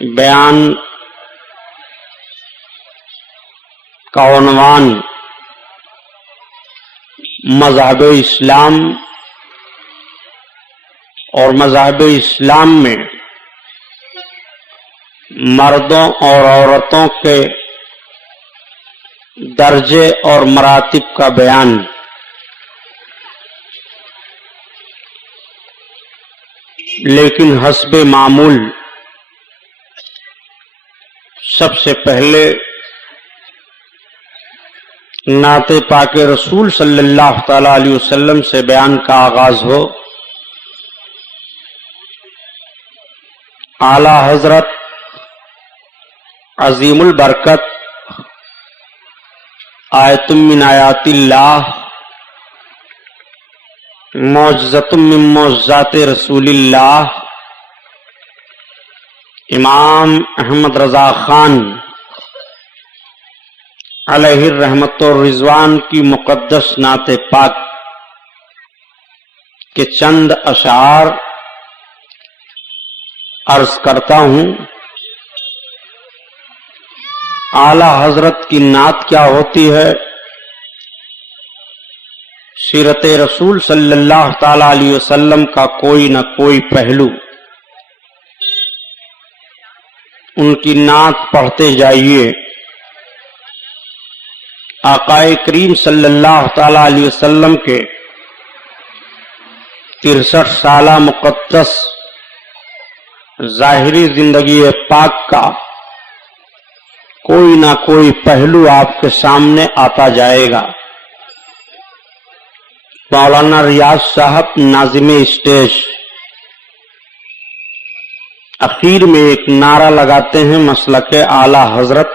بیان کا عنوان مذہب اسلام اور مذہب اسلام میں مردوں اور عورتوں کے درجے اور مراتب کا بیان۔ لیکن حسب معمول سب سے پہلے نعت پاک رسول صلی اللہ تعالی علیہ وسلم سے بیان کا آغاز ہو۔ اعلی حضرت عظیم البرکت آیت من آیات اللہ معجزۃ من معجزات رسول اللہ امام احمد رضا خان علیہ الرحمت والرضوان کی مقدس نعت پاک کے چند اشعار عرض کرتا ہوں۔ اعلی حضرت کی نعت کیا ہوتی ہے؟ سیرت رسول صلی اللہ تعالی علیہ وسلم کا کوئی نہ کوئی پہلو ان کی نعت پڑھتے جائیے۔ آقا کریم صلی اللہ تعالی علیہ وسلم کے 63 سالہ مقدس ظاہری زندگی پاک کا کوئی نہ کوئی پہلو آپ کے سامنے آتا جائے گا۔ مولانا ریاض صاحب ناظم اسٹیج اخیر میں ایک نعرہ لگاتے ہیں مسلک اعلی حضرت،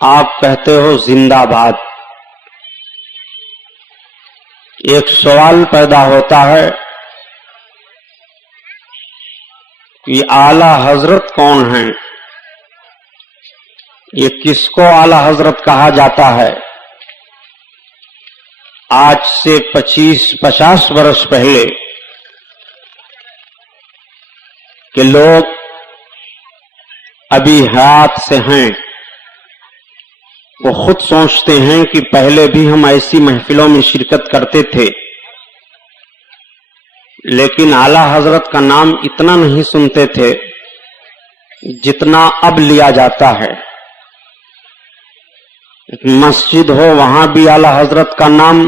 آپ کہتے ہو زندہ باد۔ ایک سوال پیدا ہوتا ہے کہ اعلی حضرت کون ہیں؟ یہ کس کو اعلی حضرت کہا جاتا ہے؟ آج سے 50 برس پہلے کہ لوگ ابھی حیات سے ہیں، وہ خود سوچتے ہیں کہ پہلے بھی ہم ایسی محفلوں میں شرکت کرتے تھے، لیکن اعلی حضرت کا نام اتنا نہیں سنتے تھے جتنا اب لیا جاتا ہے۔ مسجد ہو وہاں بھی اعلی حضرت کا نام،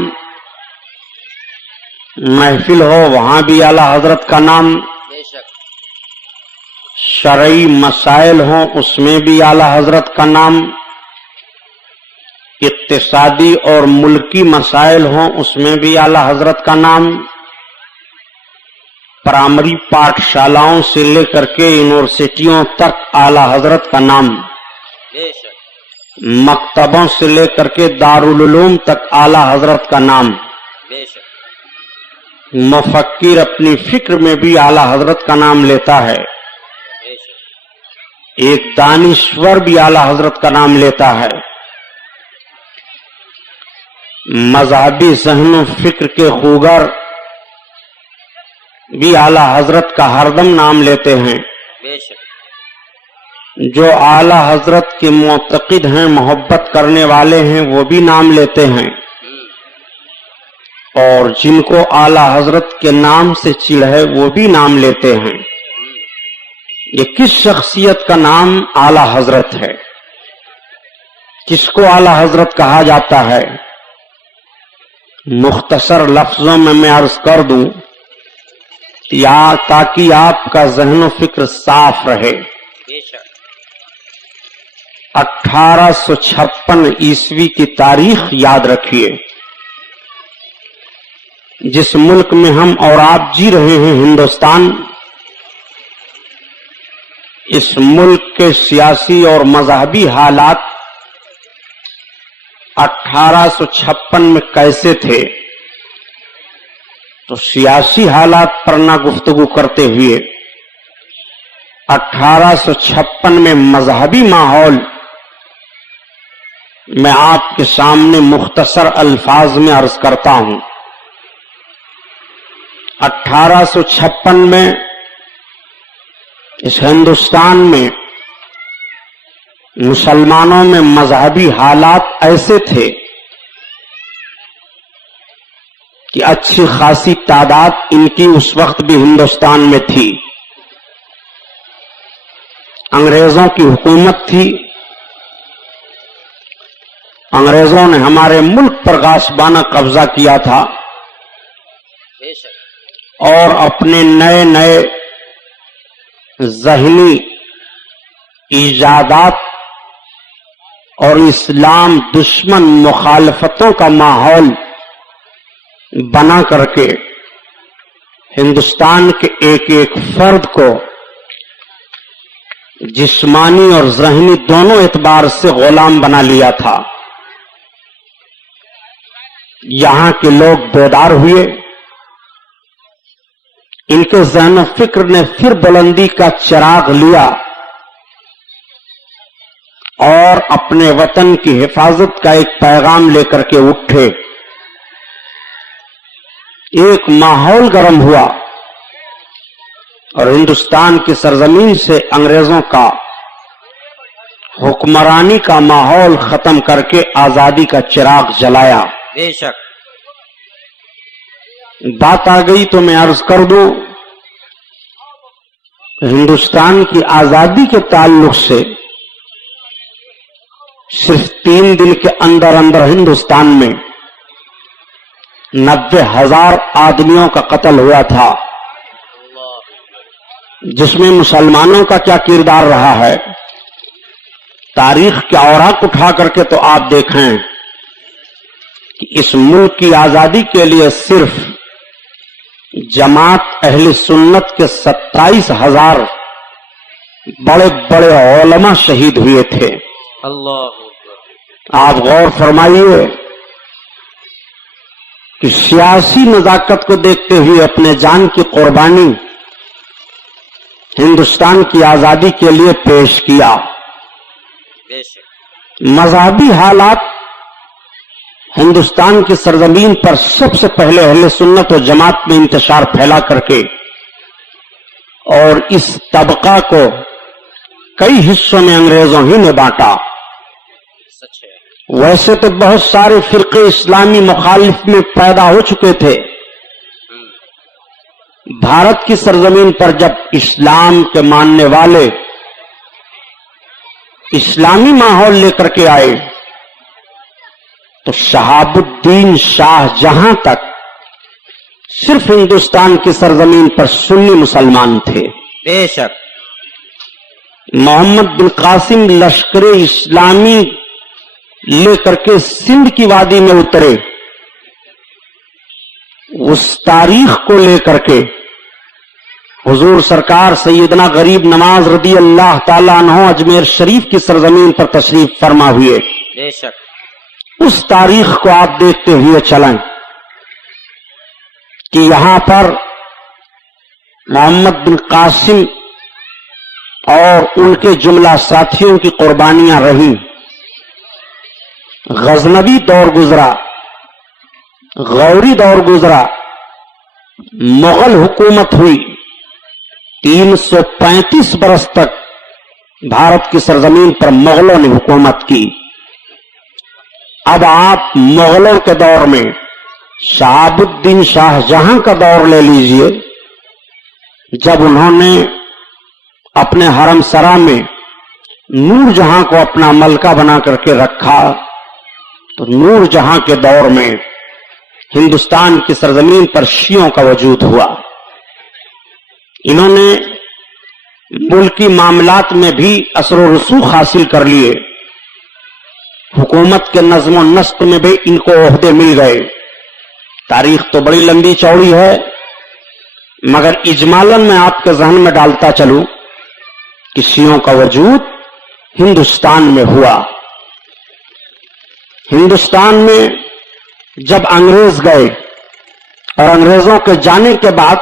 محفل ہو وہاں بھی اعلی حضرت کا نام، شرعی مسائل ہوں اس میں بھی اعلی حضرت کا نام، اقتصادی اور ملکی مسائل ہوں اس میں بھی اعلی حضرت کا نام، پرائمری پاٹھشالاؤں سے لے کر کے یونیورسٹیوں تک اعلی حضرت کا نام، مکتبوں سے لے کر کے دارالعلوم تک اعلی حضرت کا نام، مفکر اپنی فکر میں بھی اعلی حضرت کا نام لیتا ہے، ایک دانشور بھی اعلی حضرت کا نام لیتا ہے، مذہبی ذہن و فکر کے خوگر بھی اعلی حضرت کا ہردم نام لیتے ہیں۔ جو اعلی حضرت کے معتقد ہیں، محبت کرنے والے ہیں، وہ بھی نام لیتے ہیں، اور جن کو اعلی حضرت کے نام سے چڑ ہے وہ بھی نام لیتے ہیں۔ یہ کس شخصیت کا نام اعلی حضرت ہے؟ کس کو اعلی حضرت کہا جاتا ہے؟ مختصر لفظوں میں عرض کر دوں تاکہ آپ کا ذہن و فکر صاف رہے۔ 1856 عیسوی کی تاریخ یاد رکھیے۔ جس ملک میں ہم اور آپ جی رہے ہیں، ہندوستان، اس ملک کے سیاسی اور مذہبی حالات 1856 میں کیسے تھے؟ تو سیاسی حالات پر نہ گفتگو کرتے ہوئے 1856 میں مذہبی ماحول میں آپ کے سامنے مختصر الفاظ میں عرض کرتا ہوں۔ 1856 میں اس ہندوستان میں مسلمانوں میں مذہبی حالات ایسے تھے کہ اچھی خاصی تعداد ان کی اس وقت بھی ہندوستان میں تھی. انگریزوں کی حکومت تھی. انگریزوں نے ہمارے ملک پر غاصبانہ قبضہ کیا تھا اور اپنے نئے نئے ذہنی ایجادات اور اسلام دشمن مخالفتوں کا ماحول بنا کر کے ہندوستان کے ایک ایک فرد کو جسمانی اور ذہنی دونوں اعتبار سے غلام بنا لیا تھا. یہاں کے لوگ بیدار ہوئے. ان کے ذہن و فکر نے پھر بلندی کا چراغ لیا اور اپنے وطن کی حفاظت کا ایک پیغام لے کر کے اٹھے. ایک ماحول گرم ہوا اور ہندوستان کی سرزمین سے انگریزوں کا حکمرانی کا ماحول ختم کر کے آزادی کا چراغ جلایا. بے شک. بات آ گئی تو میں عرض کر دوں، ہندوستان کی آزادی کے تعلق سے صرف 3 دن کے اندر اندر ہندوستان میں 90,000 آدمیوں کا قتل ہوا تھا، جس میں مسلمانوں کا کیا کردار رہا ہے. تاریخ کے اوراق اٹھا کر کے تو آپ دیکھیں کہ اس ملک کی آزادی کے لیے صرف جماعت اہل سنت کے 27,000 بڑے بڑے علماء شہید ہوئے تھے. اللہ آپ غور فرمائیے کہ سیاسی نزاکت کو دیکھتے ہوئے اپنے جان کی قربانی ہندوستان کی آزادی کے لیے پیش کیا. بے شک. مذہبی حالات ہندوستان کی سرزمین پر سب سے پہلے اہل سنت و جماعت میں انتشار پھیلا کر کے اور اس طبقہ کو کئی حصوں میں انگریزوں ہی نے بانٹا. سچ ہے. ویسے تو بہت سارے فرقے اسلامی مخالف میں پیدا ہو چکے تھے. بھارت کی سرزمین پر جب اسلام کے ماننے والے اسلامی ماحول لے کر کے آئے تو شہاب الدین شاہ جہاں تک صرف ہندوستان کی سرزمین پر سنی مسلمان تھے. بے شک. محمد بن قاسم لشکر اسلامی لے کر کے سندھ کی وادی میں اترے. اس تاریخ کو لے کر کے حضور سرکار سیدنا غریب نواز رضی اللہ تعالیٰ عنہ اجمیر شریف کی سرزمین پر تشریف فرما ہوئے. بے شک. اس تاریخ کو آپ دیکھتے ہوئے چلیں کہ یہاں پر محمد بن قاسم اور ان کے جملہ ساتھیوں کی قربانیاں رہیں. غزنوی دور گزرا، غوری دور گزرا، مغل حکومت ہوئی. 335 برس تک بھارت کی سرزمین پر مغلوں نے حکومت کی. اب آپ مغلوں کے دور میں شہاب الدین شاہ جہاں کا دور لے لیجئے. جب انہوں نے اپنے حرم سرا میں نور جہاں کو اپنا ملکہ بنا کر کے رکھا تو نور جہاں کے دور میں ہندوستان کی سرزمین پر شیعوں کا وجود ہوا. انہوں نے ملکی معاملات میں بھی اثر و رسوخ حاصل کر لیے. حکومت کے نظم و نسق میں بھی ان کو عہدے مل گئے. تاریخ تو بڑی لمبی چوڑی ہے، مگر اجمالاً میں آپ کے ذہن میں ڈالتا چلوں کہ شیعوں کا وجود ہندوستان میں ہوا. ہندوستان میں جب انگریز گئے اور انگریزوں کے جانے کے بعد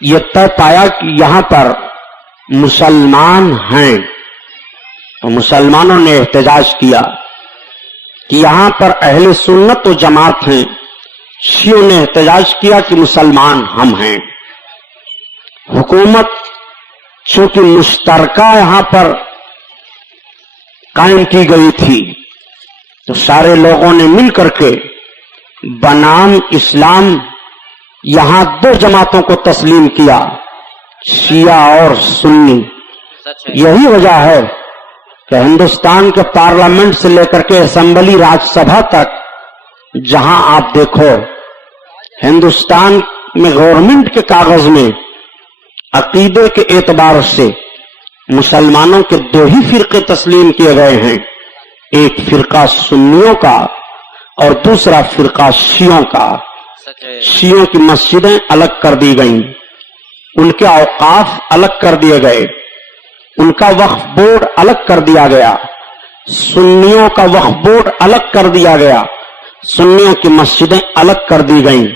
یہ طے پایا کہ یہاں پر مسلمان ہیں تو مسلمانوں نے احتجاج کیا کہ یہاں پر اہل سنت و جماعت ہیں. شیعوں نے احتجاج کیا کہ مسلمان ہم ہیں. حکومت चूंकि मुश्तरका यहां पर कायम की गई थी, तो सारे लोगों ने मिल करके बनाम इस्लाम यहां दो जमातों को तस्लीम किया, शिया और सुन्नी। सच है। यही वजह है कि हिंदुस्तान के पार्लियामेंट से लेकर के असेंबली राज्यसभा तक जहां आप देखो, हिंदुस्तान में गवर्नमेंट के कागज में अकीदे के एतबार से मुसलमानों के दो ही फिरके तस्लीम किए गए हैं, एक फिरका सुन्नियों का और दूसरा फिरका शियों का। सच है। शियों की मस्जिदें अलग कर दी गईं, उनके औकाफ अलग कर दिए गए, उनका वक्फ बोर्ड अलग कर दिया गया, सुन्नियों का वक्फ बोर्ड अलग कर दिया गया, सुन्नियों की मस्जिदें अलग कर दी गईं।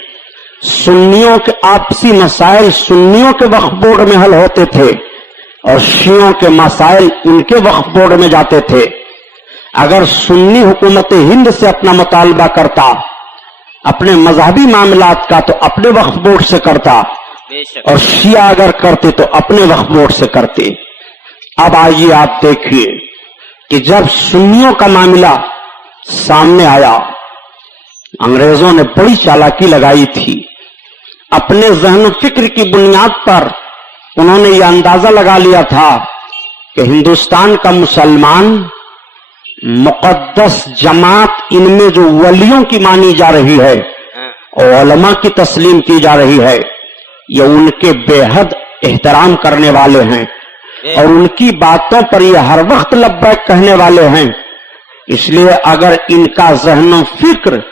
सुन्नियों के आपसी मसाइल सुन्नियों के वक्फ बोर्ड में हल होते थे और शियों के मसाइल उनके वक्फ बोर्ड में जाते थे। अगर सुन्नी हुकूमत हिंद से अपना मुतालबा करता अपने मजहबी मामलात का तो अपने वक्फ बोर्ड से करता, बेशक। और शिया अगर करते तो अपने वक्फ बोर्ड से करते। अब आइए आप देखिए कि जब सुन्नियों का मामला सामने आया, अंग्रेजों ने बड़ी चालाकी लगाई थी। अपने जहन फिक्र की बुनियाद पर उन्होंने यह अंदाजा लगा लिया था कि हिंदुस्तान का मुसलमान मुकद्दस जमात, इनमें जो वलियों की मानी जा रही है और उलमा की तस्लीम की जा रही है, ये उनके बेहद एहतराम करने वाले हैं और उनकी बातों पर ये हर वक्त लब्बैक कहने वाले हैं। इसलिए अगर इनका जहन फिक्र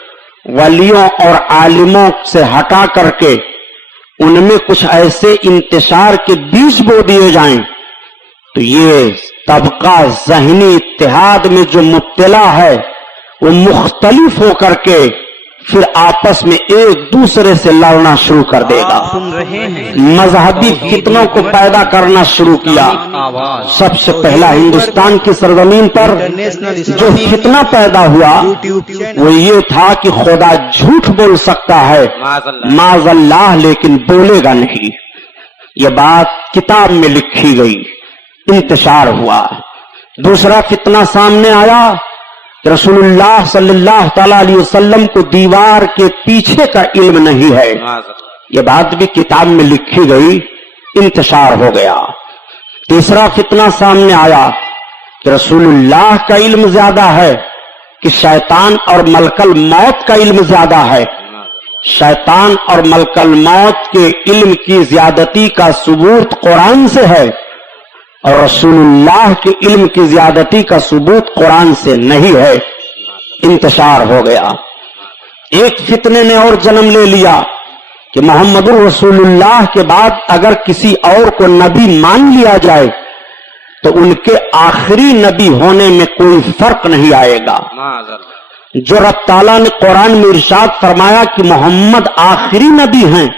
वलियों और आलिमों से हटा करके उनमें कुछ ऐसे इंतशार के बीज बो दिए जाएं, तो ये तबका ज़हनी इत्तेहाद में जो मुब्तला है वो मुख्तलिफ होकर के फिर आपस में एक दूसरे से लड़ना शुरू कर देगा। सुन रहे हैं मजहबी फितनों को पैदा करना शुरू किया। सबसे पहला हिंदुस्तान की सरजमीन पर जो फितना पैदा हुआ वो ये था कि खुदा झूठ बोल सकता है माज़अल्लाह, लेकिन बोलेगा नहीं। ये बात किताब में लिखी गई, इंतशार हुआ। दूसरा फितना सामने आया, रसूलुल्लाह सल्लल्लाहु तआला अलैहि वसल्लम को दीवार के पीछे का इल्म नहीं है। ये बात भी किताब में लिखी गई, इंतशार हो गया। तीसरा फितना सामने आया कि रसूलुल्लाह का इल्म ज्यादा है कि शैतान और मलकल मौत का इल्म ज्यादा है। शैतान और मलकल मौत के इल्म की ज्यादती का सबूत कुरान से है और रसूलुल्लाह के इल्म की ज्यादती का सबूत कुरान से नहीं है। इंतशार हो गया। एक फितने ने और जन्म ले लिया कि मोहम्मदुर रसूलुल्लाह के बाद अगर किसी और को नबी मान लिया जाए तो उनके आखिरी नबी होने में कोई फर्क नहीं आएगा। जो रब ताला ने कुरान में इरशाद फरमाया कि मोहम्मद आखिरी नबी हैं,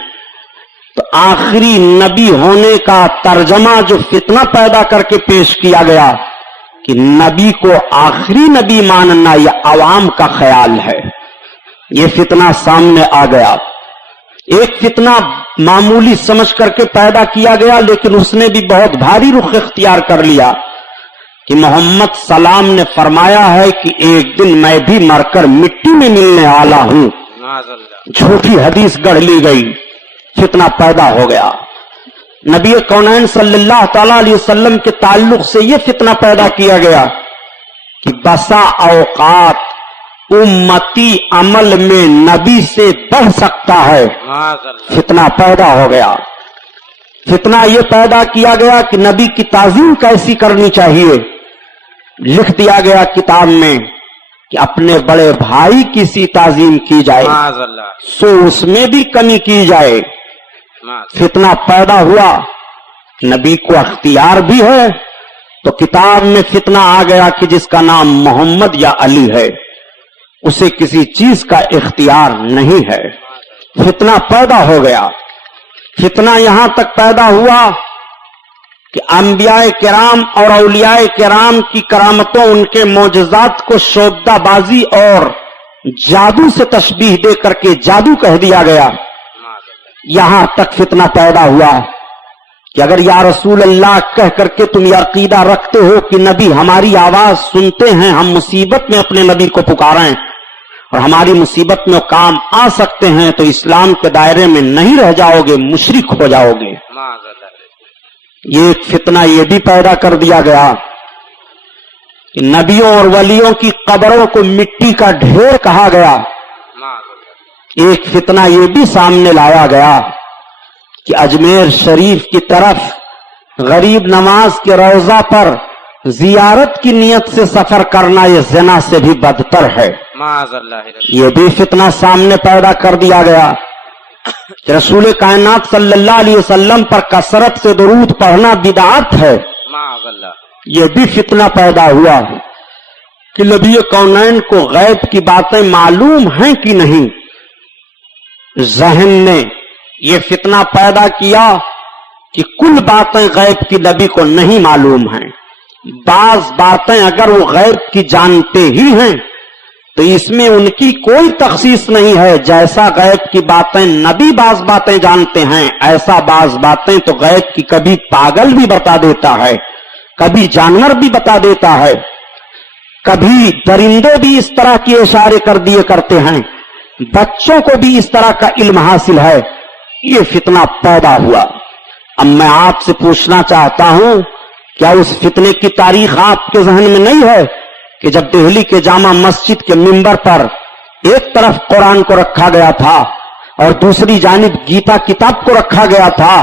तो आखिरी नबी होने का तर्जमा जो फितना पैदा करके पेश किया गया कि नबी को आखिरी नबी मानना यह आवाम का ख्याल है, ये फितना सामने आ गया। एक फितना मामूली समझ करके पैदा किया गया, लेकिन उसने भी बहुत भारी रुख इख्तियार कर लिया कि मोहम्मद सलाम ने फरमाया है कि एक दिन मैं भी मरकर मिट्टी में मिलने वाला हूं। झूठी हदीस गढ़ ली गई, फितना पैदा हो गया। नबी कौनैन सल्लल्लाहु तआला अलैहि वसल्लम के ताल्लुक से यह फितना पैदा किया गया कि बसा औकात उम्मती अमल में नबी से बढ़ सकता है। फितना पैदा हो गया। फितना यह पैदा किया गया कि नबी की ताजीम कैसी करनी चाहिए। लिख दिया गया किताब में कि अपने बड़े भाई की सी ताजीम की जाए, सो उसमें भी कमी की जाए। फितना पैदा हुआ, नबी को अख्तियार भी है, तो किताब में फितना आ गया कि जिसका नाम मोहम्मद या अली है उसे किसी चीज का इख्तियार नहीं है। फितना पैदा हो गया। फितना यहां तक पैदा हुआ कि अंबियाए किराम और औलियाए किराम की करामतों, उनके मोजज़ात को शोद्दाबाजी और जादू से तशबीह दे करके जादू कह दिया गया। यहां तक फितना पैदा हुआ کہ اگر یا رسول اللہ کہہ کر کے تم یہ عقیدہ رکھتے ہو کہ نبی ہماری آواز سنتے ہیں، ہم مصیبت میں اپنے نبی کو پکاریں اور ہماری مصیبت میں وہ کام آ سکتے ہیں، تو اسلام کے دائرے میں نہیں رہ جاؤ گے، مشرک ہو جاؤ گے۔ معاذ اللہ۔ یہ ایک فتنہ یہ بھی پیدا کر دیا گیا کہ نبیوں اور ولیوں کی قبروں کو مٹی کا ڈھیر کہا گیا۔ معاذ اللہ۔ ایک فتنہ یہ بھی سامنے لایا گیا کہ اجمیر شریف کی طرف غریب نواز کے روضہ پر زیارت کی نیت سے سفر کرنا یہ زنا سے بھی بدتر ہے۔ معاذ اللہ۔ یہ بھی فتنہ سامنے پیدا کر دیا گیا کہ رسول کائنات صلی اللہ علیہ وسلم پر کثرت سے درود پڑھنا بدعت ہے۔ معاذ اللہ۔ یہ بھی فتنہ پیدا ہوا کہ نبی کونین کو غیب کی باتیں معلوم ہیں کہ نہیں۔ ذہن نے یہ فتنہ پیدا کیا کہ کل باتیں غیب کی نبی کو نہیں معلوم ہیں، بعض باتیں اگر وہ غیب کی جانتے ہی ہیں تو اس میں ان کی کوئی تخصیص نہیں ہے۔ جیسا غیب کی باتیں نبی بعض باتیں جانتے ہیں، ایسا بعض باتیں تو غیب کی کبھی پاگل بھی بتا دیتا ہے، کبھی جانور بھی بتا دیتا ہے، کبھی درندے بھی اس طرح کے اشارے کر دیے کرتے ہیں، بچوں کو بھی اس طرح کا علم حاصل ہے۔ یہ فتنہ پیدا ہوا۔ اب میں آپ سے پوچھنا چاہتا ہوں، کیا اس فتنے کی تاریخ آپ کے ذہن میں نہیں ہے کہ جب دہلی کے جامع مسجد کے منبر پر ایک طرف قرآن کو رکھا گیا تھا اور دوسری جانب گیتا کتاب کو رکھا گیا تھا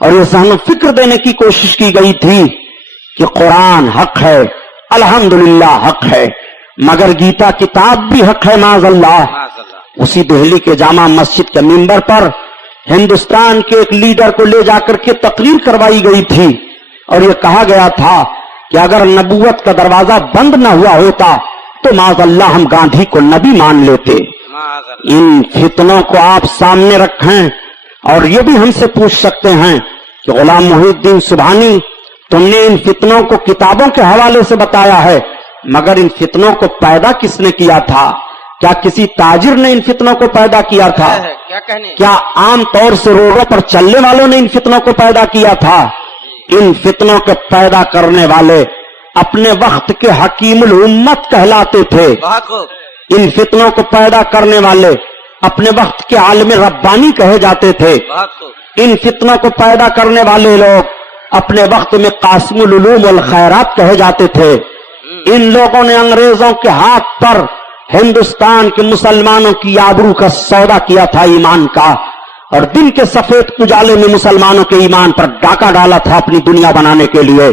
اور یہ ذہن و فکر دینے کی کوشش کی گئی تھی کہ قرآن حق ہے، الحمدللہ حق ہے، مگر گیتا کتاب بھی حق ہے معاذ اللہ۔ معاذ اللہ۔ اسی دہلی کے جامع مسجد کے منبر پر ہندوستان کے ایک لیڈر کو لے جا کر کے تقریر کروائی گئی تھی اور یہ کہا گیا تھا کہ اگر نبوت کا دروازہ بند نہ ہوا ہوتا تو معاذ اللہ ہم گاندھی کو نبی مان لیتے۔ معاذ اللہ۔ ان فتنوں کو آپ سامنے رکھیں اور یہ بھی ہم سے پوچھ سکتے ہیں کہ غلام محی الدین سبحانی، تم نے ان فتنوں کو کتابوں کے حوالے سے بتایا ہے، مگر ان فتنوں کو پیدا کس نے کیا تھا؟ کیا کسی تاجر نے ان فتنوں کو پیدا کیا تھا؟ کیا کہنے؟ کیا عام طور سے روڈوں پر چلنے والوں نے ان فتنوں کو پیدا کیا تھا؟ ان فتنوں کے پیدا کرنے والے اپنے وقت کے حکیم الامت کہلاتے تھے۔ بہت خوب۔ ان فتنوں کو پیدا کرنے والے اپنے وقت کے عالم ربانی کہے جاتے تھے۔ بہت خوب۔ ان فتنوں کو پیدا کرنے والے لوگ اپنے وقت میں قاسم العلوم والخیرات کہے جاتے تھے۔ ان لوگوں نے انگریزوں کے ہاتھ پر ہندوستان کے مسلمانوں کی آبرو کا سودا کیا تھا، ایمان کا، اور دن کے سفید اجالے میں مسلمانوں کے ایمان پر ڈاکہ ڈالا تھا اپنی دنیا بنانے کے لیے،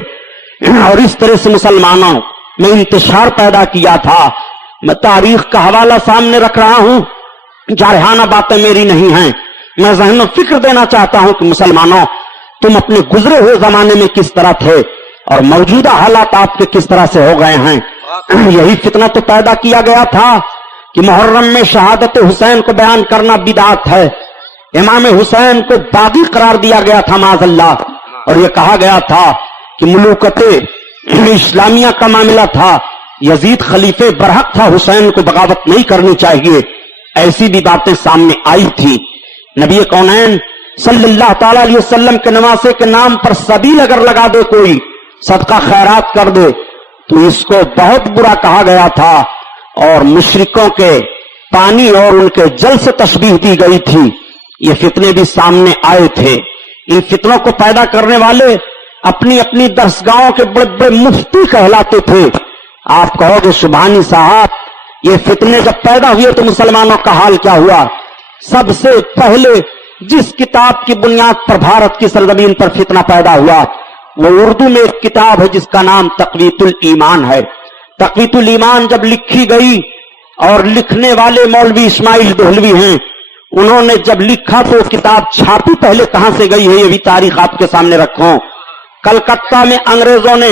اور اس طرح سے مسلمانوں میں انتشار پیدا کیا تھا۔ میں تاریخ کا حوالہ سامنے رکھ رہا ہوں، جارحانہ باتیں میری نہیں ہیں، میں ذہن و فکر دینا چاہتا ہوں کہ مسلمانوں تم اپنے گزرے ہوئے زمانے میں کس طرح تھے اور موجودہ حالات آپ کے کس طرح سے ہو گئے ہیں۔ یہی فتنہ تو پیدا کیا گیا تھا کہ محرم میں شہادت حسین کو بیان کرنا بدعت ہے، امام حسین کو باغی قرار دیا گیا تھا معاذ اللہ، اور یہ کہا گیا تھا کہ ملوکت اسلامیہ کا معاملہ تھا، یزید خلیفے برحق تھا، حسین کو بغاوت نہیں کرنی چاہیے، ایسی بھی باتیں سامنے آئی تھی۔ نبی کونین صلی اللہ تعالی علیہ وسلم کے نواسے کے نام پر سبیل اگر لگا دے، کوئی صدقہ خیرات کر دے، تو اس کو بہت برا کہا گیا تھا، اور مشرکوں کے پانی اور ان کے جل سے تشبیہ دی گئی تھی۔ یہ فتنے بھی سامنے آئے تھے۔ ان فتنوں کو پیدا کرنے والے اپنی اپنی درسگاہوں کے بڑے بڑے مفتی کہلاتے تھے۔ آپ کہو گے سبحانی صاحب، یہ فتنے جب پیدا ہوئے تو مسلمانوں کا حال کیا ہوا؟ سب سے پہلے جس کتاب کی بنیاد پر بھارت کی سرزمین پر فتنہ پیدا ہوا وہ اردو میں ایک کتاب ہے جس کا نام تقویت الایمان ہے۔ تقویت الایمان جب لکھی گئی، اور لکھنے والے مولوی اسماعیل دہلوی ہیں، انہوں نے جب لکھا تو کتاب چھاپی پہلے کہاں سے گئی ہے یہ بھی تاریخ آپ کے سامنے رکھوں۔ کلکتہ میں انگریزوں نے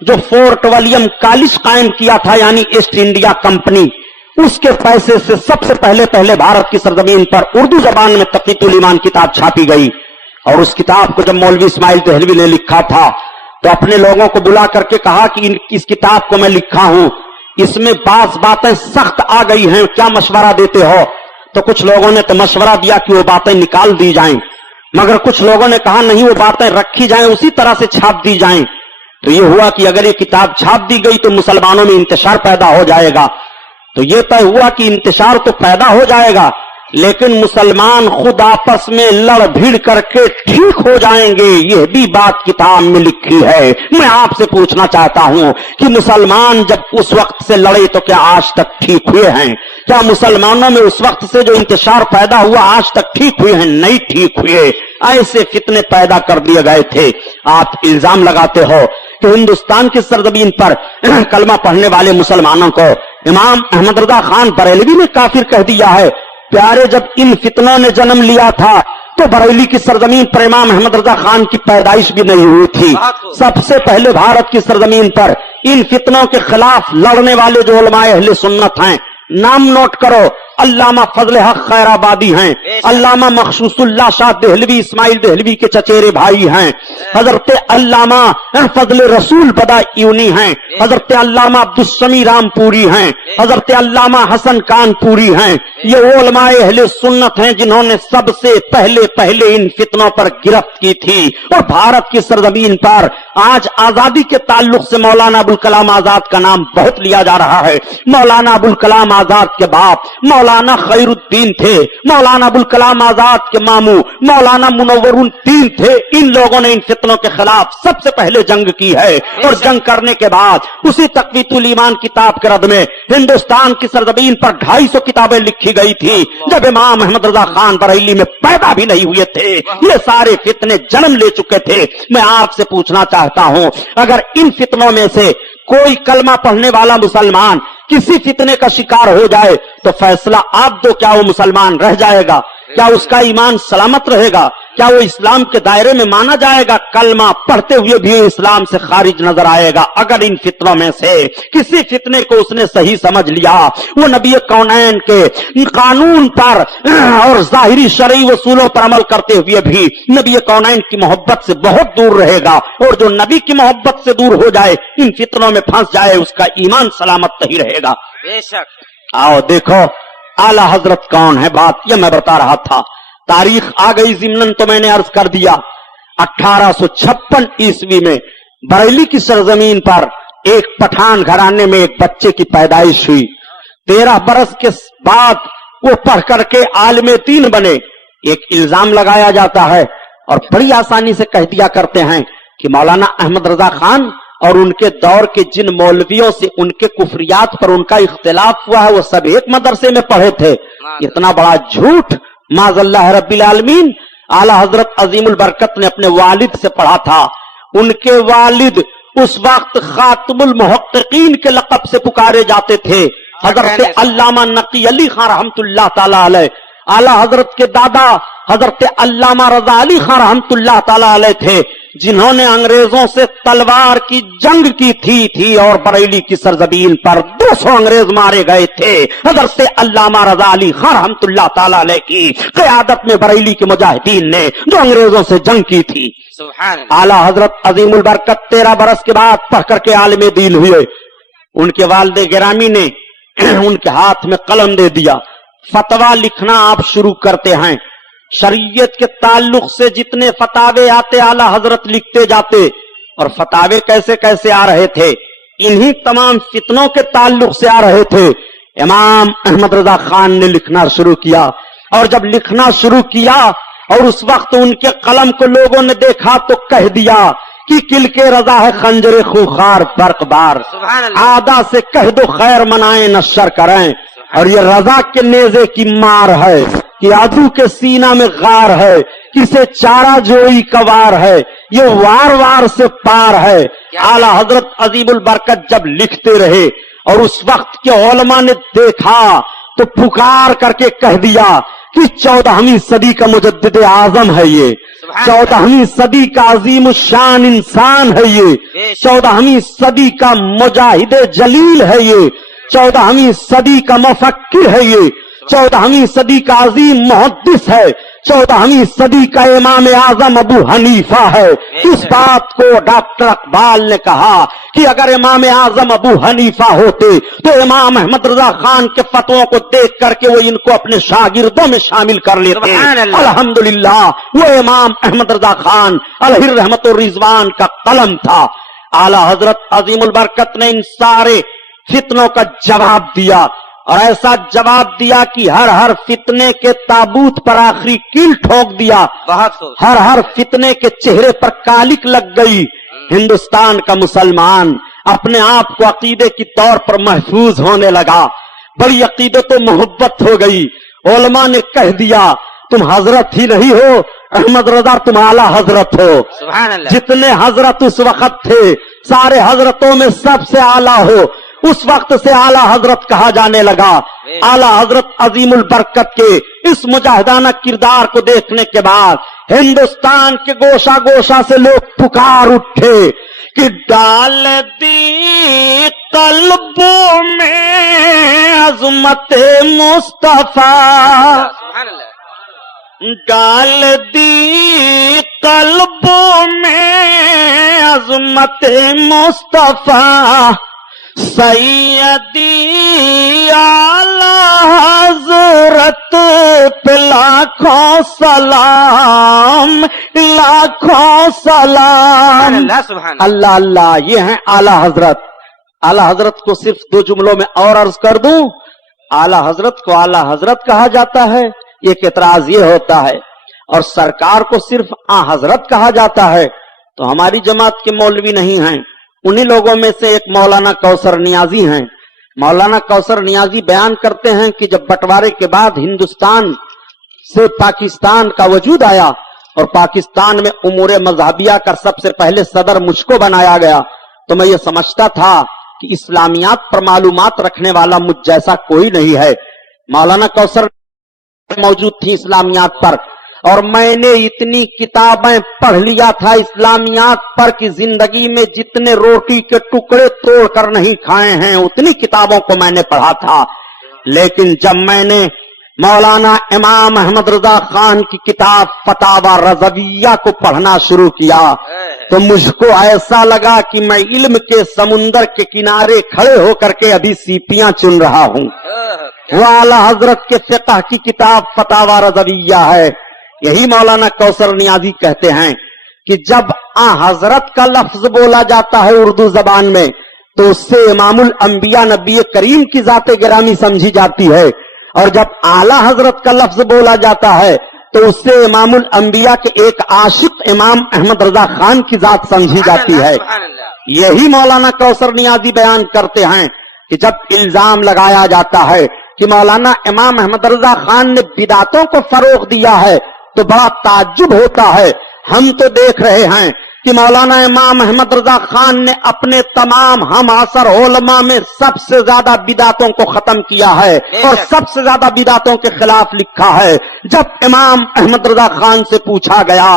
جو فورٹ ولیم کالج قائم کیا تھا، یعنی ایسٹ انڈیا کمپنی، اس کے پیسے سے سب سے پہلے بھارت کی سرزمین پر اردو زبان میں تقویت الایمان کتاب چھاپی گئی، اور اس کتاب کو جب مولوی اسماعیل دہلوی نے لکھا تھا تو اپنے لوگوں کو بلا کر کے کہا کہ اس کتاب کو میں لکھا ہوں، اس میں بعض باتیں سخت آ گئی ہیں، کیا مشورہ دیتے ہو؟ تو کچھ لوگوں نے تو مشورہ دیا کہ وہ باتیں نکال دی جائیں، मगर कुछ लोगों ने कहा नहीं, वो बातें रखी जाएं, उसी तरह से छाप दी जाएं। तो ये हुआ कि अगर ये किताब छाप दी गई तो मुसलमानों में इंतशार पैदा हो जाएगा। तो ये तय हुआ कि इंतशार तो पैदा हो जाएगा, लेकिन मुसलमान खुद आपस में लड़ भिड़ करके ठीक हो जाएंगे, यह भी बात किताब में लिखी है। मैं आपसे पूछना चाहता हूं कि मुसलमान जब उस वक्त से लड़े तो क्या आज तक ठीक हुए हैं? क्या मुसलमानों में उस वक्त से जो इंतशार पैदा हुआ आज तक ठीक हुए हैं? नहीं ठीक हुए। ऐसे फितने पैदा कर दिए गए थे। आप इल्जाम लगाते हो कि हिंदुस्तान की सरजमीन पर कलमा पढ़ने वाले मुसलमानों को इमाम अहमद रजा खान बरेलवी ने काफिर कह दिया है। प्यारे, जब इन फितनों ने जन्म लिया था तो बरेली की सरजमीन पर इमाम अहमद रजा खान की पैदाइश भी नहीं हुई थी। सबसे पहले भारत की सरजमीन पर इन फितनों के खिलाफ लड़ने वाले जो उलमाए अहले सुन्नत हैं, नाम नोट करो, अल्लामा फजल हक खैराबादी हैं, अल्लामा मखसूसुल्लाह शाह देहलवी इस्माइल देहलवी के चचेरे भाई हैं, हजरत अल्लामा फजल रसूल बदायूनी हैं, हजरत अल्लामा अब्दुस्समी रामपुरी हैं, हजरत अल्लामा हसन कानपुरी हैं। ये वो उलमाए अहले सुन्नत हैं जिन्होंने सबसे पहले इन फितनों पर गिरफ्त की थी। और भारत की सरजमीन पर आज आजादी के ताल्लुक से मौलाना अबुल कलाम आजाद का नाम बहुत लिया जा रहा है। मौलाना अबुल कलाम आजाद के बाप मौलाना खैरुद्दीन थे, मौलाना अबुल कलाम आजाद के मामू मौलाना मुनव्वरुद्दीन थे। इन लोगों ने इन फितनों के खिलाफ सबसे पहले जंग की है, और जंग करने के बाद उसी तक़वीतुल ईमान किताब के रद में हिंदुस्तान की सरजमीन पर 250 किताबें लिखी गई थी, जब इमाम अहमद रजा खान बरेली में पैदा भी नहीं हुए थे। ये सारे फितने जन्म ले चुके थे। मैं आपसे पूछना चाहता हूं, अगर इन फितनों में से कोई कलमा पढ़ने वाला मुसलमान किसी फितने का शिकार हो जाए तो फैसला आप दो, क्या वो मुसलमान रह जाएगा? क्या उसका ईमान सलामत रहेगा? क्या वो इस्लाम के दायरे में माना जाएगा? कलमा पढ़ते हुए भी इस्लाम से खारिज नजर आएगा। अगर इन फितनों में से किसी फितने को उसने सही समझ लिया, वो नबी कौनैन के कानून पर और जाहिरी शरई वसूलों पर अमल करते हुए भी नबी कौनैन की मोहब्बत से बहुत दूर रहेगा। और जो नबी की मोहब्बत से दूर हो जाए, इन फितनों में फंस जाए, उसका ईमान सलामत नहीं रहेगा। बेशक। आओ देखो आला हजरत कौन है, बात यह मैं बता रहा था। तारीख आ गई जिम्नन तो मैंने अर्ज कर दिया। 1856 ईस्वी में बरेली की सरजमीन पर एक पठान घराने में एक बच्चे की पैदाइश हुई। 13 बरस के बाद वो पढ़ करके आलिम दीन बने। एक इल्जाम लगाया जाता है और बड़ी आसानी से कह दिया करते हैं कि मौलाना अहमद रजा खान और उनके दौर के जिन मौलवियों से उनके कुफरियात पर उनका इख्तिलाफ हुआ है वो सब एक मदरसे में पढ़े थे। इतना बड़ा झूठ माज़ल्लाह रब्बिल आलमीन। आला हजरत अजीमुल बरकत ने अपने वालिद से पढ़ा था। उनके वालिद उस वक्त खातिमुल मुहक्किकीन के लक़ब से पुकारे जाते थे, हजरत अल्लामा नकी अली खान रहमतुल्लाह ताला अलैह। आला हजरत के दादा हजरत अल्लामा रजा अली खान रहमतुल्लाह ताला अलैह थे, जिन्होंने अंग्रेजों से तलवार की जंग की थी और बरेली की सरजमीन पर 200 अंग्रेज मारे गए थे। हजरत अल्लामा रजा अली खान रहमतुल्लाह ताला अलैह की क़यादत में बरेली के मुजाहिदीन ने जो अंग्रेजों से जंग की थी। आला हजरत अजीमुल बरकत 13 बरस के बाद पढ़ करके आलिम दीन हुए। उनके वालिद गिरामी ने उनके हाथ में कलम दे दिया, फतवा लिखना आप शुरू करते हैं। शरीयत के ताल्लुक से जितने फतावे आते आला हजरत लिखते जाते। और फतावे कैसे कैसे आ रहे थे? इन्हीं तमाम फितनों के ताल्लुक से आ रहे थे। इमाम अहमद रजा खान ने लिखना शुरू किया, और जब लिखना शुरू किया और उस वक्त उनके कलम को लोगों ने देखा तो कह दिया कि किल के रजा है खंजरे खूंखार बर्कबार, आदा से कह दो खैर मनाए न शर करें। और ये रजा के नेजे की मार है कि आदू के सीना में गार है, किसे चारा जोई कवार है, ये वार वार से पार है। आला हजरत अजीमुल बरकत जब लिखते रहे और उस वक्त के उलमा ने देखा तो पुकार करके कह दिया कि 14वीं सदी का मुजद्दिद आजम है ये, 14वीं सदी का अजीम शान इंसान है ये, 14वीं सदी का मुजाहिद जलील है ये, 14वीं सदी का मुफक्किर है ये, 14वीं सदी का अजीम मुहद्दिस है, 14वीं सदी का इमाम आजम अबू हनीफा है। इस बात को डॉक्टर अकबाल ने कहा कि अगर इमाम आजम अबू हनीफा होते तो इमाम अहमद रजा खान के फतवों को देख करके वो इनको अपने शागिर्दों में शामिल कर लेते। सुभान अल्लाह। अल्हम्दुलिल्लाह, वो इमाम अहमद रजा खान अलहिर रहमत और रिजवान का कलम था। आला हजरत अजीमुल बरकत ने इन सारे फितनों का जवाब दिया, और ऐसा जवाब दिया कि हर हर फितने के ताबूत पर आखिरी कील ठोक दिया। बहुत खूब। हर हर फितने के चेहरे पर कालिक लग गई। हिंदुस्तान का मुसलमान अपने आप को अकीदे की तौर पर महफूज होने लगा। बड़ी अकीदत तो मोहब्बत हो गई। उलमा ने कह दिया तुम हजरत ही नहीं हो अहमद रजा, तुम आला हजरत हो। सुभान अल्लाह। जितने हजरत उस वक्त थे सारे हजरतों में सबसे आला हो, उस वक्त से आला हजरत कहा जाने लगा। आला हजरत अजीमुल बरकत के इस मुजाहिदाना किरदार को देखने के बाद हिंदुस्तान के गोशा गोशा से लोग पुकार उठे कि डाल दी कल्बों में अजमत मुस्तफा, सुभान अल्लाह। डाल दी कल्बों में अजमत मुस्तफा, सैयदी आला हजरत पे लाखों सलाम, लाखों सलाम। अल्लाह सुभान अल्लाह। अल्लाह अल्लाह, ये हैं आला हजरत। आला हजरत को सिर्फ 2 जुमलों में और अर्ज कर दूं, आला हजरत को आला हजरत कहा जाता है, एक एतराज ये होता है, और सरकार को सिर्फ आ हजरत कहा जाता है। तो हमारी जमात के मौलवी नहीं हैं, उन्हीं लोगों में से एक मौलाना कौसर नियाजी हैं। मौलाना कौसर नियाजी बयान करते हैं कि जब बंटवारे के बाद हिंदुस्तान से पाकिस्तान का वजूद आया और पाकिस्तान में उमूर मजहबिया का सबसे पहले सदर मुझको बनाया गया, तो मैं ये समझता था कि इस्लामियात पर मालूमात रखने वाला मुझ जैसा कोई नहीं है। मौलाना कौसर मौजूद थी इस्लामियात पर, और मैंने इतनी किताबें पढ़ लिया था इस्लामियात पर कि जिंदगी में जितने रोटी के टुकड़े तोड़कर नहीं खाए हैं उतनी किताबों को मैंने पढ़ा था। लेकिन जब मैंने मौलाना इमाम अहमद रजा खान की किताब फतावा रज़विया को पढ़ना शुरू किया तो मुझको ऐसा लगा कि मैं इल्म के समुंदर के किनारे खड़े होकर के अभी सीपियां चुन रहा हूं। वो आला हजरत के फिक़ह की किताब फतावा रज़विया है। यही मौलाना कौसर नियाजी कहते हैं कि जब आ हजरत का लफ्ज बोला जाता है उर्दू जबान में तो उससे इमामुल अंबिया नबी करीम की जाते गिरामी समझी जाती है, और जब आला हजरत का लफ्ज बोला जाता है तो उससे इमामुल अंबिया के एक आशिक इमाम अहमद रजा खान की जात समझी जाती है। यही मौलाना कौसर नियाजी बयान करते हैं कि जब इल्जाम लगाया जाता है कि मौलाना इमाम अहमद रजा खान ने बिदातों को फरोग दिया है तो बड़ा ताज्जुब होता है। हम तो देख रहे हैं कि मौलाना इमाम अहमद रजा खान ने अपने तमाम हम असर उलमा में सबसे ज्यादा बिदातों को खत्म किया है और सबसे ज्यादा बिदातों के खिलाफ लिखा है। जब इमाम अहमद रजा खान से पूछा गया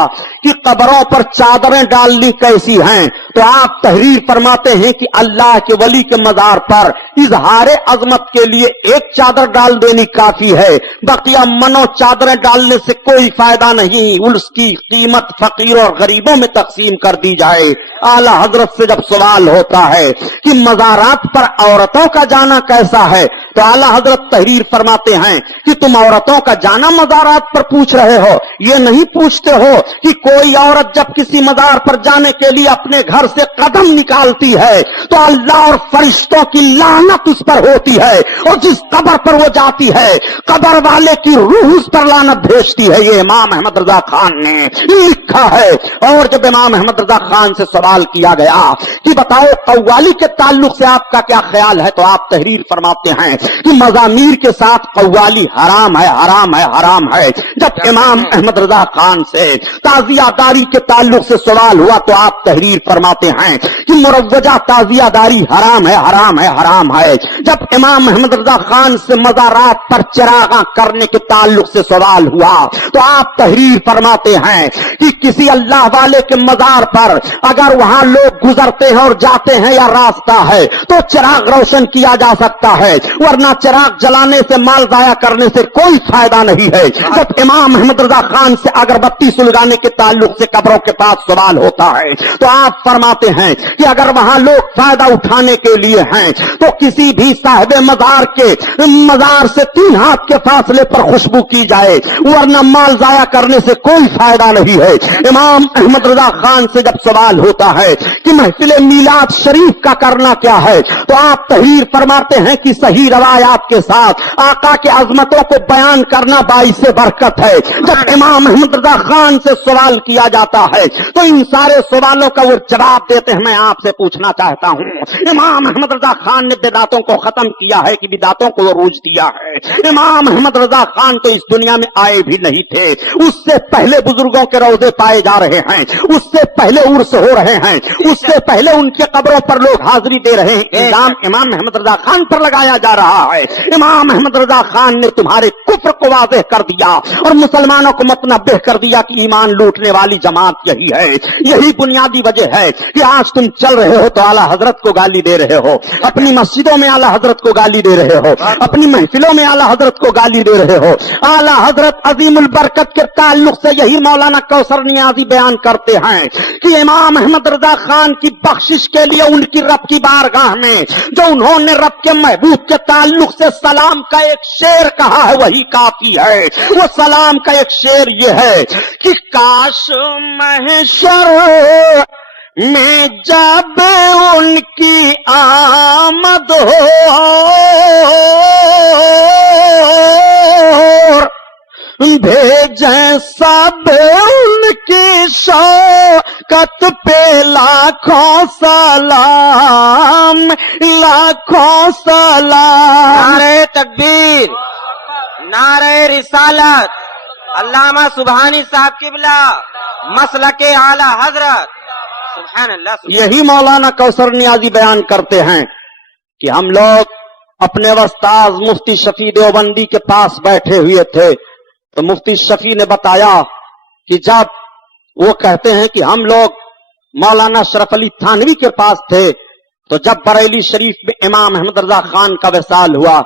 कि कब्रों पर चादरें डालनी कैसी हैं तो आप तहरीर फरमाते हैं कि अल्लाह के वली के मजार पर इजहार अजमत के लिए एक चादर डाल देनी काफी है, बकिया मनो चादरें डालने से कोई फायदा नहीं, उसकी कीमत फकीर और गरीबों में तकसीम कर दी जाए। आला हजरत से जब सवाल होता है कि मज़ारात पर औरतों का जाना कैसा है तो आला हजरत तहरीर फरमाते हैं कि तुम औरतों का जाना मज़ारात पर पूछ रहे हो, ये नहीं पूछते हो कि कोई औरत जब किसी मज़ार पर जाने के लिए अपने घर से कदम निकालती है तो अल्लाह और फरिश्तों की लानत उस पर होती है, और जिस कब्र पर वो जाती है कब्र वाले की रूह उस पर लानत भेजती है। ये इमाम अहमद रजा खान ने लिखा है। और जब इमाम अहमद रजा खान से सवाल किया गया कि बताओ कव्वाली के ताल्लुक से आपका क्या ख्याल है तो आप तहरीर फरमाते हैं कि मज़ामीर के साथ कव्वाली हराम है, हराम है, हराम है। जब इमाम अहमद रजा खान से ताज़िया ताजिया दारी के ताल्लुक से सवाल हुआ तो आप तहरीर फरमाते हैं कि मुरव्वजा ताजिया दारी हराम है, हराम है, हराम है। जब इमाम अहमद रजा खान से मज़ारात पर चिरागा करने के ताल्लुक से सवाल हुआ तो आप तहरीर फरमाते हैं कि किसी अल्लाह वाले के मज़ार पर अगर वहां लोग गुजरते हैं और जाते हैं या रास्ता है तो चिराग रोशन किया जा सकता है, वरना चिराग जलाने से, माल जाया करने से कोई फायदा नहीं है। जब इमाम अहमद रजा खान से अगरबत्ती सुलगाने के ताल्लुक से कब्रों के पास सवाल होता है तो आप फरमाते हैं कि अगर वहां लोग फायदा उठाने के लिए हैं तो किसी भी साहिब मज़ार के मज़ार से 3 हाथ के फासले पर खुशबू की जाए, वरना माल जाया करने से कोई फायदा नहीं है। इमाम अहमद रजा खान से जब सवाल होता है कि महफिल मीलाद शरीफ का करना क्या है तो आप तहरीर फरमाते हैं कि सही रवायात के साथ आका के अजमतों को बयान करना बाइस बरकत है। जब इमाम अहमद रजा खान से सवाल किया जाता है तो इन सारे सवालों का वो जवाब देते हैं। मैं आपसे पूछना चाहता हूं, इमाम अहमद रजा खान ने बिदातों को खत्म किया है कि बिदातों को रूज दिया है? इमाम अहमद रजा खान तो इस दुनिया में आए भी नहीं थे, उससे पहले बुजुर्गों के रोजे पाए जा रहे हैं, उससे पहले उर्स हो रहे हैं, उससे पहले उनके कब्रों पर लोग हाजिरी दे रहे हैं। इल्जाम इमाम अहमद रजा खान पर लगाया जा रहा है। इमाम अहमद रजा खान ने तुम्हारे कुफ्र को वाज़ेह कर दिया और मुसलमानों को मतनब्बेह कर दिया कि ईमान लूटने वाली जमात यही है। यही बुनियादी वजह है कि आज तुम चल रहे हो तो आला हजरत को गाली दे रहे हो, अपनी मस्जिदों में आला हजरत को गाली दे रहे हो, अपनी महफिलों में आला हजरत को गाली दे रहे हो। आला हजरत अजीमुल बरकत के ताल्लुक से यही मौलाना कौसर नियाज़ी बयान करते हैं कि इमाम अहमद रजा खान की बख्शिश के लिए उनकी रब की बारगाह में जो उन्होंने रब के महबूब के ताल्लुक से सलाम का एक शेर कहा है वही काफी है। वो सलाम का एक शेर ये है कि काश महशर में जब उनकी आमद हो भेजें सब उनकी शौकत पे लाखों सलाम, लाखों सलाम। नारे तकबीर, नारे रिसालत, अल्लामा सुबहानी साहब किबला, मसलके आला हजरत, सुभान अल्लाह। यही मौलाना कौसर नियाज़ी बयान करते हैं कि हम लोग अपने वस्ताज मुफ्ती शफी देवबंदी के पास बैठे हुए थे तो मुफ्ती शफी ने बताया कि जब वो कहते हैं कि हम लोग मौलाना अशरफ अली थानवी के पास थे तो जब बरेली शरीफ में इमाम अहमद रजा खान का विसाल हुआ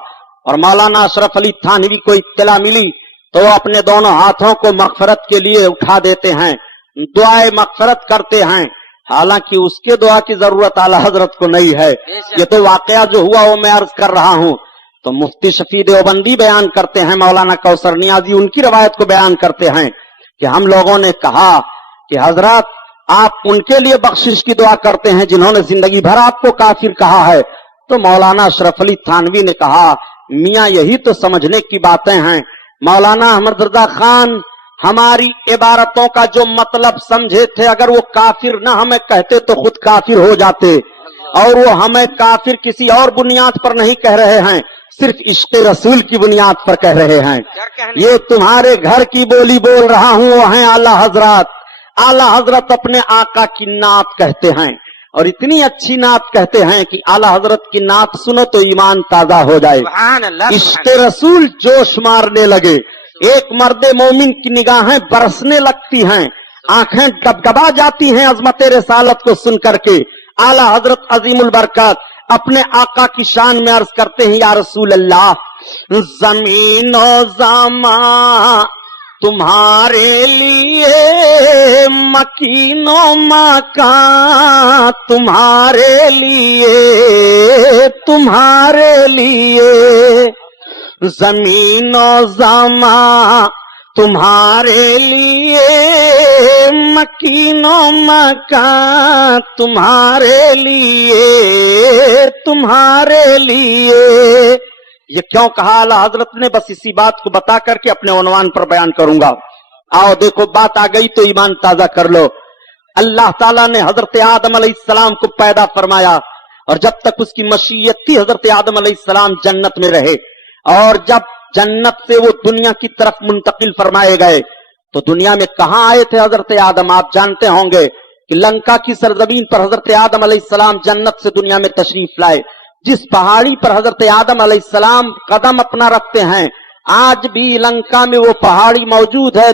और मौलाना अशरफ अली थानवी को इत्तला मिली तो वो अपने दोनों हाथों को मगफरत के लिए उठा देते हैं, दुआए मगफरत करते हैं। हालांकि उसके दुआ की जरूरत आला हजरत को नहीं है। ये तो वाकया जो हुआ वो मैं अर्ज कर रहा हूं। तो मुफ्ती शफी देवबंदी बयान करते हैं, मौलाना कौसर नियाज़ी उनकी रवायत को बयान करते हैं कि हम लोगों ने कहा कि हजरत आप उनके लिए बख्शिश की दुआ करते हैं जिन्होंने जिंदगी भर आपको काफिर कहा है। तो मौलाना अशरफ अली थानवी ने कहा, मियां यही तो समझने की बातें हैं। मौलाना अहमद रजा खान हमारी इबारतों का जो मतलब समझे थे, अगर वो काफिर न हमें कहते तो खुद काफिर हो जाते, और वो हमें काफिर किसी और बुनियाद पर नहीं कह रहे हैं, सिर्फ इश्क रसूल की बुनियाद पर कह रहे हैं। ये तुम्हारे घर की बोली बोल रहा हूं, वो हैं आला हजरत। आला हजरत अपने आका की नात कहते हैं और इतनी अच्छी नात कहते हैं कि आला हजरत की नात सुनो तो ईमान ताजा हो जाए, इश्क रसूल जोश मारने लगे, एक मर्दे मोमिन की निगाहें बरसने लगती हैं, आंखें डबडबा जाती हैं अजमत रिसालत को सुन करके। आला हजरत अजीमुल बरकत अपने आका की शान में अर्ज करते हैं, या रसूल अल्लाह, जमीनो ज़मा तुम्हारे लिए, मकीनो मकान तुम्हारे लिए, तुम्हारे लिए, जमीनो ज़मा तुम्हारे लिए, मकीनो मकान तुम्हारे लिए, तुम्हारे लिए। ये क्यों कहा आला हजरत ने, बस इसी बात को बता करके अपने उन्वान पर बयान करूंगा। आओ देखो, बात आ गई तो ईमान ताजा कर लो। अल्लाह ताला ने हजरत आदम अलैहिस्सलाम को पैदा फरमाया और जब तक उसकी मशीयत थी हजरत आदम अलैहिस्सलाम जन्नत में रहे, और जब जन्नत से वो दुनिया की तरफ मुंतकिल फरमाए गए तो दुनिया में कहां आए थे हजरत आदम? आप जानते होंगे कि लंका की सरजमीन पर हजरत आदम अलैहिस्सलाम जन्नत से दुनिया में तशरीफ लाए। जिस पहाड़ी पर हजरत आदम अलैहिस्सलाम कदम अपना रखते हैं, आज भी लंका में वो पहाड़ी मौजूद है,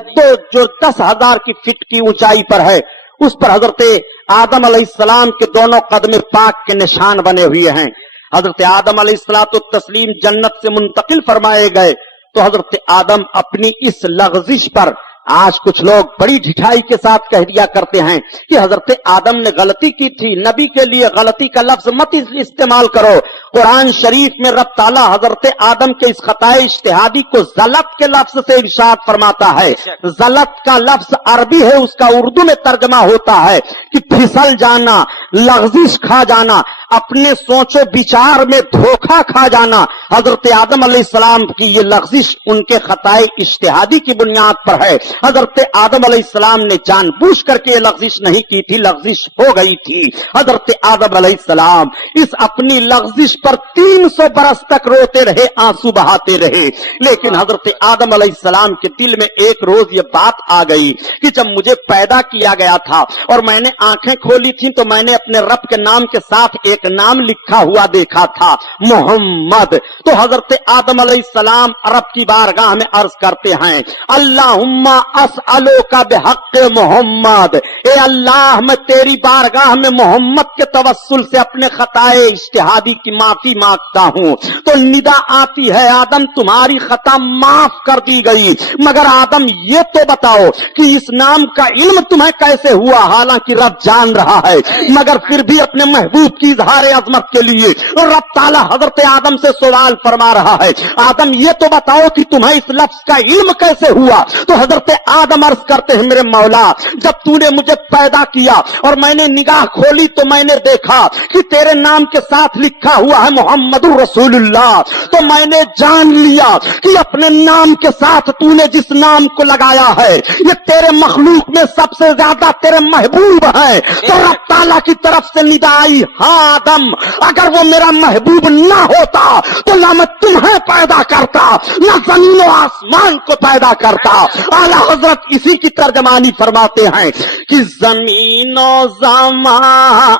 जो 10,000 की फीट की ऊंचाई पर है। उस पर हजरत आदम अलैहिस्सलाम के दोनों कदम पाक के निशान बने हुए हैं। हजरत आदम अलैहिस्सलातु तस्लीम जन्नत से मुंतकिल फरमाए गए तो हजरत आदम अपनी इस लग़ज़िश पर, आज कुछ लोग बड़ी ढिठाई के साथ कह दिया करते हैं कि हजरत आदम ने गलती की थी। नबी के लिए गलती का लफ्ज मत इस्तेमाल करो। कुरान शरीफ में रब ताला हजरत आदम के इस खताए इज्तिहादी को जलत के लफ्ज से इरशाद फरमाता है। जलत का लफ्ज अरबी है, उसका उर्दू में तर्जमा होता है कि फिसल जाना, लग़ज़िश खा जाना, अपने सोचो विचार में धोखा खा जाना। हजरत आदम अलैहिस्सलाम की ये लग़ज़िश उनके खताए इज्तिहादी की बुनियाद पर है। हजरत आदम अलैहिस्सलाम ने जानबूझ करके ये लग़ज़िश नहीं की थी, लग़ज़िश हो गई थी। हजरत आदम अलैहिस्सलाम इस अपनी लग़ज़िश पर 300 बरस तक रोते रहे, आंसू बहाते रहे। लेकिन हजरत आदम अलैहिस्सलाम के दिल में एक रोज ये बात आ गई कि जब मुझे पैदा किया गया था और मैंने आंखें खोली थी तो मैंने अपने रब के नाम के साथ एक नाम लिखा हुआ देखा था, मोहम्मद। तो हजरत आदम अलैहिस्सलाम रब की बारगाह में अर्ज करते हैं, अल्लाहुम्मा अस्अलुका बिहक़्क़ि मोहम्मद, ए अल्लाह मैं तेरी बारगाह में मोहम्मद के तवस्सुल से अपने खताए इज्तिहादी की माफी मांगता हूं। तो निदा आती है, आदम तुम्हारी खता माफ कर दी गई, मगर आदम ये तो बताओ कि इस नाम का इल्म तुम्हें कैसे हुआ? हालांकि रब जान रहा है, मगर फिर भी अपने महबूब की इज़हार अज़मत के लिए रब ताला हजरत आदम से सवाल फरमा रहा है, आदम ये तो बताओ कि तुम्हें इस लफ्ज का इल्म कैसे हुआ? तो हजरत आदम अर्ज करते हैं, मेरे मौला जब तूने मुझे पैदा किया और मैंने निगाह खोली तो मैंने देखा कि तेरे नाम के साथ लिखा हुआ है मोहम्मदुर रसूलुल्लाह। तो मैंने जान लिया कि अपने नाम के साथ तूने जिस नाम को लगाया है ये तेरे मखलूक में सबसे ज्यादा तेरे महबूब है। तो रब ताला की तरफ से निदा आई, हाँ आदम अगर वो मेरा महबूब ना होता तो ना मैं तुम्हें पैदा करता, ना जमीन और आसमान को पैदा करता। आला हजरत इसी की तर्जमानी फरमाते हैं कि जमीनो ज़मा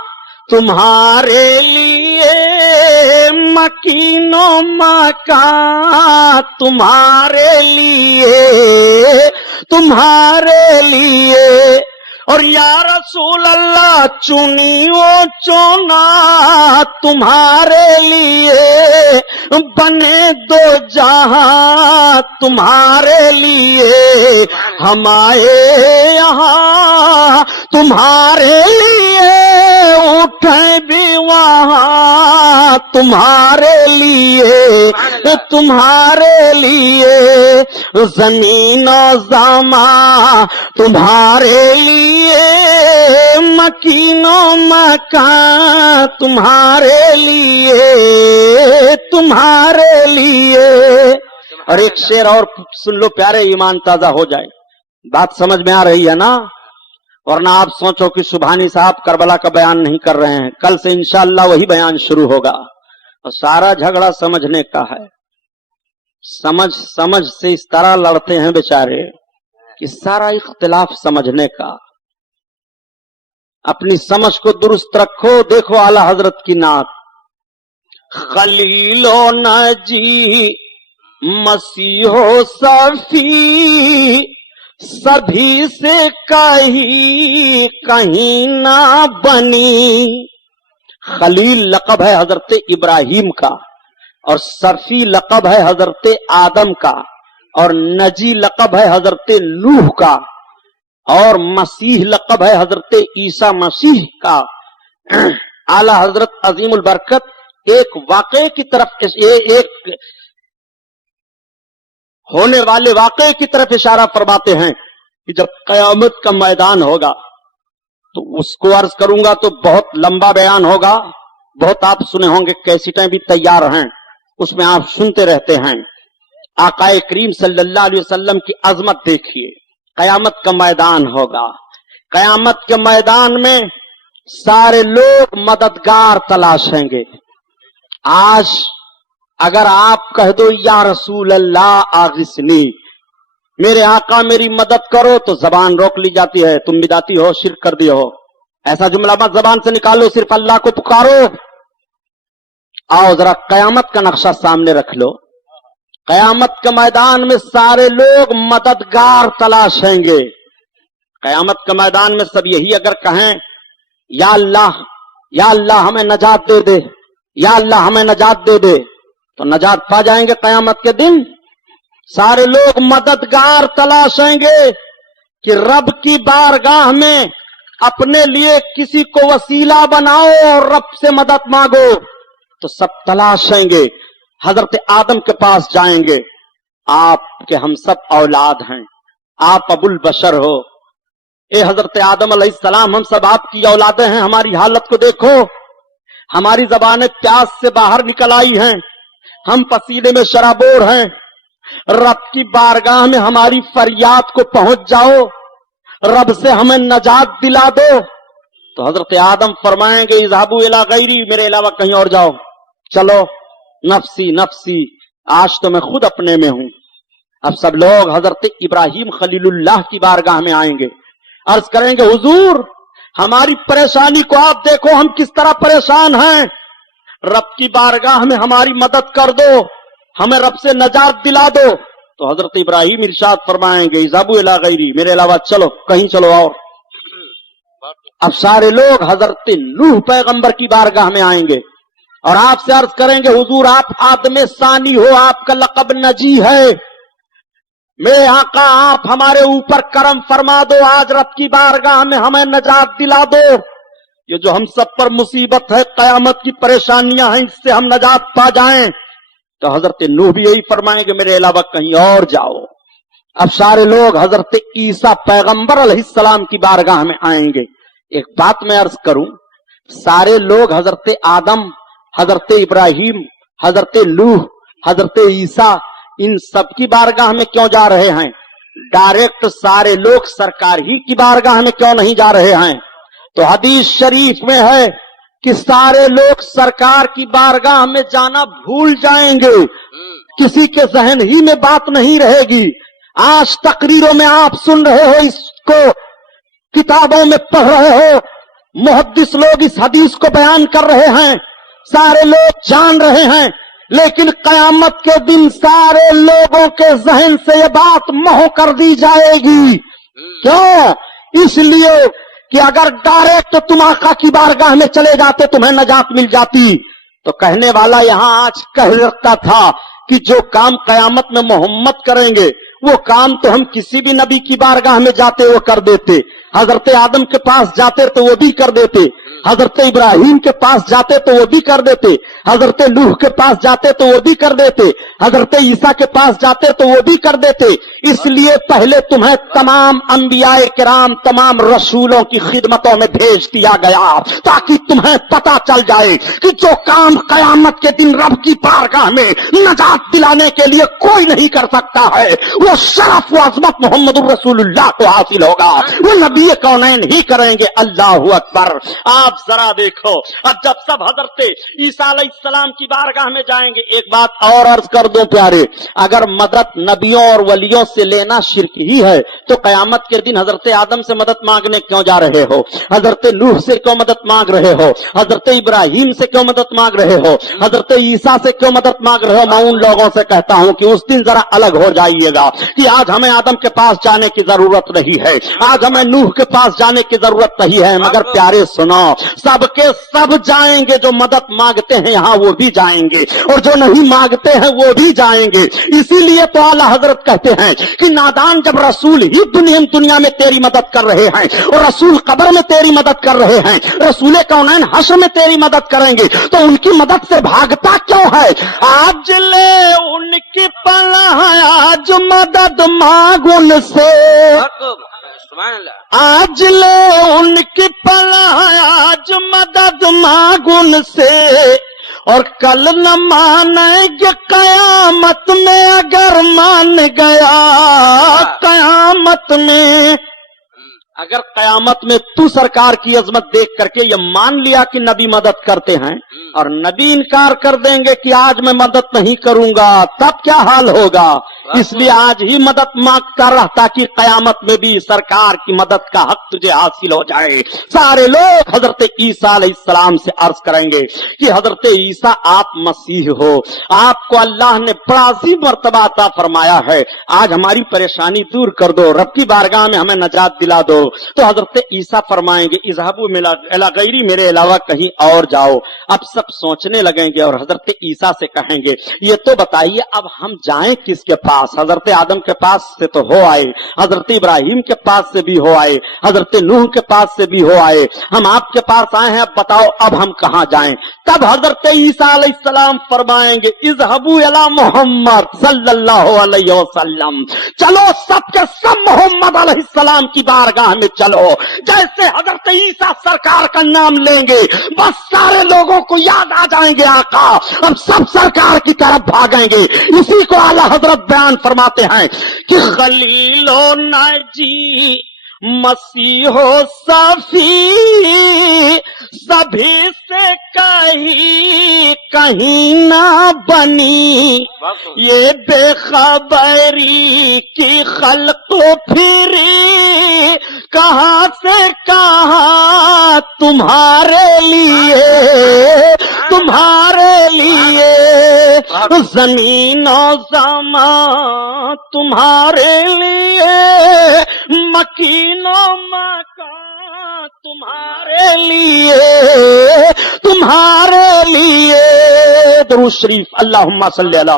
तुम्हारे लिए, मकीनो मका तुम्हारे लिए, तुम्हारे लिए। और या रसूल अल्लाह चुनियो चुना तुम्हारे लिए, बने दो जहां तुम्हारे लिए, हम आए यहाँ तुम्हारे लिए, उठे भी वहां तुम्हारे लिए, तुम्हारे लिए। ज़मीनो ज़मा तुम्हारे लिए, मकीनो मकान तुम्हारे लिए, तुम्हारे लिए। और एक शेर और सुन लो प्यारे, ईमान ताजा हो जाए। बात समझ में आ रही है ना? वरना आप सोचो कि सुभानी साहब करबला का बयान नहीं कर रहे हैं, कल से इंशाअल्लाह वही बयान शुरू होगा। और सारा झगड़ा समझने का है। समझ से इस तरह लड़ते हैं बेचारे कि सारा इख्तिलाफ समझने का। अपनी समझ को दुरुस्त रखो। देखो आला हजरत की नात, खलीलो नजी मसीहो सफी, सभी से कहीं ना बनी। खलील लक़ब है हजरत इब्राहिम का, और सरफी लक़ब है हजरत आदम का, और नजी लक़ब है हजरत नूह का, और मसीह लक़ब है हजरत ईसा मसीह का। आला हजरत अजीमुल बरकत एक वाक़े की तरफ, एक होने वाले वाक़े की तरफ इशारा फरमाते हैं कि जब क़यामत का मैदान होगा तो उसको अर्ज करूंगा तो बहुत लंबा बयान होगा, बहुत आप सुने होंगे, कैसेटें भी तैयार हैं, उसमें आप सुनते रहते हैं। आकाए करीम सल्लल्लाहु अलैहि वसल्लम की अजमत देखिए। क़यामत का मैदान होगा, क़यामत के मैदान में सारे लोग मददगार तलाशेंगे। आज अगर आप कह दो या रसूल अल्लाह आगिसनी, मेरे आका मेरी मदद करो, तो जबान रोक ली जाती है, तुम बिदाती हो, शिर्क कर दिए हो, ऐसा जुमला मत जबान से निकालो, सिर्फ अल्लाह को पुकारो। आओ जरा कयामत का नक्शा सामने रख लो। कयामत के मैदान में सारे लोग मददगार तलाशेंगे। कयामत के मैदान में सब यही अगर कहें, या अल्लाह हमें नजात दे दे, या अल्लाह हमें नजात दे दे, तो नजात पा जाएंगे कयामत के दिन। सारे लोग मददगार तलाशेंगे कि रब की बारगाह में अपने लिए किसी को वसीला बनाओ और रब से मदद मांगो, तो सब तलाशेंगे, हजरत आदम के पास जाएंगे। आपके हम सब औलाद हैं, आप अबुल बशर हो, ए हजरत आदम अलैहिस्सलाम, हम सब आपकी औलादें हैं, हमारी हालत को देखो, हमारी जबानें प्यास से बाहर निकल आई हैं, हम पसीने में शराबोर हैं, रब की बारगाह में हमारी फरियाद को पहुंच जाओ, रब से हमें नजात दिला दो। तो हजरत आदम फरमाएंगे, इज़हाबू इला गैरी, मेरे अलावा कहीं और जाओ, चलो, नफसी नफसी, आज तो मैं खुद अपने में हूं। अब सब लोग हजरत इब्राहिम खलीलुल्लाह की बारगाह में आएंगे, अर्ज करेंगे, हुजूर हमारी परेशानी को आप देखो, हम किस तरह परेशान हैं, रब की बारगाह में हमारी मदद कर दो, हमें रब से नजात दिला दो। तो हजरत इब्राहिम इरशाद फरमाएंगे, इज़हाबू इला गैरी, मेरे अलावा चलो, कहीं चलो और। अब सारे लोग हजरत नूह पैगंबर की बारगाह में आएंगे और आपसे अर्ज करेंगे, हुजूर आप आदम सानी हो, आपका लक़ब नजी है, मेरे आका आप हमारे ऊपर करम फरमा दो, आज रब की बारगाह में हमें नजात दिला दो, ये जो हम सब पर मुसीबत है, कयामत की परेशानियां हैं, इससे हम नजात पा जाएं। तो हजरत नूह भी यही फरमाएंगे, मेरे अलावा कहीं और जाओ। अब सारे लोग हजरत ईसा पैगंबर अलैहिस्सलाम की बारगाह में आएंगे। एक बात मैं अर्ज करूं, सारे लोग हजरत आदम, हजरत इब्राहिम, हजरत नूह, हजरत ईसा, इन सब की बारगाह में क्यों जा रहे हैं? डायरेक्ट सारे लोग सरकार ही की बारगाह में क्यों नहीं जा रहे हैं? तो हदीस शरीफ में है कि सारे लोग सरकार की बारगाह में जाना भूल जाएंगे, किसी के जहन ही में बात नहीं रहेगी। आज तकरीरों में आप सुन रहे हो, इसको किताबों में पढ़ रहे हो, मुहद्दिस लोग इस हदीस को बयान कर रहे हैं, सारे लोग जान रहे हैं, लेकिन कयामत के दिन सारे लोगों के जहन से ये बात मोह कर दी जाएगी। क्यों? इसलिए कि अगर डायरेक्ट तुम आका की बारगाह में चले जाते, तुम्हें नजात मिल जाती। तो कहने वाला यहां आज कह सकता था कि जो काम कयामत में मोहम्मद करेंगे, वो काम तो हम किसी भी नबी की बारगाह में जाते वो कर देते। हजरत आदम के पास जाते तो वो भी कर देते, हजरत इब्राहिम के पास जाते तो वो भी कर देते, हजरत नूह के पास जाते तो वो भी कर देते, हजरत ईसा के पास जाते तो वो भी कर देते। इसलिए पहले तुम्हें तमाम अंबियाए किराम, तमाम रसूलों की खिदमतों में भेज दिया गया, ताकि तुम्हें पता चल जाए कि जो काम कयामत के दिन रब की बारगाह में नजात दिलाने के लिए कोई नहीं कर सकता है, वो शरफ व अज़मत मोहम्मद रसूलुल्लाह को हासिल होगा, वो नबी कौनैन ही करेंगे। अल्लाह अकबर। आप जरा देखो, अब जब सब हजरत ईसा अलैहिस्सलाम की बारगाह में जाएंगे, एक बात और अर्ज कर दो प्यारे, अगर मदद नबियों और वलियों से लेना शिर्क ही है, तो कयामत के दिन हजरत आदम से मदद मांगने क्यों जा रहे हो? हजरत नूह से क्यों मदद मांग रहे हो? हजरत इब्राहिम से क्यों मदद मांग रहे हो? हजरत ईसा से क्यों मदद मांग रहे हो? मैं उन लोगों से कहता हूं कि उस दिन जरा अलग हो जाइएगा कि आज हमें आदम के पास जाने की जरूरत नहीं है, आज हमें नूह के पास जाने की जरूरत नहीं है, मगर प्यारे सुनो, सबके सब जाएंगे, जो मदद मांगते हैं यहां वो भी जाएंगे, और जो नहीं मांगते हैं वो भी जाएंगे। इसीलिए तो आला हजरत कहते हैं कि नादान जब रसूल ही दुनिया में तेरी मदद कर रहे हैं, और रसूल कब्र में तेरी मदद कर रहे हैं, रसूल कौनैन हश्र में तेरी मदद करेंगे, तो उनकी मदद से भागता क्यों है? आज ले उनकी पनाह, आज मदद मांग उनसे, आज ले उनकी पनाह, आज मदद मांग उनसे, और कल न मानेंगे कयामत में, अगर मान गया कयामत में। اگر قیامت میں تو سرکار کی عظمت دیکھ کر کے یہ مان لیا کہ نبی مدد کرتے ہیں اور نبی انکار کر دیں گے کہ آج میں مدد نہیں کروں گا، تب کیا حال ہوگا؟ اس لیے آج ہی مدد مانگ کر رہا تاکہ قیامت میں بھی سرکار کی مدد کا حق تجھے حاصل ہو جائے۔ سارے لوگ حضرت عیسیٰ علیہ السلام سے عرض کریں گے کہ حضرت عیسیٰ آپ مسیح ہو، آپ کو اللہ نے بڑا عظیم مرتبہ عطا فرمایا ہے، آج ہماری پریشانی دور کر دو، رب کی بارگاہ میں ہمیں نجات دلا دو۔ تو حضرت عیسیٰ فرمائیں گے اذهبوا الی غیری، میرے علاوہ کہیں اور جاؤ۔ اب سب سوچنے لگیں گے اور حضرت عیسیٰ سے کہیں گے یہ تو بتائیے اب ہم جائیں کس کے پاس؟ حضرت آدم کے پاس سے تو ہو آئے، حضرت ابراہیم کے پاس سے بھی ہو آئے، حضرت نوح کے پاس سے بھی ہو آئے، ہم آپ کے پاس آئے ہیں، اب بتاؤ اب ہم کہاں جائیں؟ تب حضرت عیسیٰ علیہ السلام فرمائیں گے اذهبوا الی محمد صلی اللہ علیہ وسلم، چلو سب کے سب محمد علیہ السلام کی بارگاہ میں چلو۔ جیسے حضرت عیسیٰ سرکار کا نام لیں گے بس سارے لوگوں کو یاد آ جائیں گے آقا، اب سب سرکار کی طرف بھاگیں گے۔ اسی کو اعلیٰ حضرت بیان فرماتے ہیں کہ خلیل و ناجی مسیح و صفی سبھی سے کہیں نہ بنی، یہ بے خبری کی خلق پھری کہاں سے کہاں تمہارے لیے زمین و زمان تمہارے لیے، مکین و مکان تمہارے لیے درود شریف اللہم صلی علی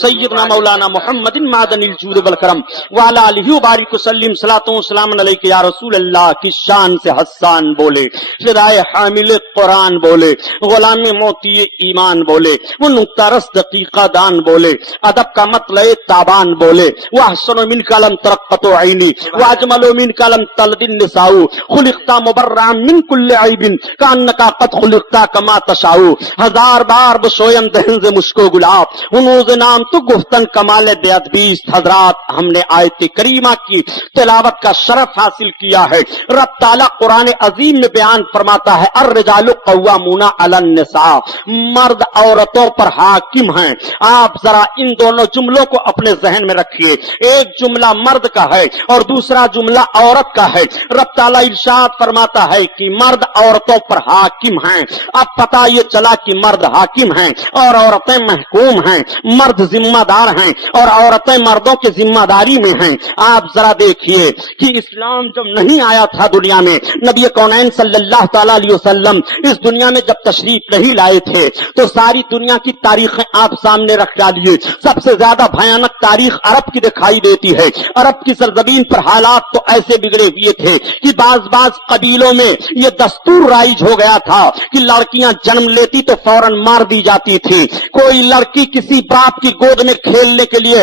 سیدنا مولانا محمد معدن الجود والکرم وعلی آلہ وبارک وسلم صلاۃ و سلام علیک یا رسول اللہ کی شان سے حسان بولے، فدائے حامل قرآن بولے، غلام موتی ایمان بولے، وہ نقطہ رس دقیقہ دان بولے، ادب کا مطلع تابان بولے، واحسن من کلم ترقت عینی واجمل من کلم تلد النساء خلقت مبرعا من کل عیب کانکا قد خلقت کما تشاء، ہزار بار بشویم دہن سے مشکو گلاب ہنوز نام تو گفتن کمال بیعت بیست۔ حضرات ہم نے آیت کریمہ کی تلاوت کا شرف حاصل کیا ہے۔ رب تعالیٰ قرآن عظیم میں بیان فرماتا ہے الرجال قوامون علی النساء، مرد عورتوں پر حاکم ہیں۔ آپ ذرا ان دونوں جملوں کو اپنے ذہن میں رکھیے، ایک جملہ مرد کا ہے اور دوسرا جملہ عورت کا ہے۔ رب تعالیٰ ارشاد فرماتا ہے کہ مرد عورتوں پر حاکم ہیں۔ اب پتہ یہ چلا کہ مرد حاکم ہیں اور عورتیں محکوم ہیں، مرد ذمہ دار ہیں اور عورتیں مردوں کے ذمہ داری میں ہیں۔ آپ ذرا دیکھیے کہ اسلام جب نہیں آیا تھا دنیا میں، نبی کونین صلی اللہ تعالیٰ علیہ وسلم اس دنیا میں جب تشریف نہیں لائے تھے تو ساری دنیا کی تاریخیں آپ سامنے رکھ ڈالیے۔ سب سے زیادہ بھیانک تاریخ عرب کی دکھائی دیتی ہے۔ عرب کی سرزمین پر حالات تو ایسے بگڑے ہوئے تھے کہ بعض قبیلوں میں یہ دستور رائج ہو گیا تھا کہ لڑکیاں جنم لیتی تو فوراً مار دی جاتی تھی۔ کوئی لڑکی کسی باپ کی گود میں کھیلنے کے لیے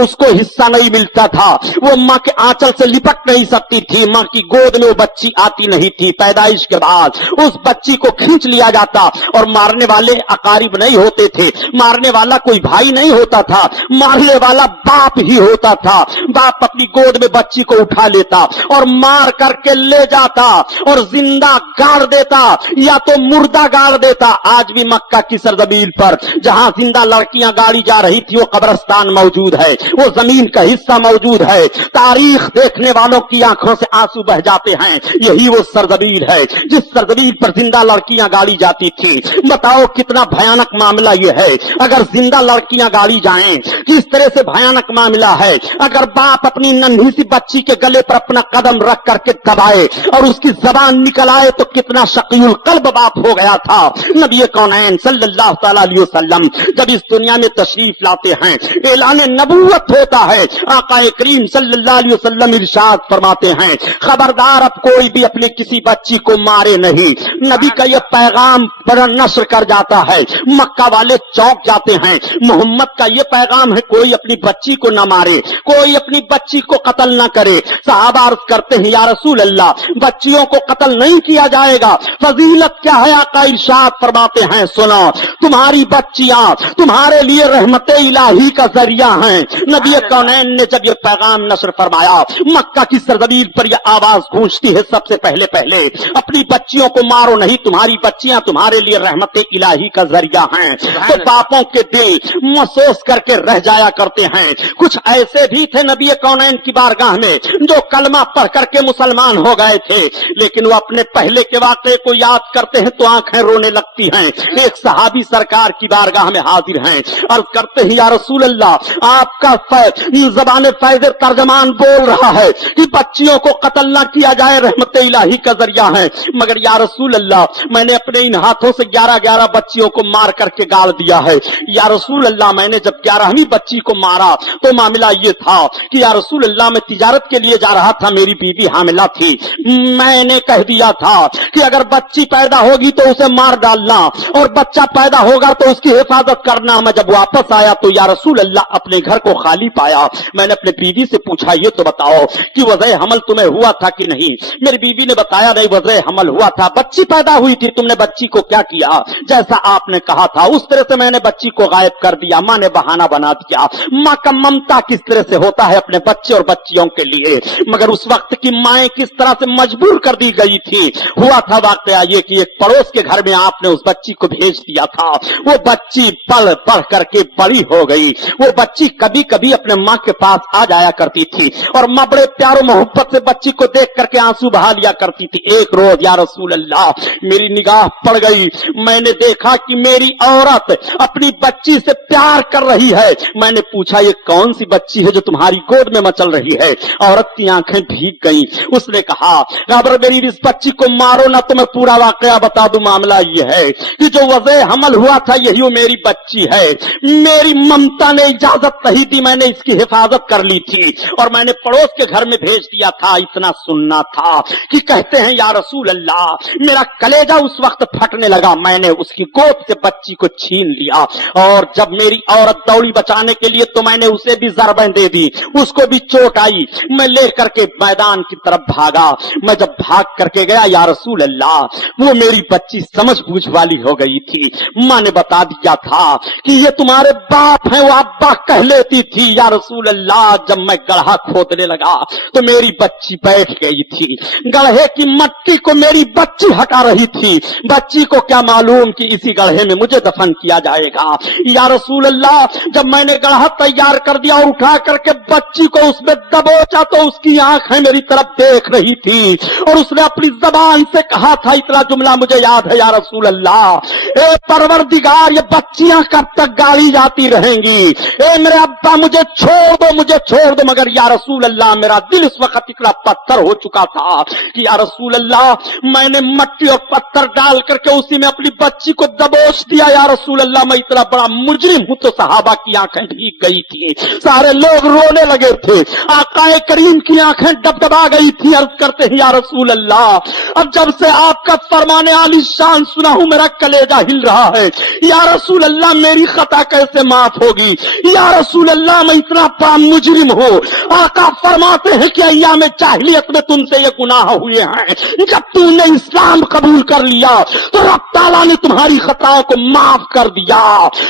اس کو حصہ نہیں ملتا تھا، وہ ماں کے آنچل سے لپٹ نہیں سکتی تھی، ماں کی گود میں وہ بچی آتی نہیں تھی۔ پیدائش کے بعد اس بچی کو کھینچ لیا جاتا اور مارنے والے اقارب نہیں ہوتے تھے، مارنے والا کوئی بھائی نہیں ہوتا تھا، مارنے والا باپ ہی ہوتا تھا۔ باپ اپنی گود میں بچی کو اٹھا لیتا اور مار کر کے لے جاتا اور زندہ گاڑ دیتا یا تو مردہ گاڑ دیتا۔ آج بھی مکہ کی سرزمین پر جہاں زندہ لڑکیاں گاڑی جا رہی تھی وہ قبرستان موجود ہے، وہ زمین کا حصہ موجود ہے۔ تاریخ دیکھنے والوں کی آنکھوں سے آنسو بہ جاتے ہیں۔ یہی وہ سرزمین ہے جس سرزمین پر زندہ لڑکیاں گاڑی جاتی تھی۔ بتاؤ کتنا بھیانک معاملہ یہ ہے۔ اگر زندہ لڑکیاں گاڑی جائیں کس طرح سے بھیانک معاملہ ہے۔ اگر باپ اپنی ننھی سی بچی کے گلے پر اپنا قدم رکھ کر کے دبائے اور اس کی زبان نکل آئے تو کتنا شقی القلب باپ ہو گیا تھا۔ نبی کونین صلی اللہ تعالی علیہ وسلم جب اس دنیا میں تشریف لاتے ہیں، اعلان نبوت ہوتا ہے، آقا کریم صلی اللہ علیہ وسلم ارشاد فرماتے ہیں خبردار اب کوئی بھی اپنے کسی بچی کو مارے نہیں۔ نبی کا یہ پیغام बड़ा नस्र कर जाता है। मक्का वाले चौंक जाते हैं। मोहम्मद का ये पैगाम है, कोई अपनी बच्ची को न मारे, कोई अपनी बच्ची को कत्ल न करे। सहाबा अर्ज करते हैं, या रसूल अल्लाह, बच्चियों को कत्ल नहीं किया जाएगा, फजीलत क्या है? आका इरशाद फरमाते हैं, सुनो, तुम्हारी बच्चियां तुम्हारे लिए रहमत इलाही का जरिया हैं। नबी कौनैन ने जब ये पैगाम नस्र फरमाया, मक्का की सरजमीन पर यह आवाज गूंजती है, सबसे पहले अपनी बच्चियों को मारो नहीं, तुम्हारी बच्चियां तुम्हारे लिए रहमत इलाही का जरिया हैं। तो बापों के दिल महसूस करके रह जाया करते हैं। कुछ ऐसे भी थे नबी कौनैन की बारगाह में जो कलमा पढ़ करके मुसलमान हो गए थे, लेकिन वो अपने पहले के वाक़े को याद करते हैं तो आंखें रोने लगती हैं। एक सहाबी सरकार की बारगाह में हाजिर हैं, अर्ज करते हैं, या रसूल अल्लाह, आपका ज़बान फैज़ तर्जमान बोल रहा है कि बच्चियों को कत्ल न किया जाए, रहमत इलाही का जरिया है, मगर या रसूल अल्लाह, मैंने अपने इन हाथों से 11 बच्चियों को मार करके गाल दिया है। या रसूल अल्लाह, मैंने जब 11वीं बच्ची को मारा तो मामला ये था कि या रसूल अल्लाह, मैं तिजारत के लिए जा रहा था, मेरी बीवी हामिला थी, मैंने कह दिया था कि अगर बच्ची पैदा होगी तो उसे मार डालना और बच्चा पैदा होगा तो उसकी हिफाजत करना। मैं जब वापस आया तो या रसूल अल्लाह, अपने घर को खाली पाया। मैंने अपने बीवी से पूछा, ये तो बताओ कि वजह हमल तुम्हें हुआ था कि नहीं? मेरी बीवी ने बताया, नहीं वजह हमल हुआ था, बच्ची पैदा हुई थी, तुमने बच्ची को क्या किया? जैसा आपने कहा था उस तरह से मैंने बच्ची को गायब कर दिया। मां ने बहाना बना दिया। मां का ममता किस तरह से होता है अपने बच्चे और बच्चियों के लिए, मगर उस वक्त की माएं किस तरह से मजबूर कर दी गई थी। हुआ था वाकया ये कि एक पड़ोस के घर में आपने उस बच्ची को भेज दिया था। वो बच्ची पल पढ़ करके बड़ी हो गई। वो बच्ची कभी कभी अपने मां के पास आ जाया करती थी और मां बड़े प्यारो मोहब्बत से बच्ची को देख करके आंसू बहा लिया करती थी। एक रोज या रसूल अल्लाह, मेरी निगाह पड़ गई, मैंने देखा कि मेरी औरत अपनी बच्ची से प्यार कर रही है। मैंने पूछा, ये कौन सी बच्ची है जो तुम्हारी गोद में मचल रही है? औरत की आंखें भीग गईं। उसने कहा, अगर मेरी इस बच्ची को मारो ना तो मैं पूरा वाकया बता दूं। मामला ये है कि जो वजह हमल हुआ था यही वो मेरी बच्ची है। मेरी ममता ने इजाजत नहीं दी, मैंने इसकी हिफाजत कर ली थी और मैंने पड़ोस के घर में भेज दिया था। इतना सुनना था कि कहते हैं, या रसूल अल्लाह, मेरा कलेजा उस वक्त फटने लगा। मैंने उसकी गोद से बच्ची को छीन लिया और जब मेरी औरत दौड़ी बचाने के लिए तो मैंने उसे भी ज़रबें दे दी, उसको भी चोट आई। मैं लेकर के मैदान की तरफ भागा। मैं जब भाग करके गया, या रसूल अल्लाह, वो मेरी बच्ची समझ बूझ वाली हो गई थी। मां ने बता दिया था कि ये तुम्हारे बाप हैं, वो अब्बा कह लेती थी। या रसूल अल्लाह, जब मैं गड्ढा खोदने लगा तो मेरी बच्ची बैठ गई थी। गड्ढे की मट्टी को मेरी बच्ची हटा रही थी। बच्ची को क्या मालूम कि इसी गड्ढे में मुझे दफन किया जाएगा। या रसूल अल्लाह, जब मैंने गड्ढा तैयार कर दिया और उठा करके बच्ची को उसमें दबोचा तो उसकी आंखें मेरी तरफ देख रही थी और उसने अपनी जबान से कहा था, इतना जुमला मुझे याद है, या रसूल अल्लाह, ए परवरदिगार, ये बच्चियां कब तक गाड़ी जाती रहेंगी? ए मेरे अब्बा, मुझे छोड़ दो, मुझे छोड़ दो। मगर या रसूल अल्लाह, मेरा दिल इस वक्त इतना पत्थर हो चुका था कि या रसूल अल्लाह, मैंने मट्टी और पत्थर डाल करके उसी में अपनी बच्ची को दबोच दिया। या रसूल अल्लाह, मैं इतना बड़ा मुजरिम हूं। तो सहाबा की आंखें भीग गई थी, सारे लोग रोने लगे थे, आकाए करीम की आंखें डबडबा गई थी। अर्ज करते हैं, या रसूल अल्लाह, अब जब से आपका फरमाने आली शान सुना हूं मेरा कलेजा हिल रहा है। या रसूल अल्लाह, मेरी खता कैसे माफ होगी? या रसूल अल्लाह, मैं इतना बड़ा मुजरिम हूं। आका फरमाते हैं कि अय्याम जाहिलियत में तुमसे ये गुनाह हुए हैं, जब तुमने इस्लाम कबूल कर लिया तो रब ताला ने तुम्हारी खताओं को माफ कर दिया।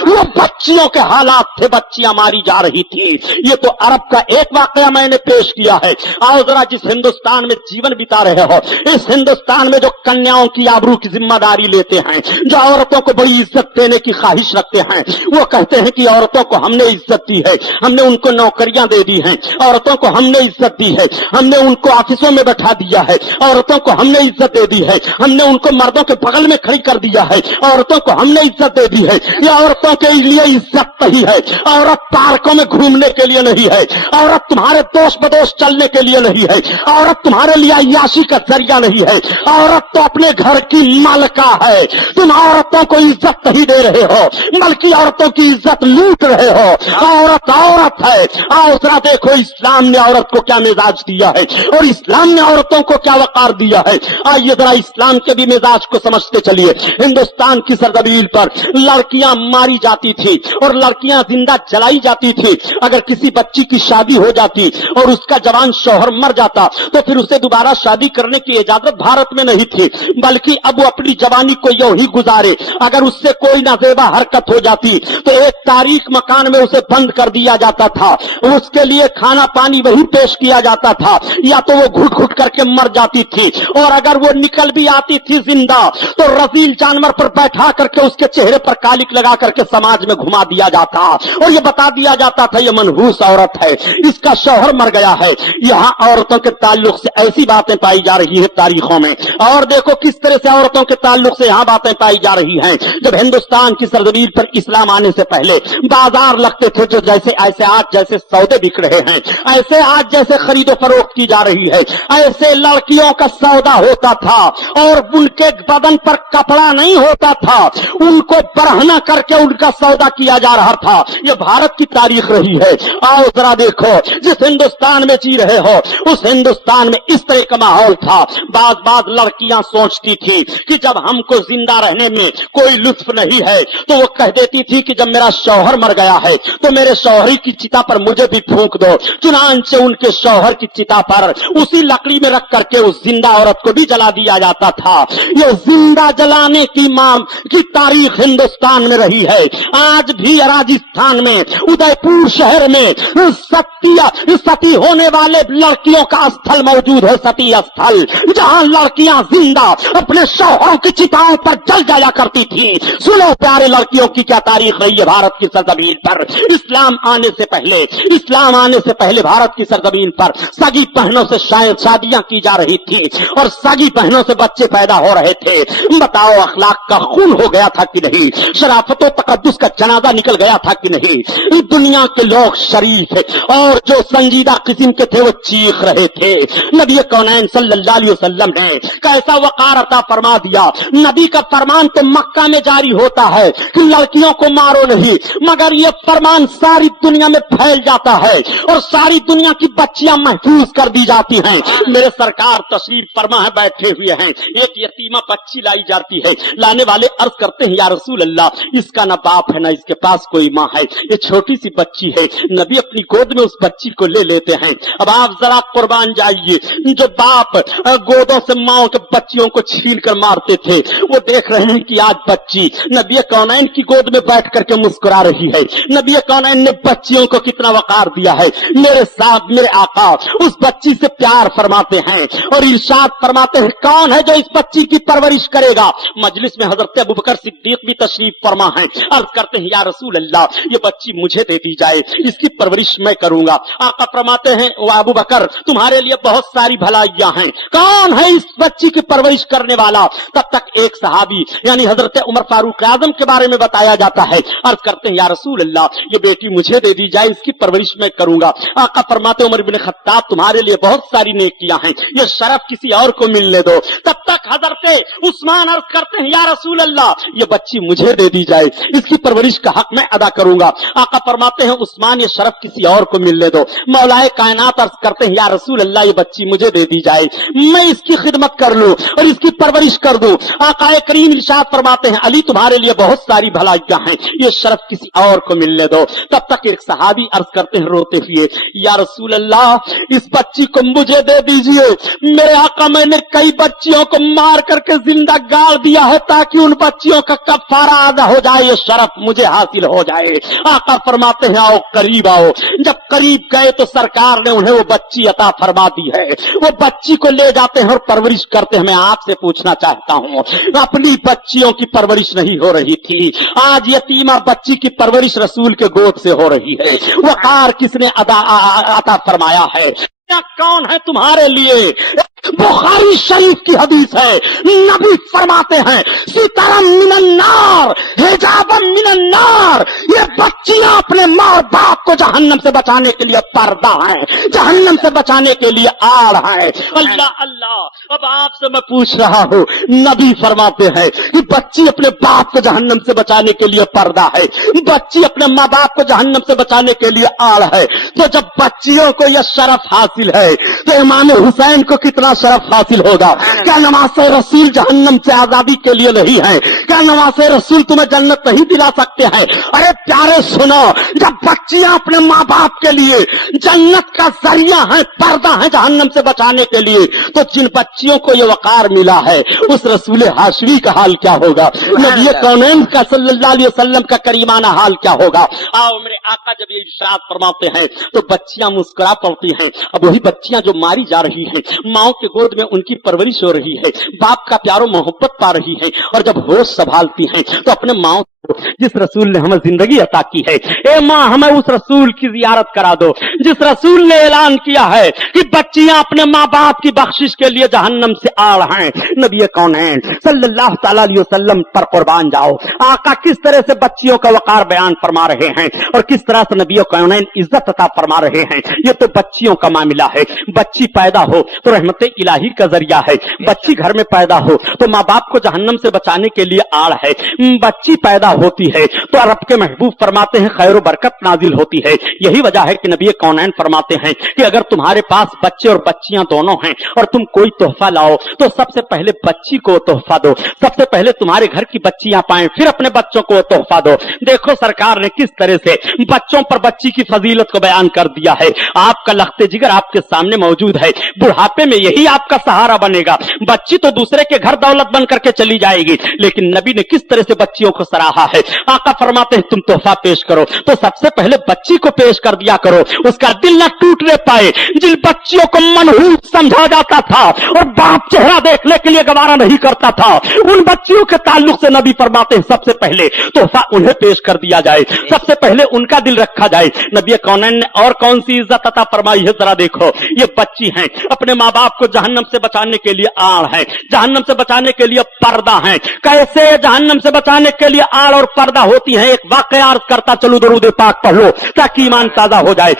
वो बच्चियों के हालात थे, बच्चियां मारी जा रही थी। ये तो अरब का एक वाकया मैंने पेश किया है। आओ जरा, जिस हिंदुस्तान में जीवन बिता रहे हो, इस हिंदुस्तान में जो कन्याओं की आबरू की जिम्मेदारी लेते हैं, जो औरतों को बड़ी इज्जत देने की ख्वाहिश रखते हैं, वो कहते हैं कि औरतों को हमने इज्जत दी है, हमने उनको नौकरियां दे दी हैं, औरतों को हमने इज्जत दी है, हमने उनको ऑफिसों में बैठा दिया है, औरतों को हमने इज्जत दे दी है, हमने उनको मर्दों के बगल में खड़ी कर दिया है, औरतों को हमने इज्जत दे दी है। ये औरतों के लिए इज्जत नहीं है। औरत पार्कों में घूमने के लिए नहीं है, औरत तुम्हारे दोष बदोश चलने के लिए नहीं है, औरत तुम्हारे लिए अय्याशी का जरिया नहीं है। औरत तो अपने घर की मालिका है। तुम औरतों को इज्जत नहीं दे रहे हो, बल्कि औरतों की इज्जत लूट रहे हो। औरत औरत है। आओ जरा देखो, इस्लाम ने औरत को क्या मिजाज दिया है और इस्लाम ने औरतों को क्या वकार दिया है। आइए जरा इस्लाम के भी मिजाज को समझते चलिए। لیے ہندوستان کی سرزمین پر لڑکیاں ماری جاتی تھی اور لڑکیاں زندہ جلائی جاتی تھی. اگر کسی بچی کی شادی ہو جاتی اور اس کا جوان شوہر مر جاتا تو پھر اسے دوبارہ شادی کرنے کی اجازت بھارت میں نہیں تھی، بلکہ اب وہ اپنی جوانی کو یوں ہی گزارے. اگر اس سے کوئی نازیبا حرکت ہو جاتی تو ایک تاریخ مکان میں اسے بند کر دیا جاتا تھا. اس کے لیے کھانا پانی وہی پیش کیا جاتا تھا، یا تو وہ گھٹ گھٹ کر کے مر جاتی تھی، اور اگر وہ نکل بھی آتی تھی زندہ تو رذیل جانور پر بیٹھا کر کے اس کے چہرے پر کالک لگا کر کے سماج میں گھما دیا جاتا اور یہ بتا دیا جاتا تھا یہ منحوس عورت ہے، اس کا شوہر مر گیا ہے. یہاں عورتوں کے تعلق سے ایسی باتیں پائی جا رہی ہیں تاریخوں میں، اور دیکھو کس طرح سے عورتوں کے تعلق سے یہاں باتیں پائی جا رہی ہیں. جب ہندوستان کی سرزمین پر اسلام آنے سے پہلے بازار لگتے تھے جو جیسے ایسے آج جیسے سودے بک رہے ہیں، ایسے آج جیسے خرید و فروخت کی جا رہی ہے، ایسے لڑکیوں کا سودا ہوتا تھا اور ان کے بدن پر کپڑا نہیں ہوتا تھا، ان کو برہنہ کر کے ان کا سودا کیا جا رہا تھا. یہ بھارت کی تاریخ رہی ہے. آؤ ذرا دیکھو جس ہندوستان میں جی رہے ہو اس ہندوستان میں اس طرح کا ماحول تھا. بعض لڑکیاں سوچتی تھی کہ جب ہم کو زندہ رہنے میں کوئی لطف نہیں ہے تو وہ کہہ دیتی تھی کہ جب میرا شوہر مر گیا ہے تو میرے شوہری کی چتا پر مجھے بھی پھونک دو. چنانچہ ان کے شوہر کی چتا پر اسی لکڑی میں رکھ کر کے اس زندہ عورت کو بھی جلا دیا جاتا تھا. یہ زندہ جلانے کی تاریخ ہندوستان میں رہی ہے. آج بھی راجستھان میں ادے پور شہر میں ستی ہونے والے لڑکیوں کا استھل موجود ہے، ستی استھل، جہاں لڑکیاں زندہ اپنے شوہروں کی چتاؤں پر جل جایا کرتی تھی. سنو پیارے لڑکیوں کی کیا تاریخ رہی ہے بھارت کی سرزمین پر. اسلام آنے سے پہلے بھارت کی سرزمین پر سگی بہنوں سے شادیاں کی جا رہی تھی اور سگی بہنوں سے بچے پیدا ہو رہے تھے. بتاؤ اخلاق کا خون ہو گیا تھا کہ نہیں؟ شرافت و تقدس کا جنازہ نکل گیا تھا کہ نہیں؟ دنیا کے لوگ شریف اور جو سنجیدہ قسم کے تھے وہ چیخ رہے تھے. نبی کونین صلی اللہ علیہ وسلم نے کیسا وقار عطا فرما دیا. نبی کا فرمان تو مکہ میں جاری ہوتا ہے کہ لڑکیوں کو مارو نہیں، مگر یہ فرمان ساری دنیا میں پھیل جاتا ہے اور ساری دنیا کی بچیاں محفوظ کر دی جاتی ہیں. میرے سرکار تشریف فرما ہے بیٹھے ہوئے ہیں، ایک یتیمہ بچی لائی جاتی ہے. لانے والے عرض کرتے ہیں یا رسول اللہ اس کا نہ باپ ہے نہ اس کے پاس کوئی ماں ہے، یہ چھوٹی سی بچی ہے. نبی اپنی گود میں اس بچی کو لے لیتے ہیں. اب آپ ذرا قربان جائیے، جو باپ گودوں سے ماں کے بچیوں کو چھین کر مارتے تھے وہ دیکھ رہے ہیں کہ آج بچی نبی کونین کی گود میں بیٹھ کر کے مسکرا رہی ہے. نبی کونین نے بچیوں کو کتنا وقار دیا ہے. میرے ساتھ میرے آقا اس بچی سے پیار فرماتے ہیں اور ارشاد فرماتے ہیں کون ہے جو اس بچی کی پرورش کرے گا. مجلس میں حضرت ابوبکر صدیق بھی تشریف فرما ہے. عرض کرتے ہیں یا رسول اللہ یہ بچی مجھے دے دی جائے، اس کی پرورش میں کروں گا. آقا فرماتے ہیں ابوبکر تمہارے لیے بہت ساری بھلائیاں ہیں، کون ہے اس بچی کی پرورش کرنے والا؟ تب تک ایک صحابی یعنی حضرت عمر فاروق اعظم کے بارے میں بتایا جاتا ہے. عرض کرتے ہیں یا رسول اللہ یہ بیٹی مجھے دے دی جائے، اس کی پرورش میں کروں گا. آقا فرماتے عمر بن خطاب تمہارے لیے بہت ساری نیکیاں ہیں، یہ شرف کسی اور کو ملنے دو. تب تک حضرت عثمان عرض کرتے ہیں یا رسول اللہ یہ بچی مجھے دے دی جائے، اس کی پرورش کا حق میں ادا کروں گا. آقا فرماتے ہیں عثمان یہ شرف کسی اور کو ملنے دو. مولا کائنات عرض کرتے ہیں یا رسول اللہ یہ بچی مجھے دے دی جائے، میں اس کی خدمت کر لوں اور اس کی پرورش کر دوں. آقا کریم ارشاد فرماتے ہیں علی تمہارے لیے بہت ساری بھلائیاں ہیں، یہ شرف کسی اور کو ملنے دو. تب تک ایک صحابی عرض کرتے ہیں روتے ہوئے یا رسول اللہ اس بچی کو مجھے دے دیجئے. میرے آقا میں نے کئی بچیوں کو مار کر کے زندہ گاڑ دیا ہے تاکہ ان بچیوں کا کفارہ ادا ہو جائے، یہ شرف مجھے حاصل ہو جائے. آقا فرماتے ہیں آؤ قریب آؤ. جب قریب گئے تو سرکار نے انہیں وہ بچی عطا فرما دی ہے. وہ بچی کو لے جاتے ہیں اور پرورش کرتے ہیں. میں آپ سے پوچھنا چاہتا ہوں اپنی بچیوں کی پرورش نہیں ہو رہی تھی، آج یتیمہ بچی کی پرورش رسول کے گود سے ہو رہی ہے. وقار کس نے عطا فرمایا ہے؟ کون ہے تمہارے لیے؟ بخاری شریف کی حدیث ہے، نبی فرماتے ہیں سترم من النار حجابم من النار، یہ ये बच्चियां अपने माँ और बाप को जहन्नम से बचाने के लिए पर्दा है, जहन्नम से बचाने के लिए आड़ है। अल्लाह अल्लाह, अब आपसे मैं पूछ रहा हूँ, नबी फरमाते हैं कि बच्ची अपने बाप को जहन्नम से बचाने के लिए पर्दा है, बच्ची अपने माँ बाप को जहन्नम से बचाने के लिए आड़ है। तो जब बच्चियों को यह शरफ हासिल है तो इमाम हुसैन को कितना शरफ हासिल होगा। क्या नवासे रसूल जहन्नम से आजादी के लिए नहीं है? क्या नवासे रसूल तुम्हें जन्नत नहीं दिला सकते हैं? अरे प्यारे सुनो, जब बच्चियां अपने माँ बाप के लिए जन्नत का जरिया है, पर्दा है जहन्नम से बचाने के लिए, तो जिन बच्चियों को ये वकार मिला है उस रसूल हाशमी का हाल क्या होगा, नबी कौनैन का सल्लल्लाहु अलैहि वसल्लम का करीमाना हाल क्या होगा। आओ मेरे आका जब ये इरशाद फरमाते हैं तो बच्चियां मुस्कुरा पड़ती हैं। अब वही बच्चियां जो मारी जा रही हैं, माओ के गोद में उनकी परवरिश हो रही है, बाप का प्यारो मोहब्बत पा रही है, और जब होश संभालती हैं तो अपने माओ जिस रसूल ने हमें जिंदगी अता की है, ए माँ हमें उस रसूल की जियारत करा दो जिस रसूल ने ऐलान किया है कि बच्चियां अपने माँ बाप की बख्शिश के लिए जहन्नम से आड़ हैं। नबी कौनैन सल्लल्लाहु तआला अलैहि वसल्लम पर कुर्बान जाओ, आका किस तरह से बच्चियों का वकार बयान फरमा रहे हैं और किस तरह से नबी कौनैन इज्जत अता फरमा रहे हैं। ये तो बच्चियों का मामला है। बच्ची पैदा हो तो रहमत इलाही का जरिया है, बच्ची घर में पैदा हो तो माँ बाप को जहन्नम से बचाने के लिए आड़ है। बच्ची पैदा होती है तो रब के महबूब फरमाते हैं खैर व बरकत नाजिल होती है। यही वजह है कि नबी कौनैन फरमाते हैं कि अगर तुम्हारे पास बच्चे और बच्चियां दोनों हैं और तुम कोई तोहफा लाओ तो सबसे पहले बच्ची को तोहफा दो, सबसे पहले तुम्हारे घर की बच्चियां पाएं, फिर अपने बच्चों को तोहफा दो। देखो सरकार ने किस तरह से बच्चों पर बच्ची की फजीलत को बयान कर दिया है। आपका लख्ते जिगर आपके सामने मौजूद है, बुढ़ापे में यही आपका सहारा बनेगा। बच्ची तो दूसरे के घर दौलत बन करके चली जाएगी, लेकिन नबी ने किस तरह से बच्चियों को सराहा है। आका फरमाते हैं तुम तोहफा पेश करो तो सबसे पहले बच्ची को पेश कर दिया करो, उसका दिल न टूटने पाए। जिन बच्चियों को मनहूस समझा जाता था और बाप चेहरा देखने के लिए गवारा नहीं करता था, उन बच्चियों के ताल्लुक से नबी फरमाते हैं सबसे पहले तोहफा उन्हें पेश कर दिया जाए, सबसे पहले उनका दिल रखा जाए। नबी कौनैन ने और कौन सी इज्जत अता फरमाई है जरा देखो। ये बच्ची हैं, अपने माँ बाप को जहन्नम से बचाने के लिए आड़ है, जहन्नम से बचाने के लिए पर्दा है। कैसे जहन्नम से बचाने के लिए आड़ और पर्दा होती है, एक वाकया अर्ज करता चलो, दरूद पाक पढ़ लो ताकि ईमान ताजा हो जाए।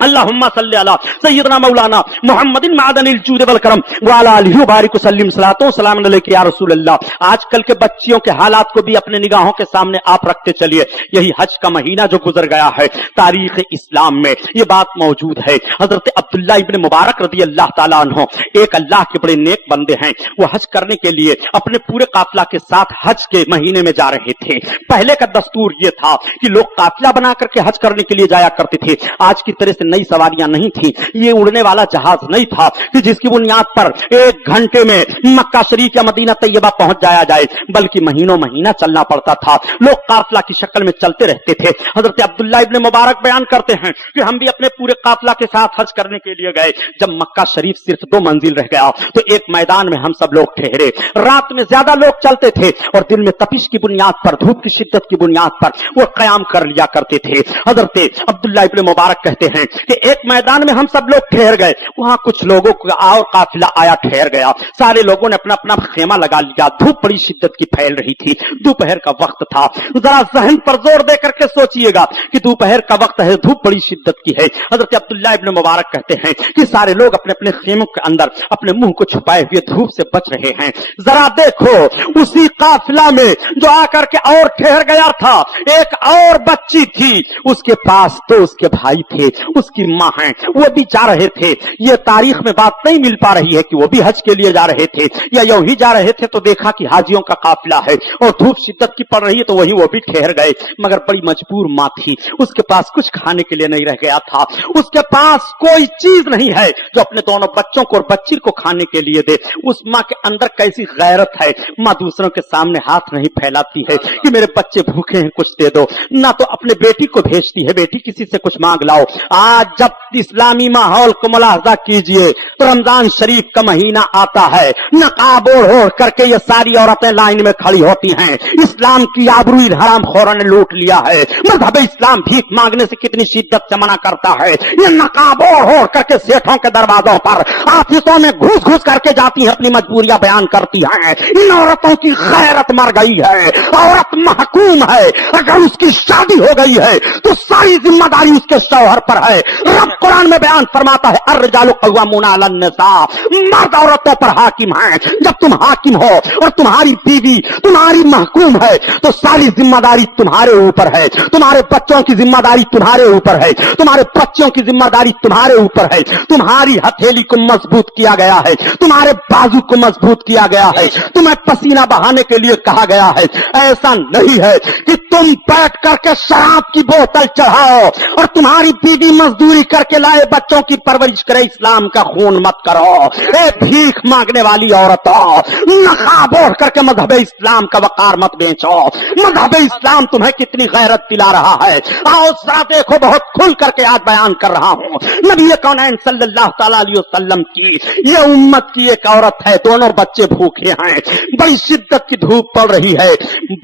अल्लाहुम्मा सल्ली अला सय्यदना मौलाना मुहम्मदिन मादनिल जूद वल करम व अला आलिहि व बारिक वसल्लिम सलातो सलाम अलैका या रसूल अल्लाह। आजकल के बच्चियों के हालात को भी अपने निगाहों के सामने आप रखते चलिए। यही हज का महीना जो गुजर गया है, तारीख इस्लाम में ये बात मौजूद है। हजरत अब्दुल्ला इब्न मुबारक रदी अल्लाह ताला अन्हु एक अल्लाह के बड़े नेक बंदे हैं, वो हज करने के लिए अपने पूरे काफिला के साथ हज के महीने में जा रहे थे। पहले का दस्तूर ये था कि लोग काफिला बना करके हज करने के लिए जाया करते थे। आज की तरह से नई सवारियां नहीं थी, ये उड़ने वाला जहाज नहीं था कि जिसकी बुनियाद पर 1 घंटे में मक्का शरीफ या मदीना तैयबा पहुंच जाया जाए, बल्कि महीनों महीना चलना पड़ता था। लोग काफिला की शक्ल में चलते रहते थे। हजरत अब्दुल्ला इब्न मुबारक बयान करते हैं कि हम भी अपने पूरे काफिला के साथ हज करने के लिए गए। जब मक्का शरीफ सिर्फ 2 मंजिल रह गया तो एक मैदान में हम सब लोग ठहरे। रात में ज्यादा लोग चलते थे और दिन में तपिश की बुनियाद पर, धूप की शिद्दत की बुनियाद पर वो कयाम कर लिया करते थे। हजरत अब्दुल्ला इब्न मुबारक कहते हैं कि एक मैदान में हम सब लोग ठहर गए, वहां कुछ लोगों का और काफिला आया ठहर गया। सारे लोगों ने अपना अपना खेमा लगा लिया। धूप बड़ी शिद्दत की फैल रही थी, दोपहर का वक्त था। जरा जहन पर जोर दे करके सोचिएगा कि दोपहर का वक्त है, धूप बड़ी शिद्दत की है। हजरत अब्दुल्ला इब्न मुबारक कहते हैं कि सारे लोग अपने अपने खेमों के अंदर अपने मुंह को छुपाए हुए धूप से बच रहे हैं। जरा देखो, उसी काफिला में जो आकर के और ठहर गया था, एक और बच्ची थी, उसके पास तो उसके भाई थे, उसकी माँ है, वो भी जा रहे थे। ये तारीख में बात नहीं मिल पा रही है कि वो भी हज के लिए जा रहे थे या यूं ही जा रहे थे तो देखा कि हाजियों का काफिला है और धूप शिद्दत की पड़ रही है तो वहीं वो भी ठहर गए। मगर बड़ी मजबूर माँ थी, उसके पास कुछ खाने के लिए नहीं रह गया था, उसके पास कोई चीज नहीं है जो अपने दोनों बच्चों को और बच्ची को खाने के लिए दे। उस माँ के अंदर कैसी गैरत है, माँ दूसरों के सामने हाथ नहीं फैलाती है कि मेरे बच्चे भूखे हैं कुछ दे दो, ना तो अपने बेटी को भेजती है बेटी किसी से कुछ मांग लाओ। आज जब इस्लामी माहौल को मुलाहजा कीजिए तो रमजान शरीफ का महीना आता है, नकाब ओढ़ करके ये सारी औरतें लाइन में खड़ी होती हैं। इस्लाम की आबरू हरामखोरों ने लूट लिया है। मजहब इस्लाम भीख मांगने से कितनी शिद्दत से मना करता है। ये नकाब ओढ़ करके सेठों के दरवाजों पर, ऑफिसों में घुस घुस करके जाती हैं, अपनी मजबूरियां बयान करती हैं। इन औरतों की गैरत मर गई है। औरत महकूम है, अगर उसकी शादी हो गई है तो सारी जिम्मेदारी उसके शौहर पर है। रब कुरान में बयान फरमाता है, अर्रिजालु क़व्वामूना अलन निसा, मर्द औरतों पर हाकिम है। जब तुम हाकिम हो और तुम्हारी बीवी तुम्हारी महकूम है तो सारी जिम्मेदारी तुम्हारे ऊपर है। तुम्हारे बच्चों की जिम्मेदारी तुम्हारे ऊपर है, तुम्हारे बच्चों की जिम्मेदारी तुम्हारे ऊपर है। तुम्हारी हथेली को मजबूत किया गया है, तुम्हारे बाजू को मजबूत किया गया है, तुम्हें पसीना बहाने के लिए कहा गया है। ऐसा नहीं है कि तुम बैठ करके शराब की बोतल चढ़ाओ और तुम्हारी बीवी मजदूरी करके लाए बच्चों की परवरिश करे। इस्लाम का खून मत करो। ए भीख मांगने वाली औरतों, नकाब ओढ़ करके मजहब इस्लाम का वकार मत बेचो। मजहब इस्लाम तुम्हें कितनी गैरत दिला रहा है। आओ जरा देखो, बहुत खुल करके आज बयान कर रहा हूं। नबी कौनैन सल्लल्लाहु तआला अलैहि वसल्लम की ये उम्मत की एक औरत है, दोनों बच्चे भूखे हैं, बड़ी शिद्दत की धूप पड़ रही है।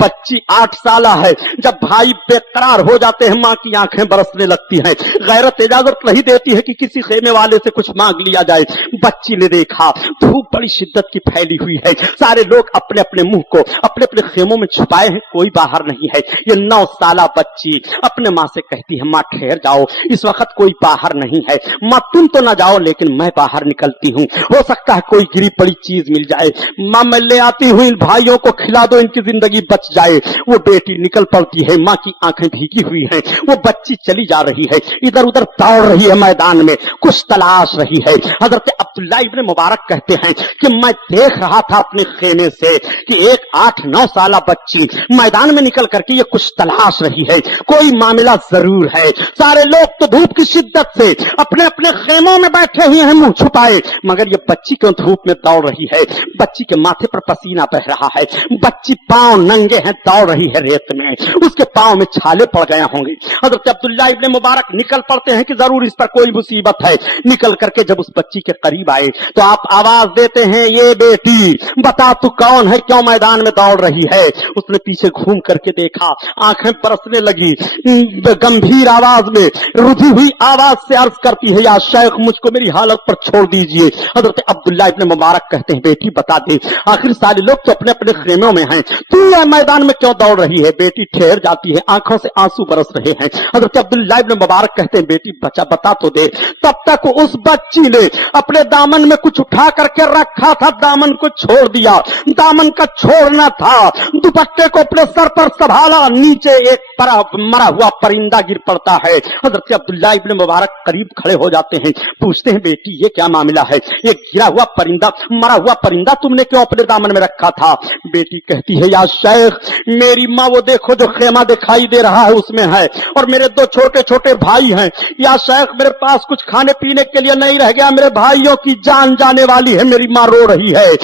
बच्ची 8 साल है। जब भाई बेकरार हो जाते हैं, मां की आंखें बरसने लगती हैं। गैरत इजाजत नहीं देती है कि किसी खेमे वाले से कुछ मांग लिया जाए। बच्ची ने देखा धूप बड़ी शिद्दत की फैली हुई है, सारे लोग अपने अपने मुंह को अपने अपने खेमों में छुपाए हैं, कोई बाहर नहीं है। ये 9 साल बच्ची अपने माँ से कहती है, माँ ठहर जाओ, इस वक्त कोई बाहर नहीं है। माँ तुम तो ना जाओ, लेकिन मैं बाहर निकलती हूँ, हो सकता है कोई गिरी पड़ी चीज मिल जाए। माँ मैं ले आती हूँ, इन भाइयों को खिला दो, इनकी जिंदगी बच जाए। वो बेटी निकल पड़ती है, माँ की आंखें भीगी हुई हैं। वो बच्ची चली जा रही है, इधर उधर दौड़ रही है, मैदान में कुछ तलाश रही है। हजरत अब्दुल्लाह इब्न मुबारक कहते हैं कि मैं देख रहा था अपने खेमे से कि एक 8-9 साल बच्ची मैदान में निकल करके ये कुछ तलाश रही है, कोई मामला जरूर है। सारे लोग तो धूप की शिद्दत से अपने अपने खेमों में बैठे हुए हैं, मुंह छुपाए, मगर ये बच्ची क्यों धूप में दौड़ रही है। बच्ची के माथे पर पसीना बह रहा है, बच्ची पांव नंगे हैं, दौड़ रही है रेत में, उसके पांव में छाले पड़ गए होंगे। हजरत अब्दुल्लाह इब्न मुबारक निकल पड़ते हैं कि जरूर इस पर कोई मुसीबत है। निकल करके जब उस बच्ची के करीब आए तो आप आवाज देते हैं, ये बेटी बता तू कौन है, क्यों मैदान में दौड़ रही है। उसने पीछे घूम करके देखा, आंखें बरसने लगी, गंभीर आवाज में, रुधी हुई आवाज से अर्ज करती है, या शेख मुझको मेरी हालत पर छोड़ दीजिए। हजरत अब्दुल्लाह इब्न मुबारक कहते हैं, बेटी बता दे, आखिर सारे लोग तो अपने अपने खेमों में हैं, तू यह मैदान में क्यों दौड़ रही है। बेटी ठहर जाती है, आंखों से आंसू बरस रहे हैं। हजरत अब्दुल्लाह इब्न मुबारक कहते हैं, बेटी बता तो दे। तब तक उस बच्ची ने अपने दामन में कुछ उठा करके रखा था, दामन को छोड़ दिया। दामन का छोड़ना था, दुपट्टे को अपने सर पर संभाला, नीचे एक मरा हुआ परिंदा गिर पड़ता है। हजरत अब्दुल्लाह इब्न मुबारक करीब खड़े हो जाते हैं, पूछते हैं, बेटी ये क्या मामला है, एक गिरा हुआ परिंदा, मरा हुआ परिंदा तुमने क्यों अपने दामन में रखा था। बेटी कहती है, या शेख मेरी माँ वो देखो जो खेमा दिखाई दे रहा है उसमें है, और मेरे 2 छोटे छोटे भाई हैं। या शेख मेरे पास कुछ खाने पीने के लिए नहीं रह गया, मेरे भाइयों की जान जाने वाली है, मेरी माँ रो रही है।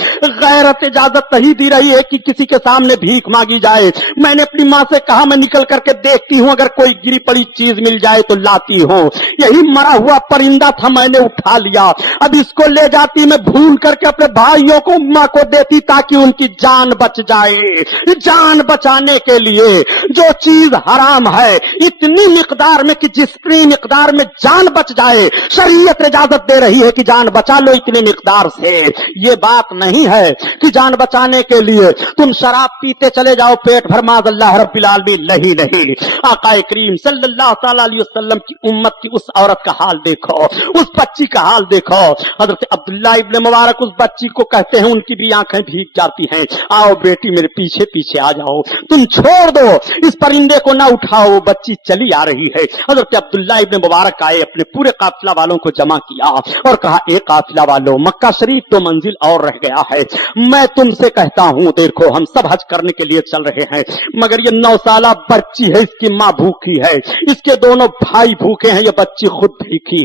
गैरत इजाजत नहीं दी रही है कि किसी के सामने भीख मांगी जाए। मैंने अपनी माँ से कहा मैं निकल करके देखती हूँ, अगर कोई गिरी पड़ी चीज मिल जाए तो लाती हूँ। यही मरा हुआ परिंदा था, मैंने उठा लिया, अब इसको ले जाती, मैं भूल करके अपने भाइयों को माँ को देती ताकि उनकी जान बच जाए। जान बचाने के लिए जो चीज हराम है इतनी मिकदार में कि जितनी मिकदार में जान बच जाए, शरीयत इजाजत दे रही है कि जान बचा लो इतने मिकदार से। ये बात नहीं है कि जान बचाने के लिए तुम शराब पीते चले जाओ पेट भर, माज़अल्लाह रब्बिल आलमीन, नहीं। आका करीम सल्लल्लाहु तआला अलैहि वसल्लम की उम्मत की उस औरत का हाल देखो, उस बच्ची का हाल देखो। हजरत अब्दुल्लाह इब्न मुबारक उस बच्ची को कहते हैं, उनकी भी आंखें भीग जाती हैं, आओ बेटी मेरे पीछे पीछे आ जाओ, तुम छोड़ दो इस परिंदे को, ना उठाओ। बच्ची चली आ रही है। हजरत अब्दुल्लाह इब्न मुबारक आए, अपने पूरे काफिला वालों को जमा किया और कहा, एक काफिला वालों, मक्का शरीफ तो मंजिल और रह गया है, मैं तुमसे कहता हूं, देखो हम सब हज करने के लिए चल रहे हैं, मगर ये 9 साला बच्ची है, इसकी माँ भूखी है, इसके दोनों भाई भूखे हैं, ये बच्ची खुद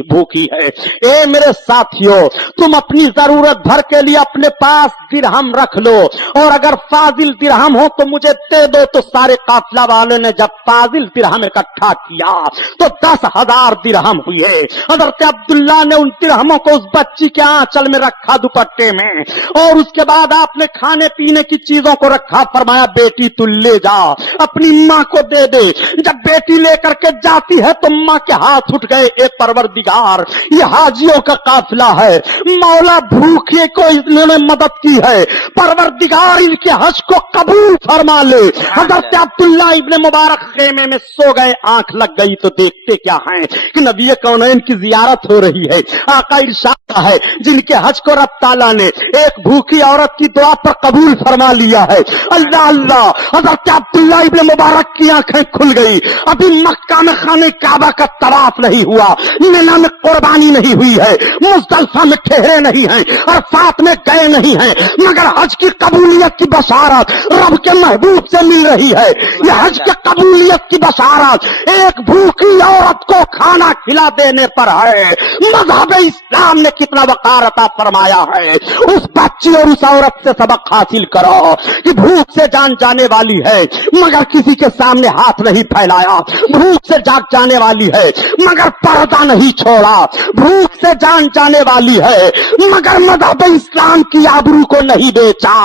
भूखी है। ए मेरे साथियों, तुम अपनी जरूरत भर के लिए अपने पास दिरहम रख लो, और अगर फाजिल दिरहम हो तो मुझे दे दो। तो सारे काफिला वालों ने जब फाजिल दिरहम इकट्ठा किया तो 10,000 दिरहम हुए। हुई है। हजरत अब्दुल्ला ने उन दिरहमों को उस बच्ची के आंचल में रखा दुपट्टे में, और उसके बाद आपने खाने पीने की चीजों को रखा, फरमाया बेटी तू ले जा, अपनी माँ को दे दे। जब बेटी लेकर के जाती है तो माँ के हाथ उठ गए, ए परवरदिगार ये हाजियों का काफिला है, मौला भूखे को इन्होंने मदद की है, परवरदिगार इनके हज को कबूल फरमा ले। हजरत अब्दुल्ला इब्ने मुबारक खेमे में सो गए, आंख लग गई तो देखते क्या है कि नबी कौनैन की जियारत हो रही है। आका इरशाद है जिनके हज को रब ताला ने एक भूखी औरत की दुआ पर कबूल फरमा लिया है। अल्लाह अल्लाह, हजरत अब्दुल्ला इब्ने मुबारक की आंखें खुल गई। अभी मक्का में खाने काबा का तवाफ नहीं हुआ, मिना में कुर्बानी नहीं हुई है, मुज़दलिफा में ठहरे नहीं हैं, अरफात में गए नहीं हैं, मगर हज की कबूलियत की बशारत रब के महबूब से मिल रही है। यह हज की कबूलियत की बशारत एक भूखी औरत को खाना खिला देने पर है। मजहब इस्लाम ने कितना वकार अता फरमाया है। उस बच्ची और उस औरत से सबक हासिल करो कि भूख से जान जाने वाली है मगर किसी के सामने हाथ नहीं फैलाया, भूख से जाग जाने वाली है मगर पर्दा नहीं छोड़ा, भूख से जान जाने वाली है मगर मजहब इस्लाम की आबरू को नहीं बेचा।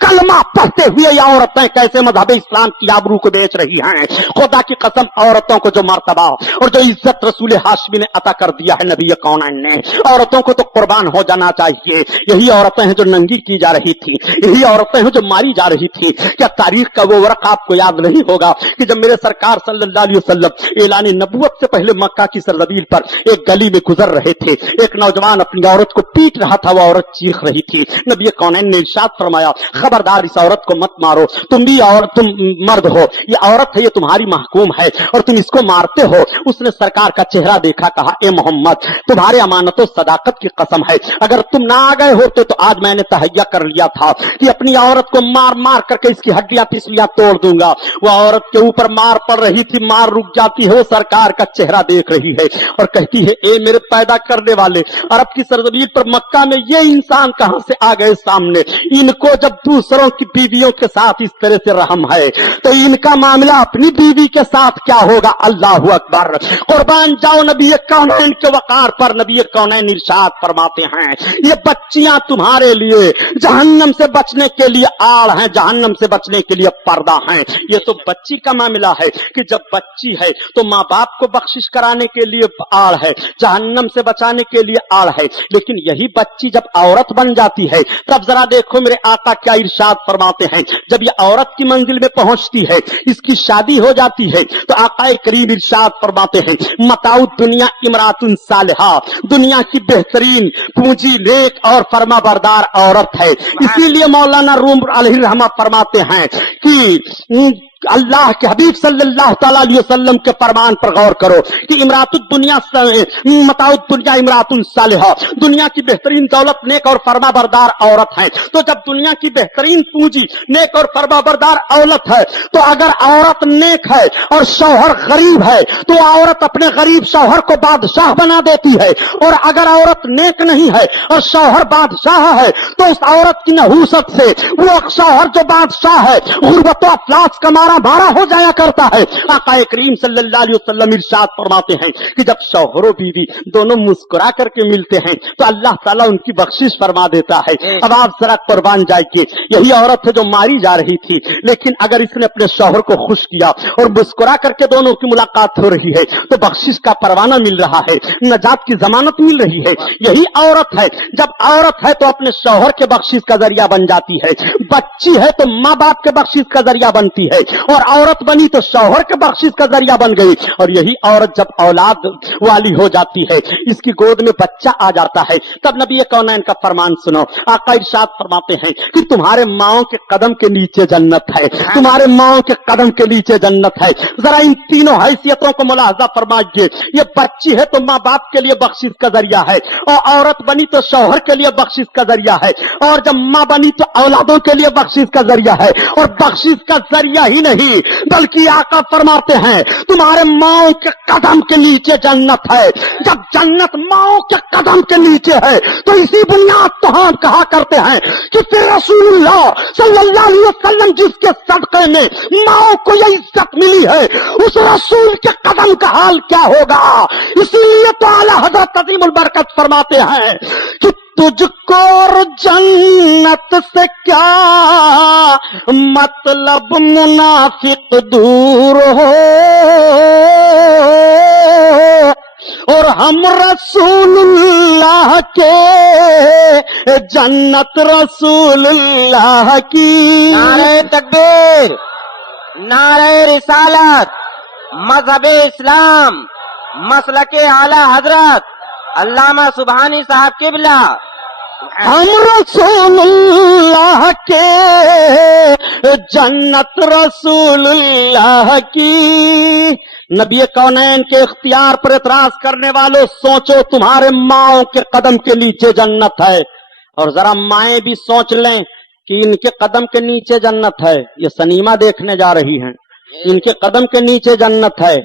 कलमा पढ़ते हुए ये औरतें कैसे मजहब इस्लाम की आबरू को बेच रही हैं। खुदा की कसम, औरतों को जो मर्तबा और जो इज्जत रसूल हाशमी ने अता कर दिया है नबी कौनैन ने, औरतों को तो कुर्बान हो जाना चाहिए। यही औरतें हैं जो नंगी की जा रही थी, यही औरतें हैं जो मारी जा रही थी। क्या तारीख का वो वर्क आपको याद नहीं होगा कि जब मेरे सरकार सल्लल्लाहु अलैहि वसल्लम एलानी नबुवत से पहले मक्का की सरजमीन पर एक गली में गुजर रहे थे, एक नौजवान अपनी औरत को पीट रहा था, वो औरत चीख रही थी। नबी कौनैन ने इरशाद फरमाया, खबरदार इस औरत को मत मारो, तुम भी और तुम मर्द हो, ये औरत है, ये तुम्हारी महकूम है और तुम इसको मारते हो। उसने सरकार का चेहरा देखा, कहा ए मोहम्मद तुम्हारे अमानत और सदाकत की कसम है, अगर तुम ना आ गए होते तो आज मैंने तहैया कर लिया था कि अपनी औरत को मार मार करके इसकी हड्डियां पिसलियां तोड़ दूंगा। वो औरत के ऊपर मार पड़ रही थी, मार रुक जाती है, वो सरकार का चेहरा देख रही है और कहती है ए मेरे पैदा करने वाले, अरब की सरजमीन पर मक्का में ये इंसान कहां से आ गए सामने। इनको जब दूसरों की बीवियों के साथ इस तरह से रहम है तो इनका मामला अपनी बीवी के साथ क्या होगा। अल्लाह अकबर, कुर्बान जाओ नबी कौनैन के वकार पर। नबी कौनैन इरशाद फरमाते हैं ये बच्चियां तुम्हारे लिए जहन्नम से बचने के लिए आड़ हैं, जहन्नम से बचने के लिए पर्दा हैं। ये तो बच्ची का मामला है कि जब बच्ची है तो माँ बाप को बख्शिश कराने के लिए आड़ है, जहन्नम से बचाने के लिए आड़ है। लेकिन यही बच्ची जब औरत बन जाती है तब जरा देखो मेरे आका क्या इरशाद फरमाते हैं। जब ये औरत की मंजिल में पहुंचती है, इसकी शादी हो जाती है तो आका करीम इरशाद फरमाते हैं मताउ दुनिया इमरातुन सालिहा, दुनिया की बेहतरीन पूंजी नेक और फरमाबरदार औरत है। इसीलिए मौलाना रूम अलैहि रहमा फरमाते हैं कि अल्लाह के हबीब सल्लल्लाहु तआला अलैहि वसल्लम के फरमान पर गौर करो कि इमरातुद दुनिया मताउद दुनिया इमरातुन सालिहा, दुनिया की बेहतरीन दौलत नेक और फरमाबरदार औरत है। तो जब दुनिया की बेहतरीन पूंजी नेक और फरमाबरदार औरत है तो अगर औरत नेक है और शौहर गरीब है तो औरत अपने गरीब शौहर को बादशाह बना देती है, और अगर औरत नेक नहीं है और शौहर बादशाह है तो उस औरत की नहूसत से वो शौहर जो बादशाह है गुर्बत व अफलास का मारा हो जाया करता है। आका करीम सल्लल्लाहु अलैहि वसल्लम इरशाद फरमाते हैं कि जब शौहर बीवी दोनों मुस्कुरा करके मिलते हैं तो अल्लाह ताला उनकी बख्शिश फरमा देता है। अब आप जरा कुर्बान जाइए, यही औरत है जो मारी जा रही थी, लेकिन अगर इसने अपने शौहर को खुश किया और मुस्कुरा करके दोनों की मुलाकात हो रही है तो बख्शिश का परवाना मिल रहा है, नजात की जमानत मिल रही है। यही औरत है, जब औरत है तो अपने शौहर के बख्शिश का जरिया बन जाती है, बच्ची है तो माँ बाप के बख्शिश का जरिया बनती है, और औरत बनी तो शौहर के बख्शिश का जरिया बन गई। और यही औरत जब औलाद वाली हो जाती है, इसकी गोद में बच्चा आ जाता है, तब नबी कौनैन का फरमान सुनो। आका इरशाद फरमाते हैं कि तुम्हारे माओ के कदम के नीचे जन्नत है, तुम्हारे माओ के कदम के नीचे जन्नत है। जरा इन तीनों हैसियतों को मुलाहजा फरमाइए। ये बच्ची है तो माँ बाप के लिए बख्शिश का जरिया है, और औरत बनी तो शौहर के लिए बख्शिश का जरिया है, और जब माँ बनी तो औलादों के लिए बख्शिश का जरिया है, और बख्शिश का जरिया ही नहीं, बल्कि आका फरमाते हैं तुम्हारे माओ के कदम के नीचे जन्नत है। जब जन्नत माओ के कदम के नीचे है तो इसी बुनियाद तो हम कहा करते हैं कि फिर रसूलुल्लाह सल्लल्लाहु अलैहि वसल्लम जिसके सदक़े में माओ को ये इज्जत मिली है, उस रसूल के कदम का हाल क्या होगा। इसीलिए तो आला हज़रत अज़ीमुल बरकत फरमाते हैं कि तुझको और जन्नत से क्या मतलब मुनाफिक दूर हो, और हम रसूलुल्लाह के जन्नत रसूलुल्लाह की। नारे तकबीर, नारे रिसालत, मजहब इस्लाम, मसलके आला हजरत अल्लामा सुबहानी साहब किबला। हम रसूलुल्लाह के जन्नत रसूलुल्लाह की। नबी कौनैन के इख्तियार पर एतराज करने वालों, सोचो तुम्हारे माओ के कदम के नीचे जन्नत है। और जरा माएं भी सोच लें कि इनके कदम के नीचे जन्नत है। ये सिनेमा देखने जा रही हैं, इनके कदम के नीचे जन्नत है।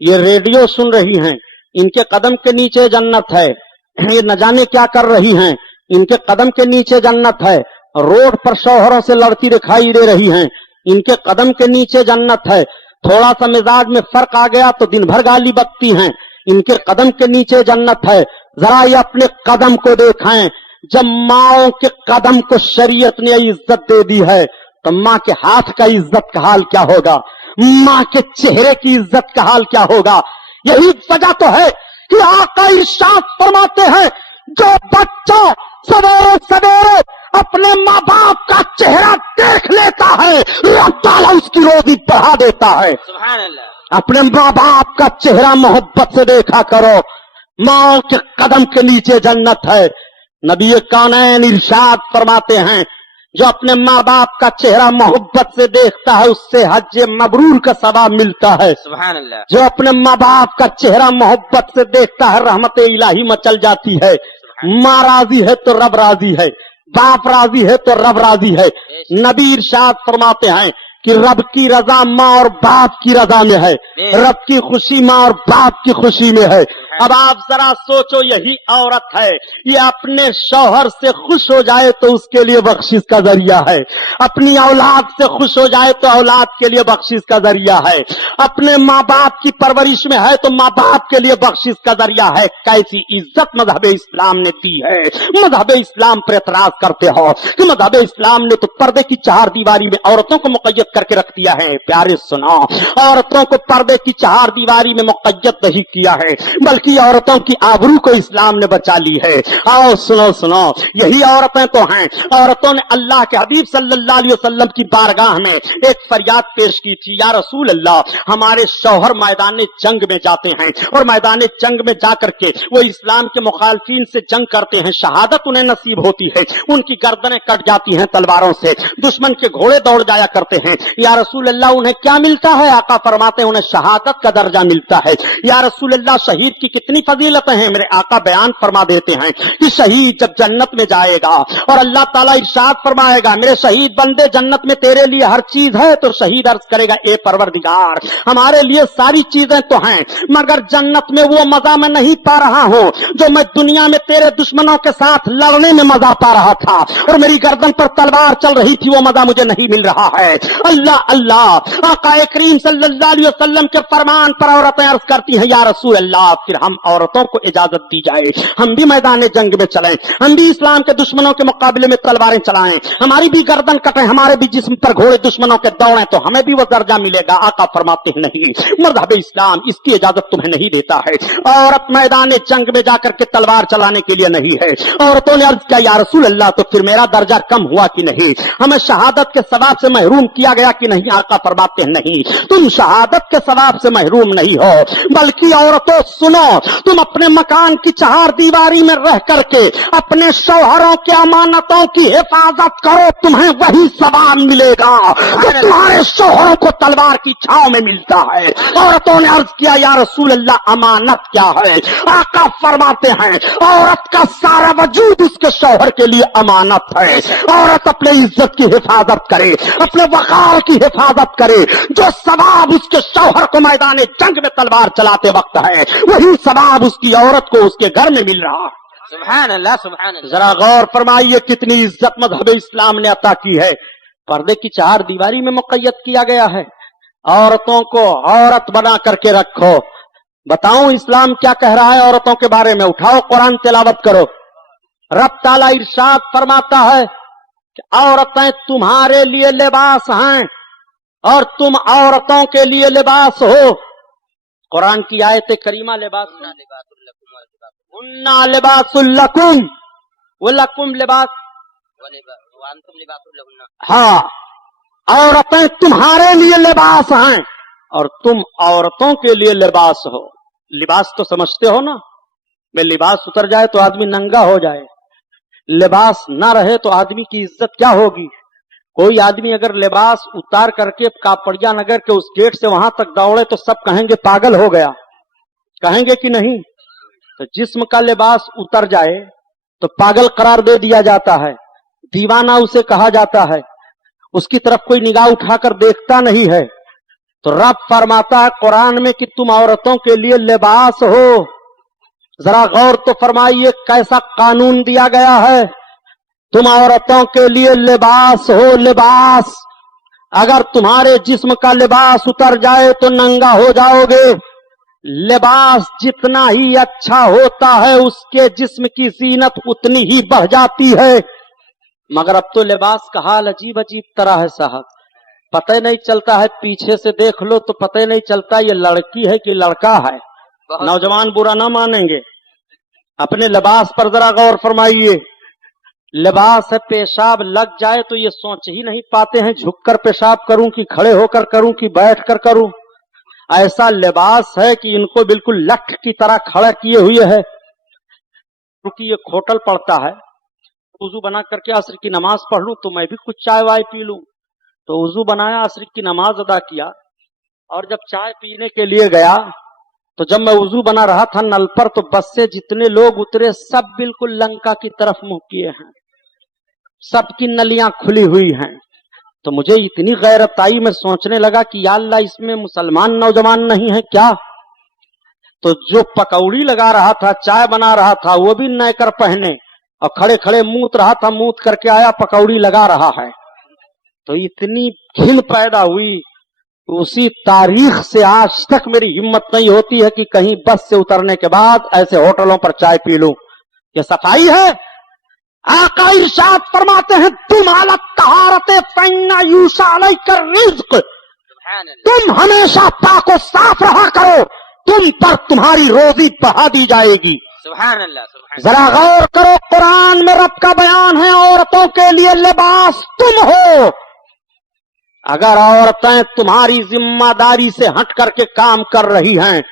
ये रेडियो सुन रही हैं, इनके कदम के नीचे जन्नत है। ये न जाने क्या कर रही हैं, इनके कदम के नीचे जन्नत है। रोड पर शौहरों से लड़ती दिखाई दे रही हैं, इनके कदम के नीचे जन्नत है। थोड़ा सा मिजाज में फर्क आ गया तो दिन भर गाली बकती हैं, इनके कदम के नीचे जन्नत है। जरा ये अपने कदम को देखें, जब माओ के कदम को शरीयत ने इज्जत दे दी है तो माँ के हाथ का इज्जत का हाल क्या होगा, माँ के चेहरे की इज्जत का हाल क्या होगा। यही वजह तो है कि आका इरशाद फरमाते हैं, जो बच्चा सवेरे सवेरे अपने माँ बाप का चेहरा देख लेता है, रब ताला उसकी रोजी बढ़ा देता है। सुभान अल्लाह। अपने माँ बाप का चेहरा मोहब्बत से देखा करो, माँ के कदम के नीचे जन्नत है। नबी कौनैन इरशाद फरमाते हैं, जो अपने माँ बाप का चेहरा मोहब्बत से देखता है उससे हज मबरूर का सवाब मिलता है। सुभान अल्लाह। जो अपने माँ बाप का चेहरा मोहब्बत से देखता है रहमत इलाही मचल जाती है। माँ राजी है तो रब राजी है, बाप राजी है तो रब राजी है। नबी इरशाद फरमाते हैं कि रब की रजा माँ और बाप की रजा में है, रब की खुशी माँ और बाप की खुशी में है। अब आप जरा सोचो, यही औरत है, ये अपने शौहर से खुश हो जाए तो उसके लिए बख्शिश का जरिया है, अपनी औलाद से खुश हो जाए तो औलाद के लिए बख्शिश का जरिया है, अपने माँ बाप की परवरिश में है तो माँ बाप के लिए बख्शिश का जरिया है। कैसी इज्जत मजहब इस्लाम ने दी है। मजहब इस्लाम पर एतराज करते हो कि मजहब इस्लाम ने तो पर्दे की चार दीवारी में औरतों को मुक़य्यद करके रख दिया है। प्यारे सुनो, औरतों को पर्दे की चार दीवारी में मुक़य्यद नहीं किया है, बल्कि औरतों की आबरू को इस्लाम ने बचा ली है। आओ सुनो सुनो, यही औरतें तो हैं। औरतों ने अल्लाह के हबीब सल्लल्लाहु अलैहि वसल्लम की बारगाह में एक फरियाद पेश की थी, या रसूल अल्लाह, हमारे शौहर मैदान जंग में जाते हैं और मैदान जंग में जाकर के वो इस्लाम के मुखालफीन से जंग करते हैं, शहादत उन्हें नसीब होती है, उनकी गर्दनें कट जाती हैं तलवारों से, दुश्मन के घोड़े दौड़ जाया करते हैं। या रसूल अल्लाह, उन्हें क्या मिलता है? आका फरमाते हैं उन्हें शहादत का दर्जा मिलता है। या रसूल अल्लाह, शहीद की कितनी फजीलतें हैं? मेरे आका बयान फरमा देते हैं कि शहीद जब जन्नत में जाएगा और अल्लाह ताला इरशाद फरमाएगा, मेरे शहीद बंदे जन्नत में तेरे लिए हर चीज है, तो शहीद अर्ज करेगा, ए परवरदिगार, हमारे लिए सारी चीजें तो हैं, मगर जन्नत में वो मजा मैं नहीं पा रहा हूं जो मैं दुनिया में तेरे दुश्मनों के साथ लड़ने में मजा पा रहा था और मेरी गर्दन पर तलवार चल रही थी, वो मजा मुझे नहीं मिल रहा है। अल्लाह अल्लाह, आका करीम सल्लल्लाहु अलैहि वसल्लम के फरमान पर औरतें अर्ज करती हैं, या रसूल अल्लाह, फिर हम औरतों को इजाजत दी जाए, हम भी मैदान जंग में चलें, हम भी इस्लाम के दुश्मनों के मुकाबले में तलवारें चलाएं, हमारी भी गर्दन कटें, हमारे भी जिस्म पर घोड़े दुश्मनों के दौड़ें, तो हमें भी वो दर्जा मिलेगा। आका फरमाते हैं नहीं, मज़हब इस्लाम इसकी इजाजत तुम्हें नहीं देता है। औरत मैदान जंग में जाकर के तलवार चलाने के लिए नहीं है। औरतों ने अर्ज किया, या रसूल अल्लाह, तो फिर मेरा दर्जा कम हुआ कि नहीं? हमें शहादत के सवाब से महरूम किया गया कि नहीं? आका फरमाते हैं नहीं, तुम शहादत के सवाब से महरूम नहीं हो, बल्कि औरतों सुनो, तुम अपने मकान की चार दीवारी में रह करके अपने शौहरों के अमानतों की हिफाजत करो, तुम्हें वही सवाब मिलेगा जो तुम्हारे शौहरों को तलवार की छांव में मिलता है। औरतों ने अर्ज किया, या रसूल अल्लाह, अमानत क्या है? आका फरमाते हैं, औरत का सारा वजूद उसके शौहर के लिए अमानत है। औरत अपने इज्जत की हिफाजत करे, अपने वकार की हिफाजत करे। जो सवाब उसके शौहर को मैदान जंग में तलवार चलाते वक्त है, वही सवाब उसकी औरत को उसके घर में मिल रहा है। सुभान अल्लाह, सुभान अल्लाह। जरा गौर फरमाइए कितनी इज्जत मजहब इस्लाम ने अता की है। पर्दे की चार दीवारी में मुक़य्यद किया गया है, औरतों को औरत बना करके रखो। बताऊं इस्लाम क्या कह रहा है औरतों के बारे में? उठाओ कुरान तिलावत करो। रब ताला इरशाद फरमाता है कि औरतें तुम्हारे लिए लिबास हैं और तुम औरतों के लिए लिबास हो। कुरान की आयत करीमा लिबास, उन्ना लिबासुल्लकुम वलकुम लिबास, हाँ, औरतें तुम्हारे लिए लिबास हैं और तुम औरतों के लिए लिबास हो। लिबास तो समझते हो ना, मैं लिबास उतर जाए तो आदमी नंगा हो जाए, लिबास ना रहे तो आदमी की इज्जत क्या होगी? कोई आदमी अगर लिबास उतार करके कापड़िया नगर के उस गेट से वहां तक दौड़े तो सब कहेंगे पागल हो गया, कहेंगे कि नहीं? तो जिस्म का लिबास उतर जाए तो पागल करार दे दिया जाता है, दीवाना उसे कहा जाता है, उसकी तरफ कोई निगाह उठाकर देखता नहीं है। तो रब फरमाता है कुरान में कि तुम औरतों के लिए लिबास हो। जरा गौर तो फरमाइए कैसा कानून दिया गया है, तुम औरतों के लिए लिबास हो। लिबास, अगर तुम्हारे जिस्म का लिबास उतर जाए तो नंगा हो जाओगे। लिबास जितना ही अच्छा होता है उसके जिस्म की जीनत उतनी ही बढ़ जाती है। मगर अब तो लिबास का हाल अजीब अजीब तरह है साहब, पता ही नहीं चलता है। पीछे से देख लो तो पता ही नहीं चलता ये लड़की है कि लड़का है। नौजवान बुरा ना मानेंगे, अपने लिबास पर जरा गौर फरमाइए। लिबास है, पेशाब लग जाए तो ये सोच ही नहीं पाते हैं झुककर पेशाब करूं कि खड़े होकर करूं कि बैठ कर करूं। ऐसा लिबास है कि इनको बिल्कुल लठ की तरह खड़ा किए हुए है, क्योंकि ये खोटल पड़ता है। वुजू बना करके असर की नमाज पढ़ लूं तो मैं भी कुछ चाय वाय पी लूं, तो वुजू बनाया, असर की नमाज अदा किया, और जब चाय पीने के लिए गया तो जब मैं वुजू बना रहा था नल पर, तो बस से जितने लोग उतरे सब बिल्कुल लंका की तरफ मुंह किए हैं, सबकी नलियां खुली हुई हैं। तो मुझे इतनी गैरत आई, मैं सोचने लगा कि या अल्लाह इसमें मुसलमान नौजवान नहीं है क्या? तो जो पकौड़ी लगा रहा था, चाय बना रहा था, वो भी नैकर पहने और खड़े खड़े मूत रहा था, मूत करके आया, पकौड़ी लगा रहा है। तो इतनी घिन पैदा हुई, उसी तारीख से आज तक मेरी हिम्मत नहीं होती है कि कहीं बस से उतरने के बाद ऐसे होटलों पर चाय पी लूं। ये सफाई है? आका इरशाद फरमाते हैं, तुम हालत तहारत फन्ना यूसा अलैकर रिज्क, तुम हमेशा पाक और साफ रहा करो, तुम पर तुम्हारी रोजी बढ़ा दी जाएगी। सुभान अल्लाह, सुभान। जरा गौर करो, कुरान में रब का बयान है, औरतों के लिए लिबास तुम हो। अगर औरतें तुम्हारी जिम्मेदारी से हट करके काम कर रही हैं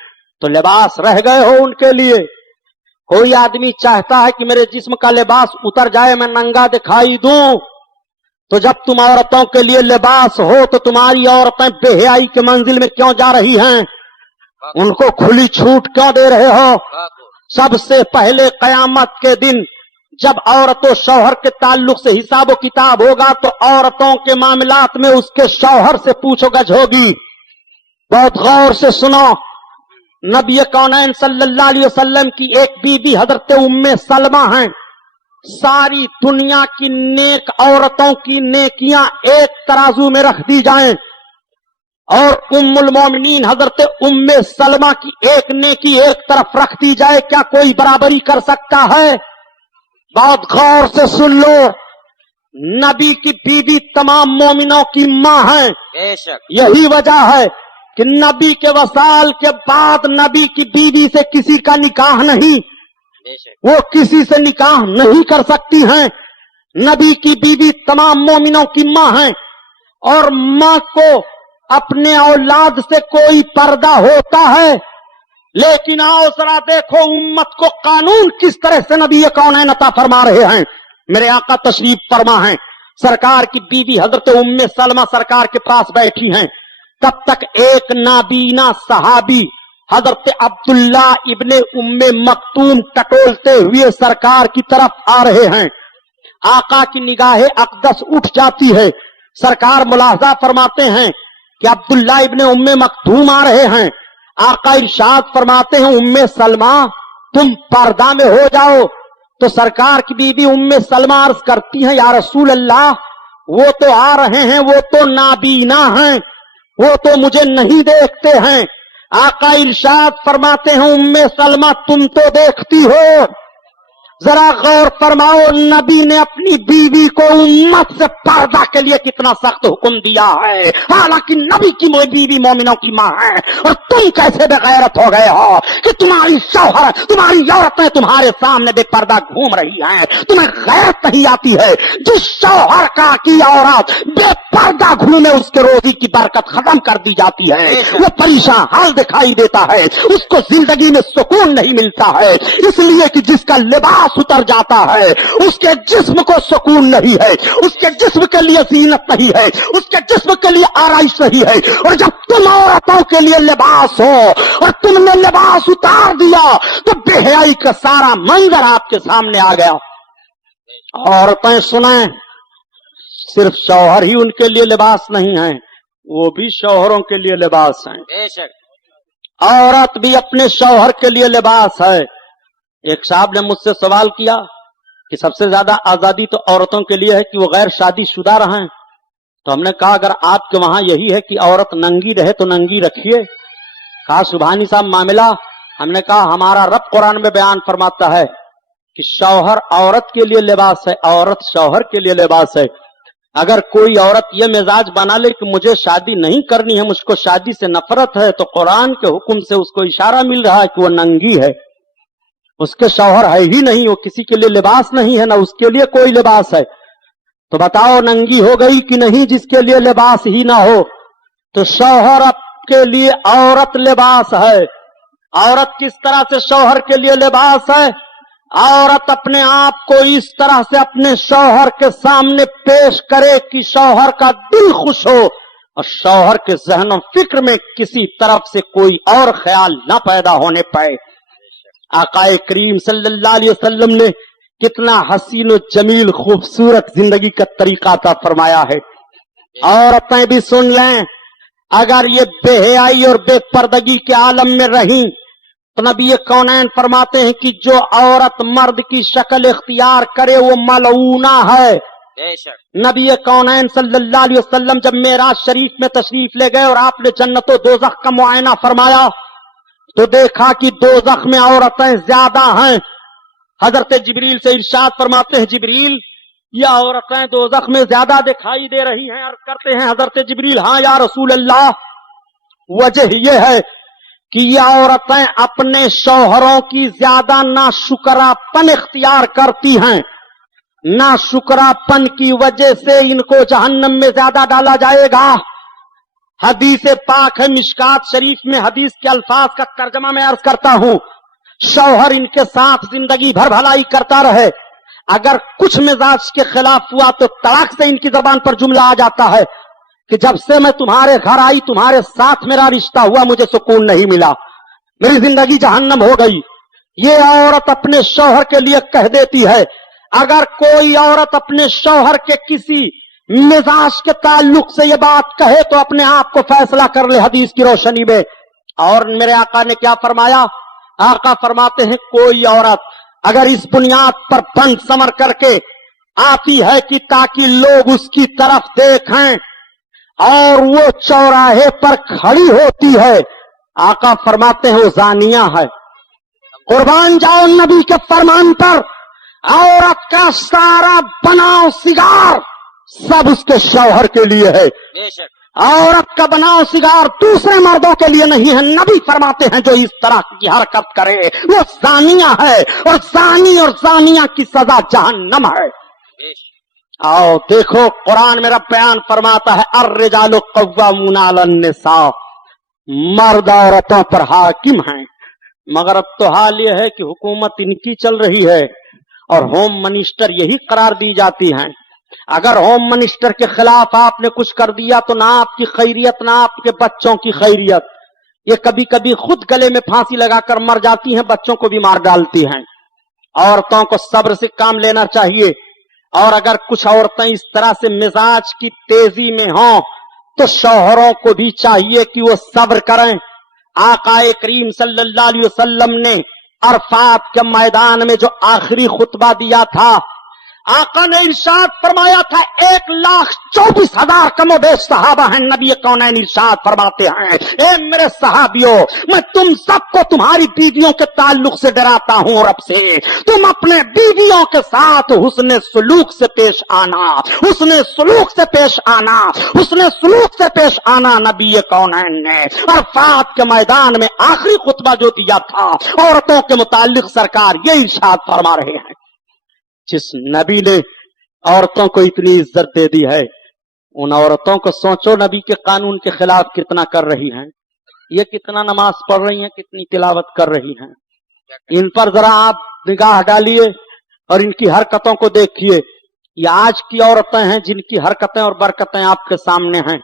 तो लिबास रह गए हो उनके लिए। कोई आदमी चाहता है कि मेरे जिस्म का लिबास उतर जाए, मैं नंगा दिखाई दूं, तो जब तुम औरतों के लिए लिबास हो तो तुम्हारी औरतें बेहयाई की मंजिल में क्यों जा रही हैं? उनको खुली छूट क्यों दे रहे हो? सबसे पहले कयामत के दिन जब औरतों शौहर के ताल्लुक से हिसाब किताब होगा तो औरतों के मामलात में उसके शौहर से पूछोगछ होगी। बहुत गौर से सुनो, नबी कौनैन सल्लल्लाहु अलैहि वसल्लम की एक बीबी हजरत उम्मे सलमा हैं। सारी दुनिया की नेक औरतों की नेकियां एक तराजू में रख दी जाएं और उम्मुल मोमिनीन हजरत उम्मे सलमा की एक नेकी एक तरफ रख दी जाए, क्या कोई बराबरी कर सकता है? बहुत गौर से सुन लो, नबी की बीवी तमाम मोमिनों की मां है। बेशक। यही वजह है कि नबी के वसाल के बाद नबी की बीवी से किसी का निकाह नहीं, बेशक। वो किसी से निकाह नहीं कर सकती हैं। नबी की बीवी तमाम मोमिनों की मां है और मां को अपने औलाद से कोई पर्दा होता है लेकिन आओ जरा देखो उम्मत को कानून किस तरह से नबी कौनैन अता फरमा रहे हैं। मेरे आका तशरीफ फरमा हैं, सरकार की बीवी हजरत उम्मे सलमा सरकार के पास बैठी हैं। तब तक एक नाबीना सहाबी हजरत अब्दुल्ला इब्ने उम्मे मक्तूम टटोलते हुए सरकार की तरफ आ रहे हैं। आका की निगाहे अकदस उठ जाती है। सरकार मुलाहजा फरमाते हैं कि अब्दुल्ला इब्ने उम्मे मक्तूम आ रहे हैं। आका इरशाद फरमाते हैं, उम्मे सलमा तुम पर्दा में हो जाओ। तो सरकार की बीवी उम्मे सलमा अर्ज करती हैं, या रसूल अल्लाह, वो तो आ रहे हैं, वो तो नाबीना हैं, वो तो मुझे नहीं देखते हैं। आका इरशाद फरमाते हैं, उम्मे सलमा तुम तो देखती हो। जरा गौर फरमाओ, नबी ने अपनी बीवी को उम्मत से पर्दा के लिए कितना सख्त हुक्म दिया है। हालांकि नबी की बीवी मोमिनों की मां है, और तुम कैसे बेगैरत हो गए हो कि तुम्हारी शौहर, तुम्हारी औरतें तुम्हारे सामने बेपर्दा घूम रही हैं। तुम्हें गैरत नहीं आती है? जिस शौहर का की औरत बेपर्दा घूमे उसके रोजी की बरकत खत्म कर दी जाती है। वो परेशान हाल दिखाई देता है, उसको जिंदगी में सुकून नहीं मिलता है, इसलिए कि जिसका लिबास उतर जाता है उसके जिस्म को सुकून नहीं है, उसके जिस्म के लिए जीनत नहीं है, उसके जिस्म के लिए आराइश नहीं है। और जब तुम औरतों के लिए लिबास हो और तुमने लिबास उतार दिया तो बेहयाई का सारा मंजर आपके सामने आ गया। औरतें सुने, सिर्फ शौहर ही उनके लिए लिबास नहीं है, वो भी शौहरों के लिए लिबास है। बेशक औरत भी अपने शौहर के लिए लिबास है। एक साहब ने मुझसे सवाल किया कि सबसे ज्यादा आजादी तो औरतों के लिए है कि वो गैर शादीशुदा रहें। तो हमने कहा अगर आपके वहां यही है कि औरत नंगी रहे तो नंगी रखिए। कहा सुभानी साहब मामला? हमने कहा हमारा रब कुरान में बयान फरमाता है कि शौहर औरत के लिए लिबास है, औरत शौहर के लिए लिबास है। अगर कोई औरत ये मिजाज बना ले कि मुझे शादी नहीं करनी है, मुझको शादी से नफरत है, तो कुरान के हुक्म से उसको इशारा मिल रहा है कि वो नंगी है, उसके शौहर है ही नहीं, वो किसी के लिए लिबास नहीं है, ना उसके लिए कोई लिबास है। तो बताओ नंगी हो गई कि नहीं जिसके लिए लिबास ही ना हो? तो शौहर के लिए औरत लिबास है। औरत किस तरह से शौहर के लिए लिबास है? औरत अपने आप को इस तरह से अपने शौहर के सामने पेश करे कि शौहर का दिल खुश हो और शौहर के ज़हन और फिक्र में किसी तरफ से कोई और ख्याल न पैदा होने पाए। आकाए करीम सल्लल्लाहु अलैहि वसल्लम ने कितना हसीन और जमील खूबसूरत जिंदगी का तरीका अता फरमाया है। औरतें भी सुन लें, अगर ये बेहयाई और बेपर्दगी के आलम में रहीं तो नबी कौनैन फरमाते हैं कि जो औरत मर्द की शक्ल इख्तियार करे वो मलऊना है। बेशक नबी कौनैन सल्लल्लाहु अलैहि वसल्लम जब मेराज शरीफ में तशरीफ ले गए और आपने जन्नत और दोज़ख का मुआयना फरमाया तो देखा कि दोज़ख में औरतें ज्यादा हैं। हजरत जिब्रील से इरशाद फरमाते हैं, जिब्रील ये औरतें दोज़ख में ज्यादा दिखाई दे रही हैं। अर्ज़ करते हैं हजरत जिब्रील, हाँ या रसूल अल्लाह, वजह यह है कि ये औरतें अपने शौहरों की ज्यादा नाशुक्रापन इख्तियार करती हैं। नाशुक्रापन की वजह से इनको जहन्नम में ज्यादा डाला जाएगा। हदीस पाक है मिशकात शरीफ में, हदीस के अल्फाज का तर्जमा मैं अर्ज करता हूं। शौहर इनके साथ जिंदगी भर भलाई करता रहे, अगर कुछ मिजाज के खिलाफ हुआ तो तड़ाक से इनकी जबान पर जुमला आ जाता है कि जब से मैं तुम्हारे घर आई तुम्हारे साथ मेरा रिश्ता हुआ मुझे सुकून नहीं मिला, मेरी जिंदगी जहन्नम हो गई। ये औरत अपने शौहर के लिए कह देती है। अगर कोई औरत अपने शौहर के किसी मिजाज के ताल्लुक से ये बात कहे तो अपने आप को फैसला कर ले हदीस की रोशनी में। और मेरे आका ने क्या फरमाया? आका फरमाते हैं कोई औरत अगर इस बुनियाद पर बंद समर करके आती है कि ताकि लोग उसकी तरफ देखें और वो चौराहे पर खड़ी होती है, आका फरमाते हैं वो जानिया है। कुर्बान जाओ नबी के फरमान पर। औरत का सारा बनाव सिगार सब उसके शौहर के लिए है। बेशक औरत का बनाव सिगार दूसरे मर्दों के लिए नहीं है। नबी फरमाते हैं जो इस तरह की हरकत करे वो जानिया है और जानी और जानिया की सजा जहन्नम है। बेशक आओ देखो कुरान मेरा बयान फरमाता है अर्रिजालु कव्वामूना अलन निसा, मर्द औरतों पर हाकिम हैं। मगर अब तो हाल ये है कि हुकूमत इनकी चल रही है और होम मिनिस्टर यही करार दी जाती हैं। अगर होम मिनिस्टर के खिलाफ आपने कुछ कर दिया तो ना आपकी खैरियत ना आपके बच्चों की खैरियत। ये कभी कभी खुद गले में फांसी लगाकर मर जाती हैं, बच्चों को भी मार डालती हैं। औरतों को सब्र से काम लेना चाहिए, और अगर कुछ औरतें इस तरह से मिजाज की तेजी में हों तो शौहरों को भी चाहिए कि वो सब्र करें। आकाए करीम सल्लल्लाहु अलैहि वसल्लम ने अरफात के मैदान में जो आखिरी खुतबा दिया था, आका ने इरशाद फरमाया था 1,24,000 कमोबेश सहाबा हैं। नबी कौनैन इरशाद फरमाते हैं, ए मेरे सहाबियों, मैं तुम सबको तुम्हारी बीवियों के ताल्लुक से डराता हूं रब से। तुम अपने बीवियों के साथ हुस्ने सुलूक से पेश आना, हुस्ने सुलूक से पेश आना, हुस्ने सुलूक से पेश आना। नबी कौनैन ने अरफात के मैदान में आखिरी खुतबा जो दिया था औरतों के मुताल्लिक, सरकार ये इरशाद फरमा रहे हैं। जिस नबी ने औरतों को इतनी इज्जत दे दी है, उन औरतों को सोचो नबी के कानून के खिलाफ कितना कर रही हैं। ये कितना नमाज पढ़ रही हैं, कितनी तिलावत कर रही हैं। इन पर जरा आप निगाह डालिए और इनकी हरकतों को देखिए। ये आज की औरतें हैं जिनकी हरकतें और बरकतें आपके सामने हैं।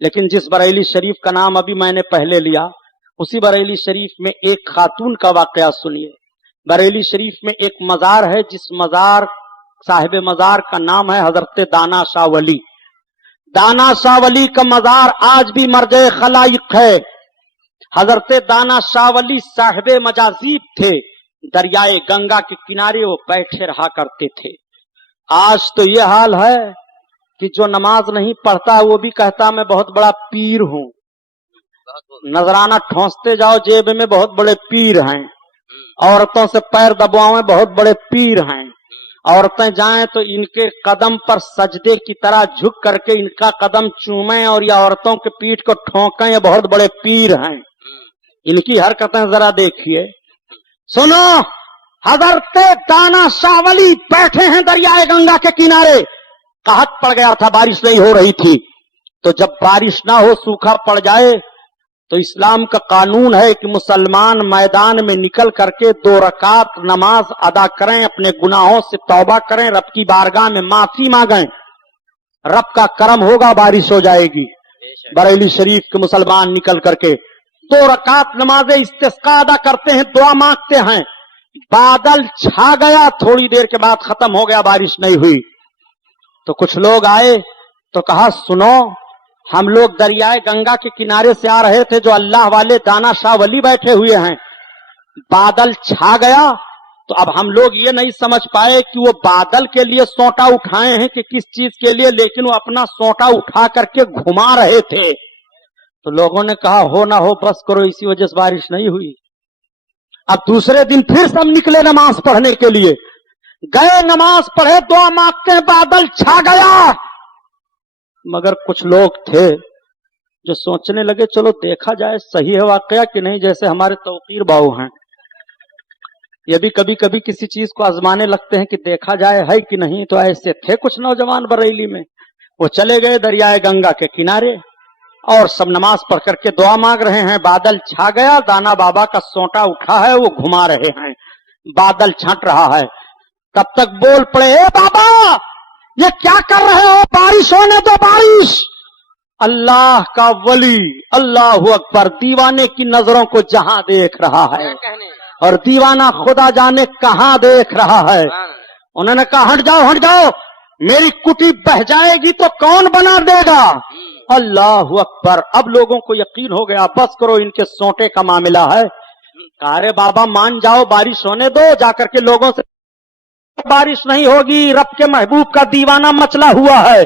लेकिन जिस बरेली शरीफ का नाम अभी मैंने पहले लिया, उसी बरेली शरीफ में एक खातून का वाकया सुनिए। बरेली शरीफ में एक मजार है, जिस मजार साहिब मजार का नाम है हजरत दाना शाह वली। दाना शाह वली का मजार आज भी मर्जे खलाइक है। हजरत दाना शाह वली साहिब मजाजीब थे, दरियाए गंगा के किनारे वो बैठे रहा करते थे। आज तो ये हाल है कि जो नमाज नहीं पढ़ता वो भी कहता मैं बहुत बड़ा पीर हूं। नजराना ठोंसते जाओ जेब में, बहुत बड़े पीर हैं। औरतों से पैर दबावें, बहुत बड़े पीर हैं। औरतें जाएं तो इनके कदम पर सजदे की तरह झुक करके इनका कदम चूमें और या औरतों के पीठ को ठोंकें, ये बहुत बड़े पीर हैं। इनकी हरकतें जरा देखिए। सुनो, हजरत दाना शाह वली बैठे हैं दरियाए गंगा के किनारे। कहत पड़ गया था, बारिश नहीं हो रही थी। तो जब बारिश ना हो, सूखा पड़ जाए, तो इस्लाम का कानून है कि मुसलमान मैदान में निकल करके 2 रकात नमाज अदा करें, अपने गुनाहों से तौबा करें, रब की बारगाह में माफी मांगें। रब का करम होगा, बारिश हो जाएगी। बरेली शरीफ के मुसलमान निकल करके 2 रकात नमाज इस्तिस्का अदा करते हैं, दुआ मांगते हैं। बादल छा गया, थोड़ी देर के बाद खत्म हो गया, बारिश नहीं हुई। तो कुछ लोग आए तो कहा, सुनो, हम लोग दरियाए गंगा के किनारे से आ रहे थे, जो अल्लाह वाले दाना शाह वली बैठे हुए हैं। बादल छा गया तो अब हम लोग ये नहीं समझ पाए कि वो बादल के लिए सोंटा उठाए हैं कि किस चीज के लिए, लेकिन वो अपना सोंटा उठा करके घुमा रहे थे। तो लोगों ने कहा, हो ना हो बस करो, इसी वजह से बारिश नहीं हुई। अब दूसरे दिन फिर सब निकले नमाज पढ़ने के लिए, गए, नमाज पढ़े, दुआ मांगते हैं, बादल छा गया। मगर कुछ लोग थे जो सोचने लगे, चलो देखा जाए सही है वाकया कि नहीं। जैसे हमारे तौकीर बाऊ हैं, ये भी कभी कभी किसी चीज को आजमाने लगते हैं कि देखा जाए है कि नहीं। तो ऐसे थे कुछ नौजवान बरेली में, वो चले गए दरियाए गंगा के किनारे और सब नमाज पढ़ करके दुआ मांग रहे हैं। बादल छा गया, दाना बाबा का सोंटा उठा है, वो घुमा रहे हैं, बादल छंट रहा है। तब तक बोल पड़े, ए बाबा, ये क्या कर रहे हो, बारिश होने दो, बारिश। अल्लाह का वली, अल्लाहू अकबर, दीवाने की नजरों को जहां देख रहा है और दीवाना खुदा जाने कहां देख रहा है। उन्होंने कहा, हट जाओ, हट जाओ, मेरी कुटी बह जाएगी तो कौन बना देगा। अल्लाहू अकबर। अब लोगों को यकीन हो गया, बस करो, इनके सोंटे का मामला है। अरे बाबा मान जाओ, बारिश होने दो। जाकर के लोगों से, बारिश नहीं होगी, रब के महबूब का दीवाना मचला हुआ है।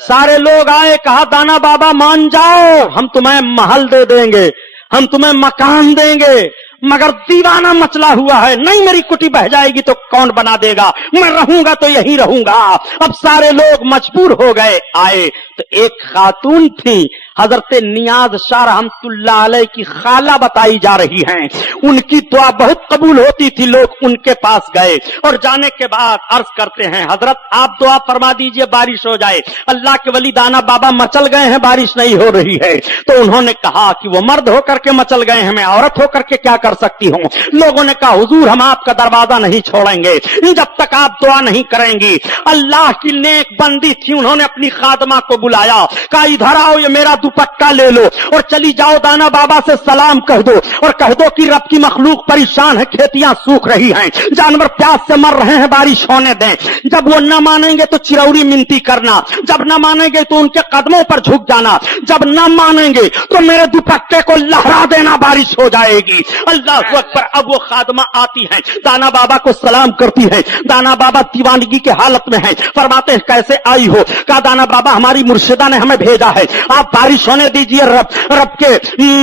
सारे लोग आए, कहा, दाना बाबा मान जाओ, हम तुम्हें महल दे देंगे, हम तुम्हें मकान देंगे, मगर दीवाना मचला हुआ है। नहीं, मेरी कुटी बह जाएगी तो कौन बना देगा, मैं रहूंगा तो यहीं रहूंगा। अब सारे लोग मजबूर हो गए, आए तो एक खातून थी, हजरत नियाज शाह रहमतुल्लाह अलैह की खाला बताई जा रही हैं। उनकी दुआ बहुत कबूल होती थी। लोग उनके पास गए और जाने के बाद अर्ज करते हैं, हजरत आप दुआ फरमा दीजिए बारिश हो जाए। अल्लाह के वली दाना बाबा मचल गए हैं, बारिश नहीं हो रही है। तो उन्होंने कहा कि वो मर्द होकर के मचल गए हैं, मैं औरत होकर के क्या कर सकती हूँ। लोगों ने कहा हुजूर हम आपका दरवाजा नहीं छोड़ेंगे जब तक आप दुआ नहीं करेंगी। अल्लाह की नेक बंदी थी, उन्होंने अपनी खादमा को बुलाया, कहा इधर आओ, ये मेरा दुपट्टा ले लो और चली जाओ दाना बाबा से सलाम कह दो और कह दो कि रब की मखलूक परेशान है, खेतियां सूख रही हैं, जानवर प्यास से मर रहे हैं, बारिश होने दें। जब वो न मानेंगे तो चिरौरी मिनती करना, जब न मानेंगे तो उनके कदमों पर झुक जाना, जब न मानेंगे तो मेरे दुपट्टे को लहरा देना, बारिश हो जाएगी। अल्लाह अकबर। अब वो खादमा आती है, दाना बाबा को सलाम करती है। दाना बाबा दीवानगी की हालत में है। फरमाते हैं कैसे आई हो? कहा दाना बाबा हमारी मुर्शिदा ने हमें भेजा है, आप बारिश होने दीजिए, रब के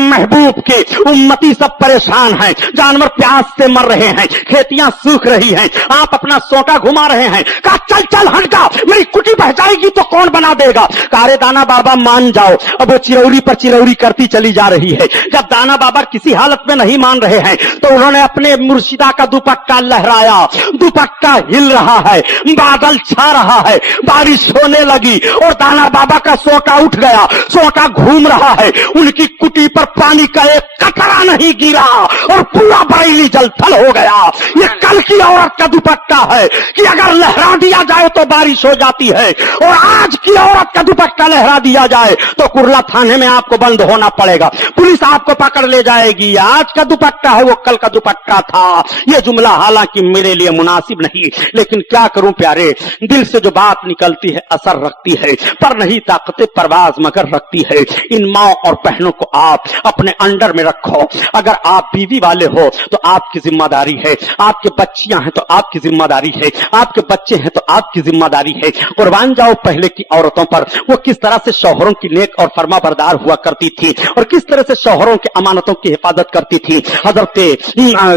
महबूब के उम्मती सब परेशान हैं, जानवर प्यास से मर रहे हैं, खेतियां सूख रही हैं, आप अपना सोटा घुमा रहे हैं। कहा चल चल हट जा, मेरी कुटी बह जाएगी तो कौन बना देगा। कारे दाना बाबा मान जाओ। अब वो चिरौरी पर चिरौरी करती चली जा रही है। जब दाना बाबा किसी हालत में नहीं मान रहे हैं तो उन्होंने अपने मुर्शिदा का दुपट्टा लहराया, दुपट्टा हिल रहा है, बादल छा रहा है, बारिश होने लगी और दाना बाबा का सोटा उठ गया, सोटा घूम रहा है, उनकी कुटी पर पानी का एक कतरा नहीं गिरा और पूरा बरेली जलथल हो गया। ये कल की औरत का दुपट्टा है कि अगर लहरा दिया जाए तो बारिश हो जाती है, और आज की औरत का दुपट्टा लहरा दिया जाए तो कुर्ला थाने में आपको बंद होना पड़ेगा, पुलिस आपको पकड़ ले जाएगी। आज का दुपट्टा है, वो कल का दुपट्टा था। ये जुमला हालांकि मेरे लिए मुनासिब नहीं, लेकिन क्या करूं प्यारे, दिल से जो बात निकलती है असर रखती है, पर नहीं ताकत परवाज मगर रखती है। इन माँ और बहनों को आप अपने अंडर में रखो। अगर आप बीवी वाले हो तो आपकी जिम्मेदारी है, आपके बच्चियां हैं तो आपकी जिम्मेदारी है, आपके बच्चे हैं तो आपकी जिम्मेदारी है। कुर्बान जाओ पहले की औरतों पर, वो किस तरह से शौहरों की नेक और फर्माबरदार हुआ करती थी और किस तरह से शौहरों की अमानतों की हिफाजत करती थी। हजरत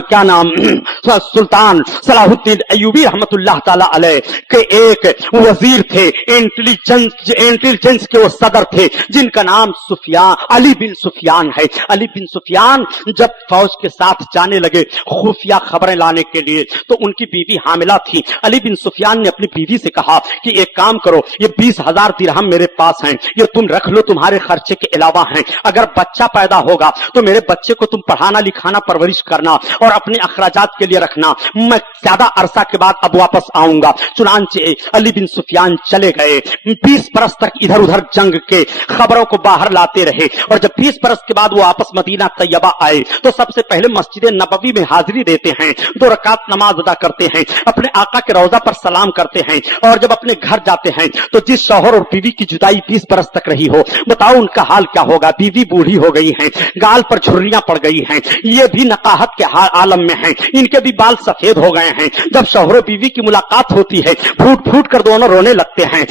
क्या नाम सुल्तान सलाहुद्दीन अय्यूबी रहमतुल्लाह ताला अलैह के एक वजीर थे, इंटेलिजेंस के वो सदर थे, जिनका नाम अली बिन सुफियान है। अली बिन सुफियान जब फौज के साथ जाने लगे खुफिया खबरें लाने के लिए, तो उनकी बीवी हामिला थी। अली बिन सुफियान ने अपनी बीवी से कहा कि एक काम करो, ये 20,000 दिरहम मेरे पास हैं, ये तुम रख लो, तुम्हारे खर्चे के अलावा हैं। अगर बच्चा पैदा होगा तो मेरे बच्चे को तुम पढ़ाना लिखाना परवरिश करना और अपने अखराजात के लिए रखना, मैं ज्यादा अरसा के बाद अब वापस आऊंगा। चुनांचे अली बिन सुफियान चले गए। 20 बरस तक इधर उधर जंग के खबरों को बाहर लाते रहे, और जब 20 बरस के बाद वो वापस मदीना तैयबा आए तो सबसे पहले मस्जिद नबवी में हाजिरी देते हैं, 2 रकात नमाज अदा करते हैं, अपने आका के रौजा पर सलाम करते हैं, और जब अपने घर जाते हैं तो जिस शौहर और बीवी की जुदाई 20 बरस तक रही हो, बताओ उनका हाल क्या होगा। बीवी बूढ़ी हो गई है, गाल पर झुर्रियां पड़ गई हैं, ये भी नकाहत के आलम में हैं, इनके भी बाल सफेद हो गए हैं। जब शौहर और बीवी की मुलाकात होती है फूट फूट कर दोनों रोने लगते हैं।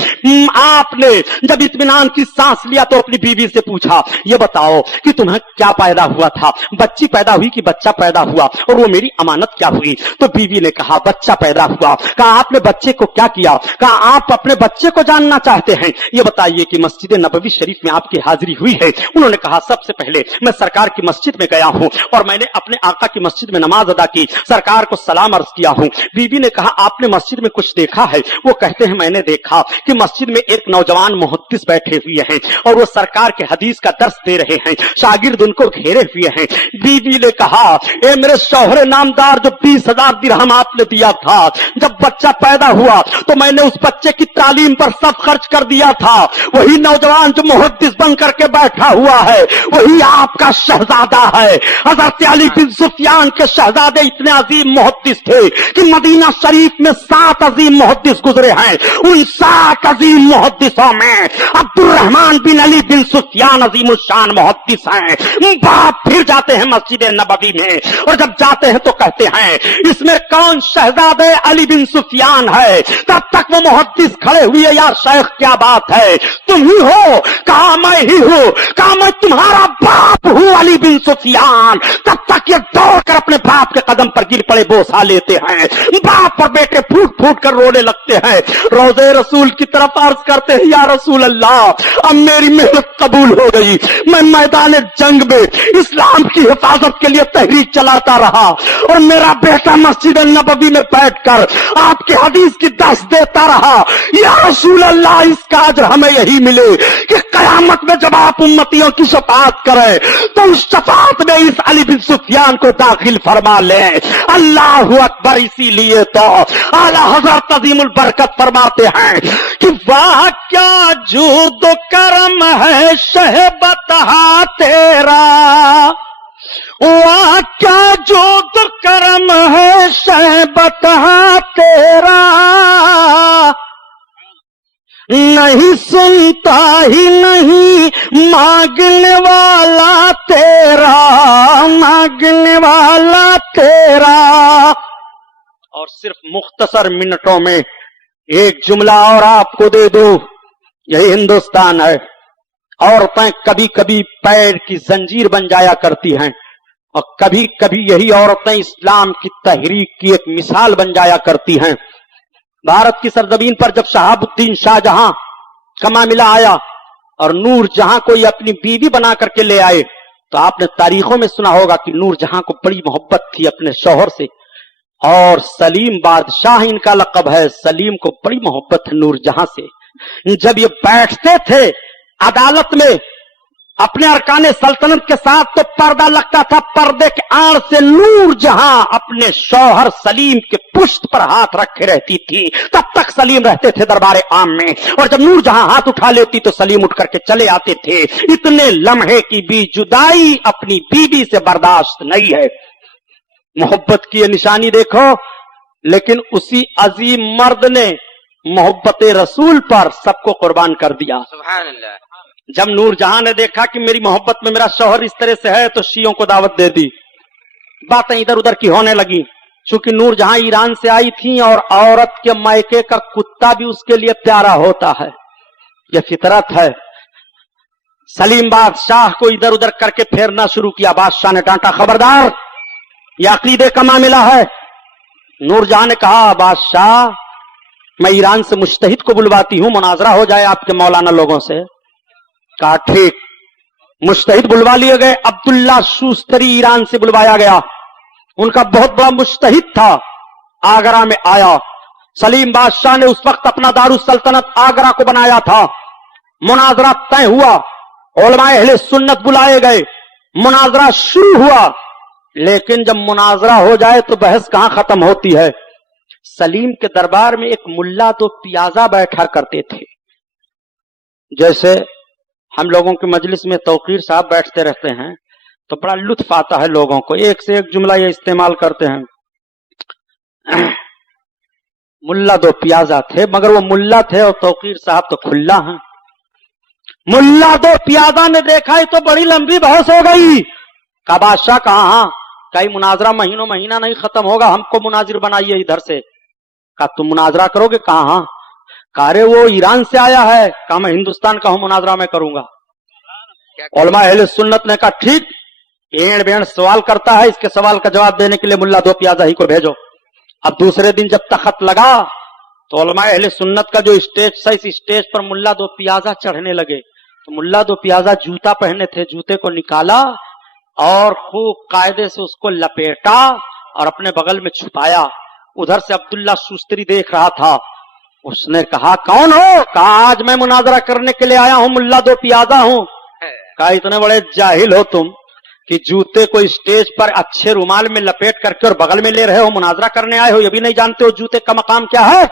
आपने जब इत्मीनान की सांस लिया तो अपनी बीवी से पूछा, ये बताओ कि तुम्हें क्या पैदा हुआ था, बच्ची पैदा हुई कि बच्चा पैदा हुआ, और वो मेरी अमानत क्या हुई। तो बीवी ने कहा बच्चा पैदा हुआ। कहा आपने बच्चे को क्या किया। कहा आप अपने बच्चे को जानना चाहते हैं, ये बताइए कि मस्जिद नबवी शरीफ में आपकी हाजिरी हुई है। उन्होंने कहा सबसे पहले मैं सरकार की मस्जिद में गया हूं और मैंने अपने आका की मस्जिद में नमाज अदा की, सरकार को सलाम अर्ज किया हूं। बीवी ने कहा आपने मस्जिद में कुछ देखा है। वो कहते हैं मैंने देखा कि मस्जिद में एक नौजवान मुहद्दिस बैठे हुए हैं और वो सरकार के हदीस का दर्स दे रहे हैं, शागिर्द उनको घेरे हुए हैं। बीवी ने कहा ए मेरे शौहर नामदार, जो 20,000 दिरहम आपने दिया था, जब बच्चा पैदा हुआ तो मैंने उस बच्चे की तालीम पर सब खर्च कर दिया था। वही नौजवान जो मुहद्दिस बन करके बैठा हुआ है वही आपका शहजादा है। हजरत अली बिन सुफियान के शहजादे इतने अजीम मुहद्दिस थे कि मदीना शरीफ में 7 अजीम मुहद्दिस गुजरे हैं। उन 7 अजीम मुहद्दिसों में अब्दुर्रहमान बिन अली बिन सुफियान अजीम शान मुहद्दिस हैं। बाप फिर जाते हैं मस्जिद नबवी में, और जब जाते हैं तो कहते हैं इसमें कौन शहजादे अली बिन सुफियान है। तब तक वो मुहद्दिस खड़े हुए, यार शेख क्या बात है, तुम ही हो। कहा मैं ही हूं। कहा मैं तुम्हारा बाप हूं अली बिन सुफियान। तब तक ये दौड़ कर अपने बाप के कदम पर गिरे दिल पड़े बोसा लेते हैं, बाप और बेटे फूट फूट कर रोने लगते हैं, रोज़े रसूल की तरफ अर्ज करते हैं, या रसूल अल्लाह, अब मेरी मेहनत कबूल हो गई, मैं मैदान जंग में इस्लाम की हिफाजत के लिए तहरीक चलाता रहा और मेरा बेटा मस्जिद नबवी में बैठकर आपकी हदीस की दस देता रहा। या रसूल अल्लाह, इसका अजर हमें यही मिले कि कयामत में जब आप उम्मतियों की शफाअत करें तो उस शफाअत में इस अली बिन सुफियान को दाखिल फरमा लें। अल्लाह अकबर। इसीलिए तो आला हजरत अजीमुल बरकत फरमाते हैं कि वाह क्या जूद करम है शहबतहा तेरा, वाह क्या जूद करम है शहबतहा तेरा, नहीं सुनता ही नहीं मांगने वाला तेरा, मांगने वाला तेरा। और सिर्फ मुख्तसर मिनटों में एक जुमला और आपको दे दूं, यही हिंदुस्तान है। औरतें कभी कभी पैर की जंजीर बन जाया करती हैं और कभी कभी यही औरतें इस्लाम की तहरीक की एक मिसाल बन जाया करती हैं। भारत की सरजमीन पर जब शहाबुद्दीन शाहजहां का मामला आया और नूर जहां को ये अपनी बीवी बना करके ले आए, तो आपने तारीखों में सुना होगा कि नूर जहां को बड़ी मोहब्बत थी अपने शौहर से, और सलीम बादशाह इनका लक़ब है, सलीम को बड़ी मोहब्बत है नूर जहां से। जब ये बैठते थे अदालत में अपने अरकाने सल्तनत के साथ तो पर्दा लगता था, पर्दे के आड़ से नूर जहां अपने शौहर सलीम के पुष्ट पर हाथ रखे रहती थी, तब तक सलीम रहते थे दरबार आम में, और जब नूर जहां हाथ उठा लेती तो सलीम उठ करके चले आते थे। इतने लम्हे की भी जुदाई अपनी बीवी से बर्दाश्त नहीं है। मोहब्बत की ये निशानी देखो, लेकिन उसी अजीम मर्द ने मोहब्बत रसूल पर सबको कुर्बान कर दिया। सुभान अल्लाह। जब नूरजहां ने देखा कि मेरी मोहब्बत में मेरा शौहर इस तरह से है, तो शियों को दावत दे दी। बातें इधर उधर की होने लगी, चूंकि नूरजहां ईरान से आई थी और औरत के मायके का कुत्ता भी उसके लिए प्यारा होता है, यह फितरत है। सलीम बादशाह को इधर उधर करके फेरना शुरू किया। बादशाह ने डांटा, खबरदार, यह अकीदे का मामला है। नूरजहां ने कहा, बादशाह, मैं ईरान से मुश्तहिद को बुलवाती हूं, मुनाजरा हो जाए आपके मौलाना लोगों से। कहा ठीक। मुश्तहिद बुलवा लिए गए। अब्दुल्ला शूस्तरी ईरान से बुलवाया गया, उनका बहुत बड़ा मुश्तहिद था। आगरा में आया। सलीम बादशाह ने उस वक्त अपना दारुस सल्तनत आगरा को बनाया था। मुनाजरा तय हुआ, उलमाए अहले सुन्नत बुलाए गए, मुनाजरा शुरू हुआ। लेकिन जब मुनाजरा हो जाए तो बहस कहां खत्म होती है। सलीम के दरबार में एक मुल्ला तो पियाजा बैठा करते थे, जैसे हम लोगों की मजलिस में तौकीर साहब बैठते रहते हैं तो बड़ा लुत्फ आता है लोगों को, एक से एक जुमला ये इस्तेमाल करते हैं। मुल्ला दो पियाजा थे, मगर वो मुल्ला थे और तौकीर साहब तो खुल्ला हैं। मुल्ला दो पियाजा ने देखा ही तो बड़ी लंबी बहस हो गई। का बादशाह कहा, कई मुनाजरा महीनों महीना नहीं खत्म होगा, हमको मुनाजिर बनाइए इधर से। का तुम मुनाजरा करोगे? कहा, कारे वो ईरान से आया है। कहा मैं हिंदुस्तान का हूं, मुनाजरा मैं करूंगा। उलमा अहले सुन्नत ने कहा ठीक, एड़ बेड़ सवाल करता है, इसके सवाल का जवाब देने के लिए मुल्ला दो पियाजा ही को भेजो। अब दूसरे दिन जब तख्त लगा तो उलमा अहले सुन्नत का जो स्टेज था, इस स्टेज पर मुल्ला दो पियाजा चढ़ने लगे। तो मुल्ला दो पियाजा जूता पहने थे, जूते को निकाला और खूब कायदे से उसको लपेटा और अपने बगल में छुपाया। उधर से अब्दुल्ला शूस्तरी देख रहा था। उसने कहा, कौन हो? कहा, आज मैं मुनाजरा करने के लिए आया हूं, मुल्ला दो पियाजा हूं। कहा, इतने बड़े जाहिल हो तुम कि जूते को स्टेज पर अच्छे रुमाल में लपेट करके और बगल में ले रहे हो, मुनाजरा करने आए हो, ये भी नहीं जानते हो जूते का मकाम क्या है?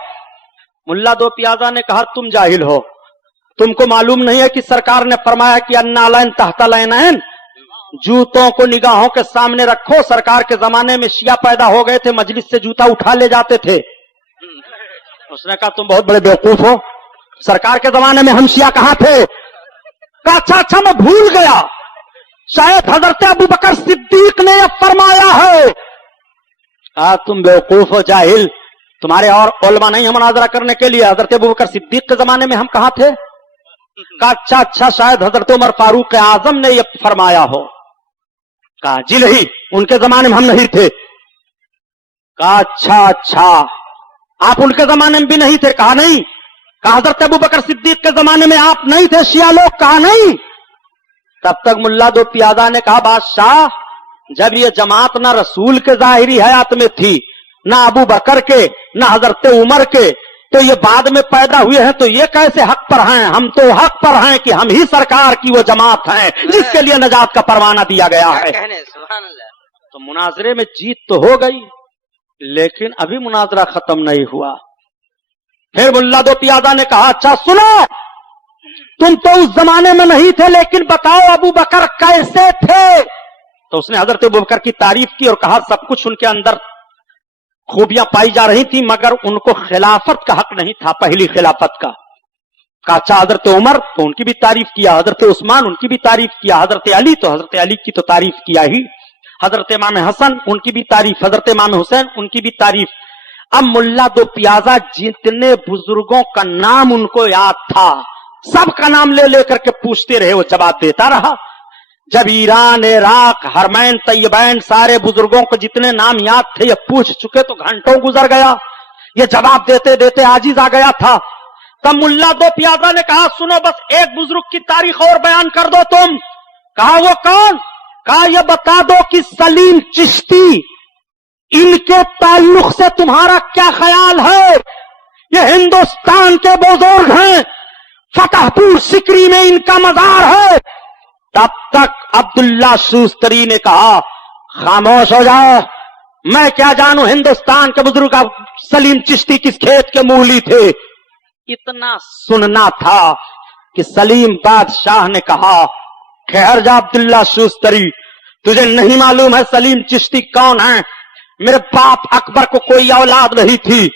मुल्ला दो पियाजा ने कहा, तुम जाहिल हो, तुमको मालूम नहीं है कि सरकार ने फरमाया कि अन्नालैन तहतलैनैन, जूतों को निगाहों के सामने रखो। सरकार के जमाने में शिया पैदा हो गए थे, मजलिस से जूता उठा ले जाते थे। उसने कहा, तुम बहुत बड़े बेवकूफ हो, सरकार के जमाने में हम शिया कहां थे? कहा, अच्छा मैं भूल गया, शायद हजरत अबू बकर सिद्दीक ने यह फरमाया है। कहा, तुम बेवकूफ हो, जाहिल, तुम्हारे और उलमा नहीं है मुनाजरा करने के लिए। हजरत अबू बकर सिद्दीक के जमाने में हम कहां थे? कहा, अच्छा शायद हजरत उमर फारूक आजम ने यह फरमाया हो। कहा, जी नहीं, उनके जमाने में हम नहीं थे। कहा अच्छा आप उनके जमाने में भी नहीं थे? कहा नहीं। कहा हजरत अबू बकर सिद्दीक के जमाने में आप नहीं थे शिया लोग? कहा नहीं। तब तक मुल्ला दो प्यादा ने कहा बादशाह, जब ये जमात ना रसूल के जाहिरी हयात में थी, ना अबू बकर के, ना हजरत उमर के, तो ये बाद में पैदा हुए हैं, तो ये कैसे हक पर हैं? हम तो हक पर हैं कि हम ही सरकार की वो जमात हैं जिसके लिए नजात का परवाना दिया गया है। सुभान अल्लाह। तो मुनाजरे में जीत तो हो गई, लेकिन अभी मुनाजरा खत्म नहीं हुआ। फिर मुल्ला दो प्यादा ने कहा अच्छा सुनो, तुम तो उस जमाने में नहीं थे, लेकिन बताओ अबू बकर कैसे थे? तो उसने हजरत अबू बकर की तारीफ की और कहा सब कुछ उनके अंदर खूबियां पाई जा रही थी, मगर उनको खिलाफत का हक नहीं था, पहली खिलाफत का। कहा अच्छा हजरत उमर, तो उनकी भी तारीफ किया, हजरत उस्मान उनकी भी तारीफ किया, हजरत अली, तो हजरत अली की तो तारीफ किया ही, हजरत इमाम हसन उनकी भी तारीफ, हजरत इमाम हुसैन उनकी भी तारीफ। अब मुल्ला दो प्याजा जितने बुजुर्गों का नाम उनको याद था, सबका नाम ले लेकर के पूछते रहे, वो जवाब देता रहा। जब ईरान, इराक, हरमैन, तैयबैन, सारे बुजुर्गों को जितने नाम याद थे ये पूछ चुके, तो घंटों गुजर गया, ये जवाब देते देते आजिज आ गया था। तब मुल्ला दो प्यादा ने कहा सुनो, बस एक बुजुर्ग की तारीख और बयान कर दो तुम। कहा वो कौन? कहा ये बता दो कि सलीम चिश्ती, इनके ताल्लुक से तुम्हारा क्या ख्याल है? ये हिंदुस्तान के बुजुर्ग हैं, फतेहपुर सिकरी में इनका मजार है। तब तक अब्दुल्ला शूस्तरी ने कहा खामोश हो जाओ, मैं क्या जानूं हिंदुस्तान के बुजुर्ग सलीम चिश्ती किस खेत के मूली थे। इतना सुनना था कि सलीम बादशाह ने कहा खैर जा अब्दुल्ला शूस्तरी, तुझे नहीं मालूम है सलीम चिश्ती कौन है? मेरे बाप अकबर को कोई औलाद नहीं थी,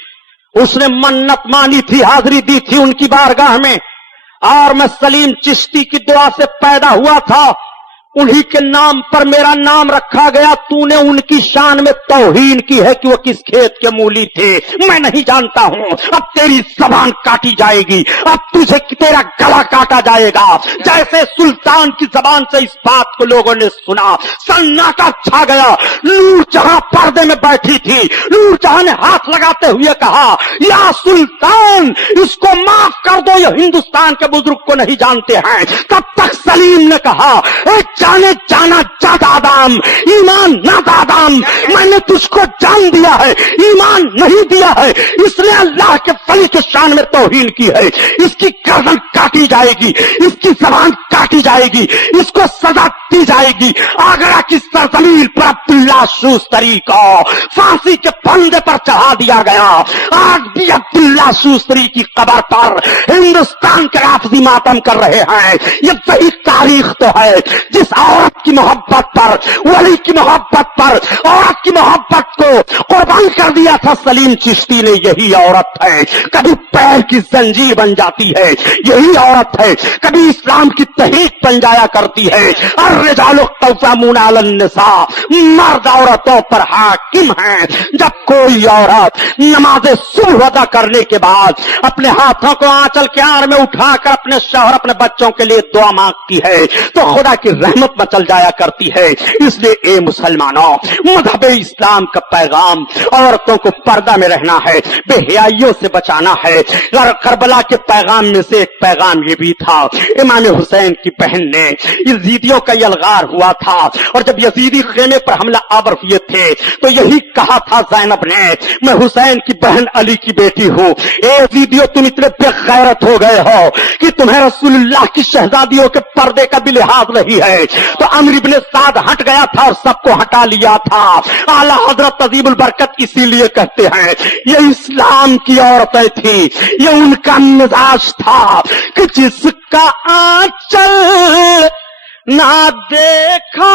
उसने मन्नत मानी थी, हाजिरी दी थी उनकी बारगाह में, और मैं सलीम चिश्ती की दुआ से पैदा हुआ था, उन्हीं के नाम पर मेरा नाम रखा गया। तूने उनकी शान में तौहीन की है कि वो किस खेत के मूली थे, मैं नहीं जानता हूं। अब तेरी जबान काटी जाएगी, अब तुझे तेरा गला काटा जाएगा। जैसे सुल्तान की जबान से इस बात को लोगों ने सुना, सन्नाटा छा गया। नूर जहां पर्दे में बैठी थी, नूर जहां ने हाथ लगाते हुए कहा या सुल्तान, इसको माफ कर दो, ये हिंदुस्तान के बुजुर्ग को नहीं जानते हैं। तब तक सलीम ने कहा जाने जाना जादादाम, ईमान ना दादाम, मैंने तुझको जान दिया है, ईमान नहीं दिया है, इसने अल्लाह के वली के शान में तौहीन की है, इसकी गर्दन काटी जाएगी, इसकी जबान काटी जाएगी, इसको सजा दी जाएगी। आगरा की सरजमीन पर अब्दुल्ला शूस्तरी को फांसी के फंदे पर चढ़ा दिया गया। आज भी अब्दुल्ला शूस्तरी की कब्र पर हिंदुस्तान के राफजी मातम कर रहे हैं। ये सही तारीख तो है, जिस औरत की मोहब्बत पर, वली की मोहब्बत पर, औरत की मोहब्बत को कुर्बान कर दिया था सलीम चिश्ती ने, यही औरत है। कभी पैर की जंजीर बन जाती है, यही औरत है। कभी इस्लाम की तहरीक बन जाया करती है। और रिजालु क़व्वामून अलन निसा, मर्द औरतों पर हाकिम हैं। जब कोई औरत नमाज सुबह अदा करने के बाद अपने हाथों को आंचल के आड़ में उठाकर अपने शौहर, अपने बच्चों के लिए दुआ मांगती है, तो खुदा की रहमत मचल जाया करती है। इसलिए ए मुसलमानों, मज़हब इस्लाम का पैगाम औरतों को पर्दा में रहना है, बेहयाइयों से बचाना है। और करबला के पैगाम में से एक पैगाम ये भी था, इमाम हुसैन की बहन ने, यजीदियों का यलगार हुआ था, और जब यजीदी खेमे पर हमला आवर हुए थे तो यही कहा था ज़ैनब ने, मैं हुसैन की बहन अली की बेटी हूं। ए यजीदियों, तुम इतने बेगैरत हो गए हो कि तुम्हें रसूलुल्लाह की शहजादियों के पर्दे का भी लिहाज नहीं है। तो अमर इब्ने साद हट गया था और सबको हटा लिया था। आला हजरत अजीबुल बरकत इसीलिए कहते हैं ये इस्लाम की औरतें थी, ये उनका मिजाज था कि जिसका आंचल ना देखा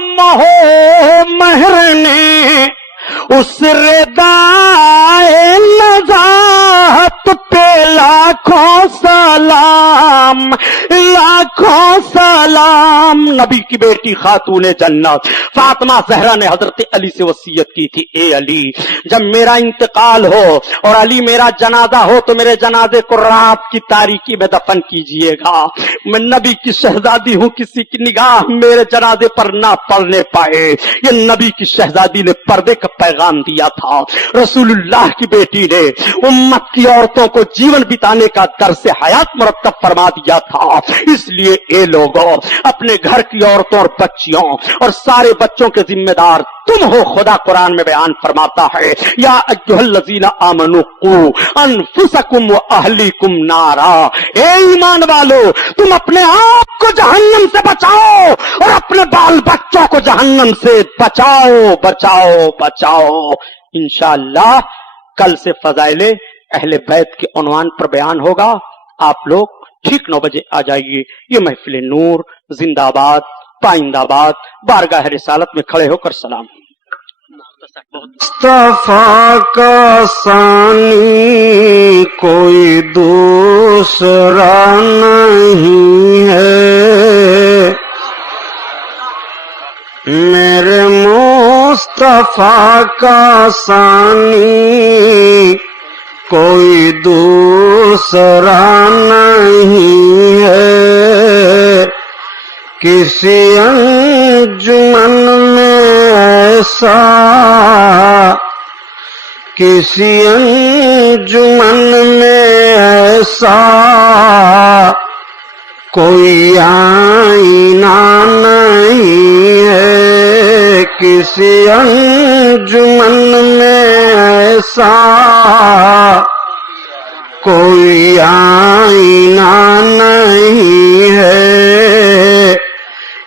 महो महर ने, उस रेदाए नजात पे लाखों सलाम, लाखों सलाम नबी की बेटी खातून जन्नत फातिमा जहरा ने हजरत अली से वसीयत की थी, ए अली, जब मेरा इंतकाल हो और अली मेरा जनाजा हो तो मेरे जनाजे को रात की तारीकी में दफन कीजिएगा। मैं नबी की शहजादी हूं, किसी की निगाह मेरे जनाजे पर ना पड़ने पाए। ये नबी की शहजादी ने पर्दे का पैगाम दिया था। रसूलुल्लाह की बेटी ने उम्मत की औरतों को जीवन बिताने का दर्स हयात मुरत्तब फरमा दिया था। इसलिए ये लोगों, अपने घर की औरतों और बच्चियों और सारे बच्चों के जिम्मेदार तुम हो। खुदा कुरान में बयान फरमाता है, या अय्युहल्लज़ीना आमनू कू अनफुसकुम व अहलीकुम नारा, ए ईमान वालो, तुम अपने आप को जहन्नम से बचाओ और अपने बाल बच्चों को जहन्नम से बचाओ, बचाओ, बचाओ। इंशाअल्लाह कल से फजाइले अहले बैत के उन्वान पर बयान होगा। आप लोग ठीक 9 बजे आ जाइए। ये महफिल नूर जिंदाबाद पाइंदाबाद बारगाह रिसालत में खड़े होकर सलाम। मुस्तफा का सानी कोई दूसरा नहीं है, मेरे मुस्तफा का सानी कोई दूसरा नहीं है। किसी अंजुमन में ऐसा, किसी अंजुमन में ऐसा कोई आईना नहीं है। किसी अंजुमन में ऐसा कोई आईना नहीं है।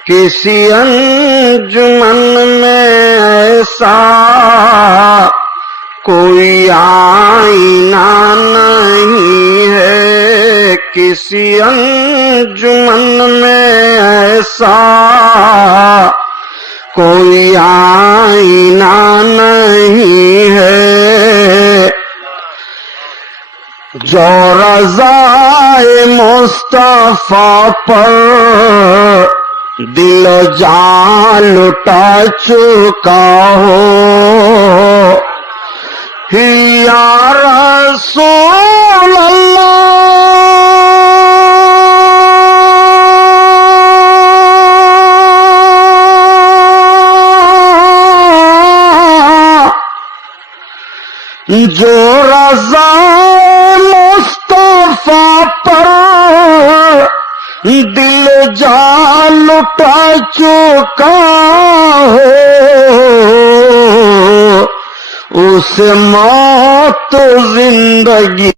किसी अंजुमन में ऐसा कोई आईना नहीं है। किसी अंजुमन में ऐसा कोई आईना नहीं है। जो रज़ाए मुस्तफा पर दिल जान लुटा चुका हो, या रसूल अल्लाह, जो रज़ाए मुस्तफा पर दिल जान लुटा चुका हो, उसे मौत जिंदगी,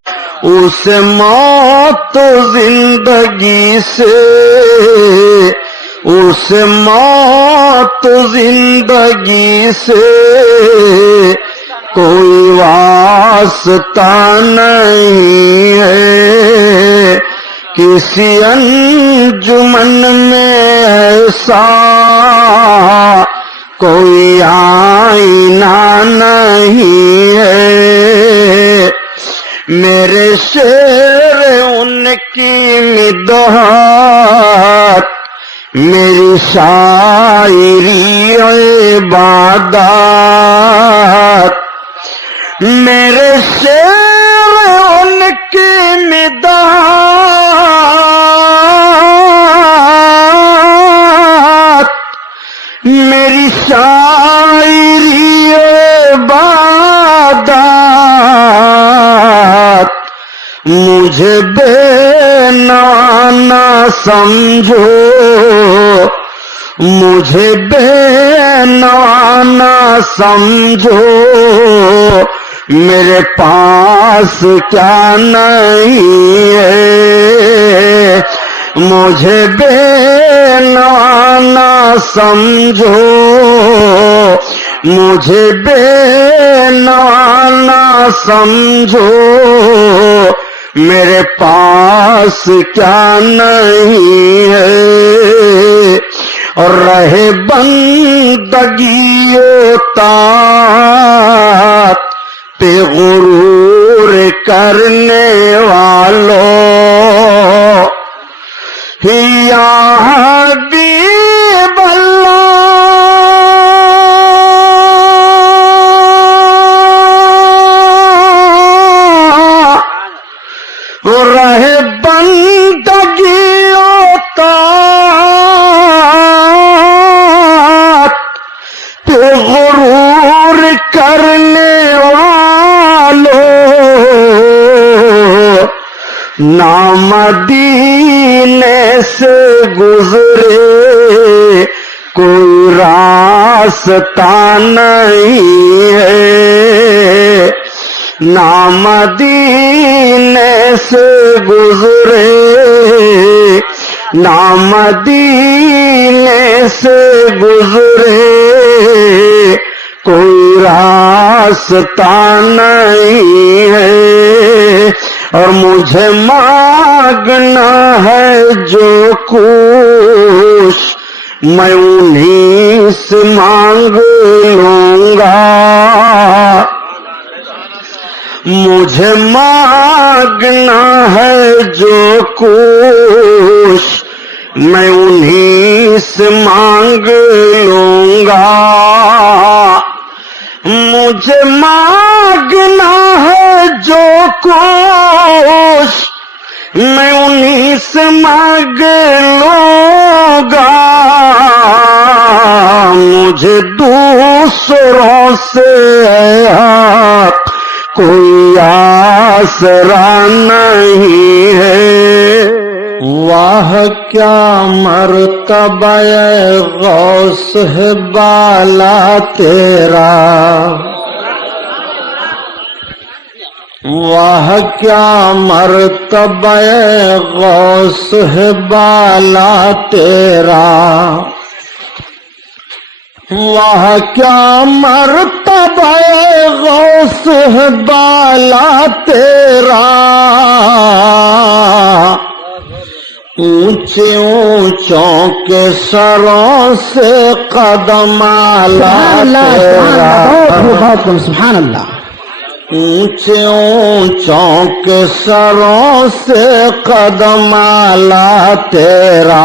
उसे मौत जिंदगी से, उसे मौत जिंदगी से कोई वास्ता नहीं है। किसी अंजुमन में ऐसा कोई आईना नहीं है। मेरे शेर उनकी मिदहात, मेरी शायरी इबादत, मेरे शेर उनकी मिदहात, मेरी शायरी इबादत, मुझे बेना ना समझो, मुझे बेना ना समझो। मेरे पास क्या नहीं है, मुझे बेना ना समझो, मुझे बेना ना समझो। मेरे पास क्या नहीं है, और रहे बंदगी तात पे गुरूर करने वालों, यहाँ حبیب اللہ رہے بندگی پہ غرور کرنے والوں نامدینے سے گزرے کوئی راستہ نہیں ہے نامدینے سے گزرے نامدینے سے گزرے کوئی راستہ نہیں ہے اور مجھے مانگنا ہے جو کچھ میں انہیں سے مانگ لوں گا مجھے مانگنا ہے جو کچھ میں انہیں سے مانگ لوں گا مجھے مانگنا ہے جو کچھ میں انہیں سے مانگ لوں گا مجھے دوسروں سے کوئی آسرا نہیں ہے واہ کیا مرتبہ غوث ہے بالا تیرا واہ کیا مرتبہ غوث ہے بالا تیرا واہ کیا مرتبہ غوث ہے بالا تیرا اونچے اونچوں کے سروں سے قدم آلا تیرا سبحان اللہ اونچے اونچوں کے سروں سے قدم آلا تیرا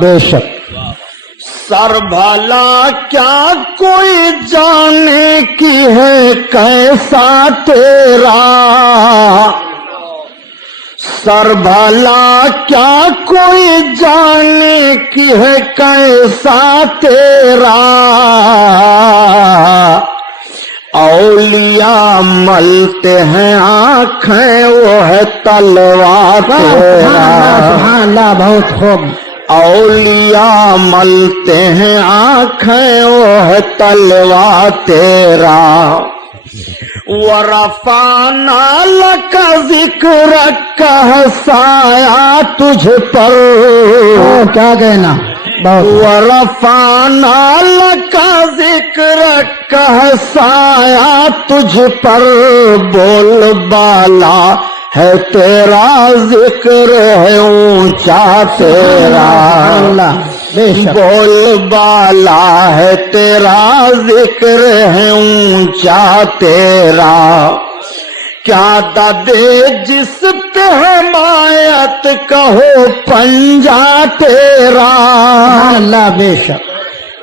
بے شک سر بھلا کیا کوئی جانے کی ہے کیسا تیرا سر بھلا کیا کوئی جانے کی ہے کیسا تیرا اولیاء ملتے ہیں آنکھیں وہ ہے تلوار تیرا سبحان اللہ بہت خوب اولیاء ملتے ہیں آنکھیں وہ ہے تلوار تیرا ورفعنا لک ذکرک سایہ تجھ پر کیا کہنا ورفعنا لک ذکرک سایہ تجھ پر بول بالا ہے تیرا ذکر ہے اونچا تیرا بول بالا ہے تیرا ذکر ہے اونچا تیرا کیا دادے جس پہ حمایت کہو پنجا تیرا اللہ بے شک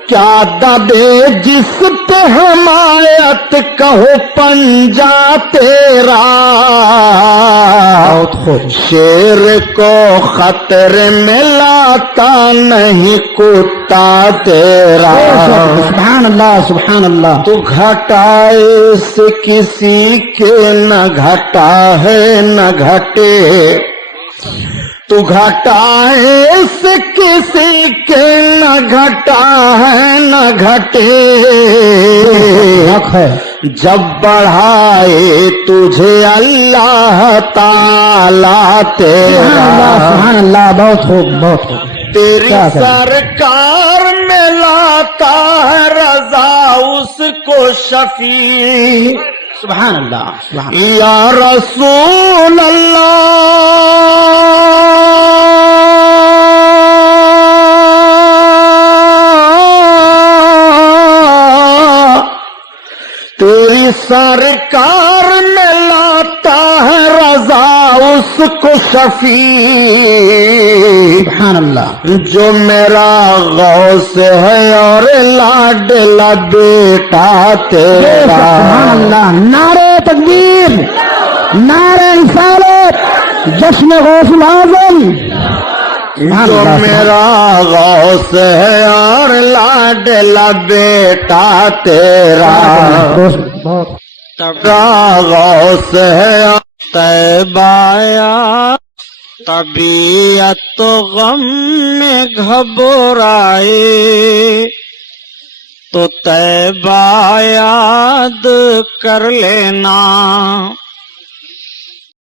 کیا دادے جس پہ حمایت کہو پنجا تیرا شیر کو خطرے میں لاتا نہیں کتا تیرا سبحان اللہ سبحان اللہ تو گھٹائے سے کسی کے نہ گھٹا ہے نہ گھٹے تو گھٹائے سے کسی کے نہ گھٹا ہے نہ گھٹے جب بڑھائے تجھے اللہ تعالی تیرا سبحان اللہ بہت خوب بہت خوب تیری سرکار میں لاتا ہے رضا اس کو شفیع سبحان اللہ سبحان یا رسول اللہ تیری سرکار میں لاتا ہے رضا اس کو شفیع سبحان اللہ جو میرا غوث ہے اور لاڈلا بیٹا تیرا. سبحان اللہ نعرہ تکبیر نعرہ رسالت جشن غوث العظم سبحان جو اللہ میرا غوث ہے اور لاڈلا بیٹا تیرا. بہت تیرا غوث ہے طیبایا طبیعت تو غم میں گھبرائے تو طیبہ یاد کر لینا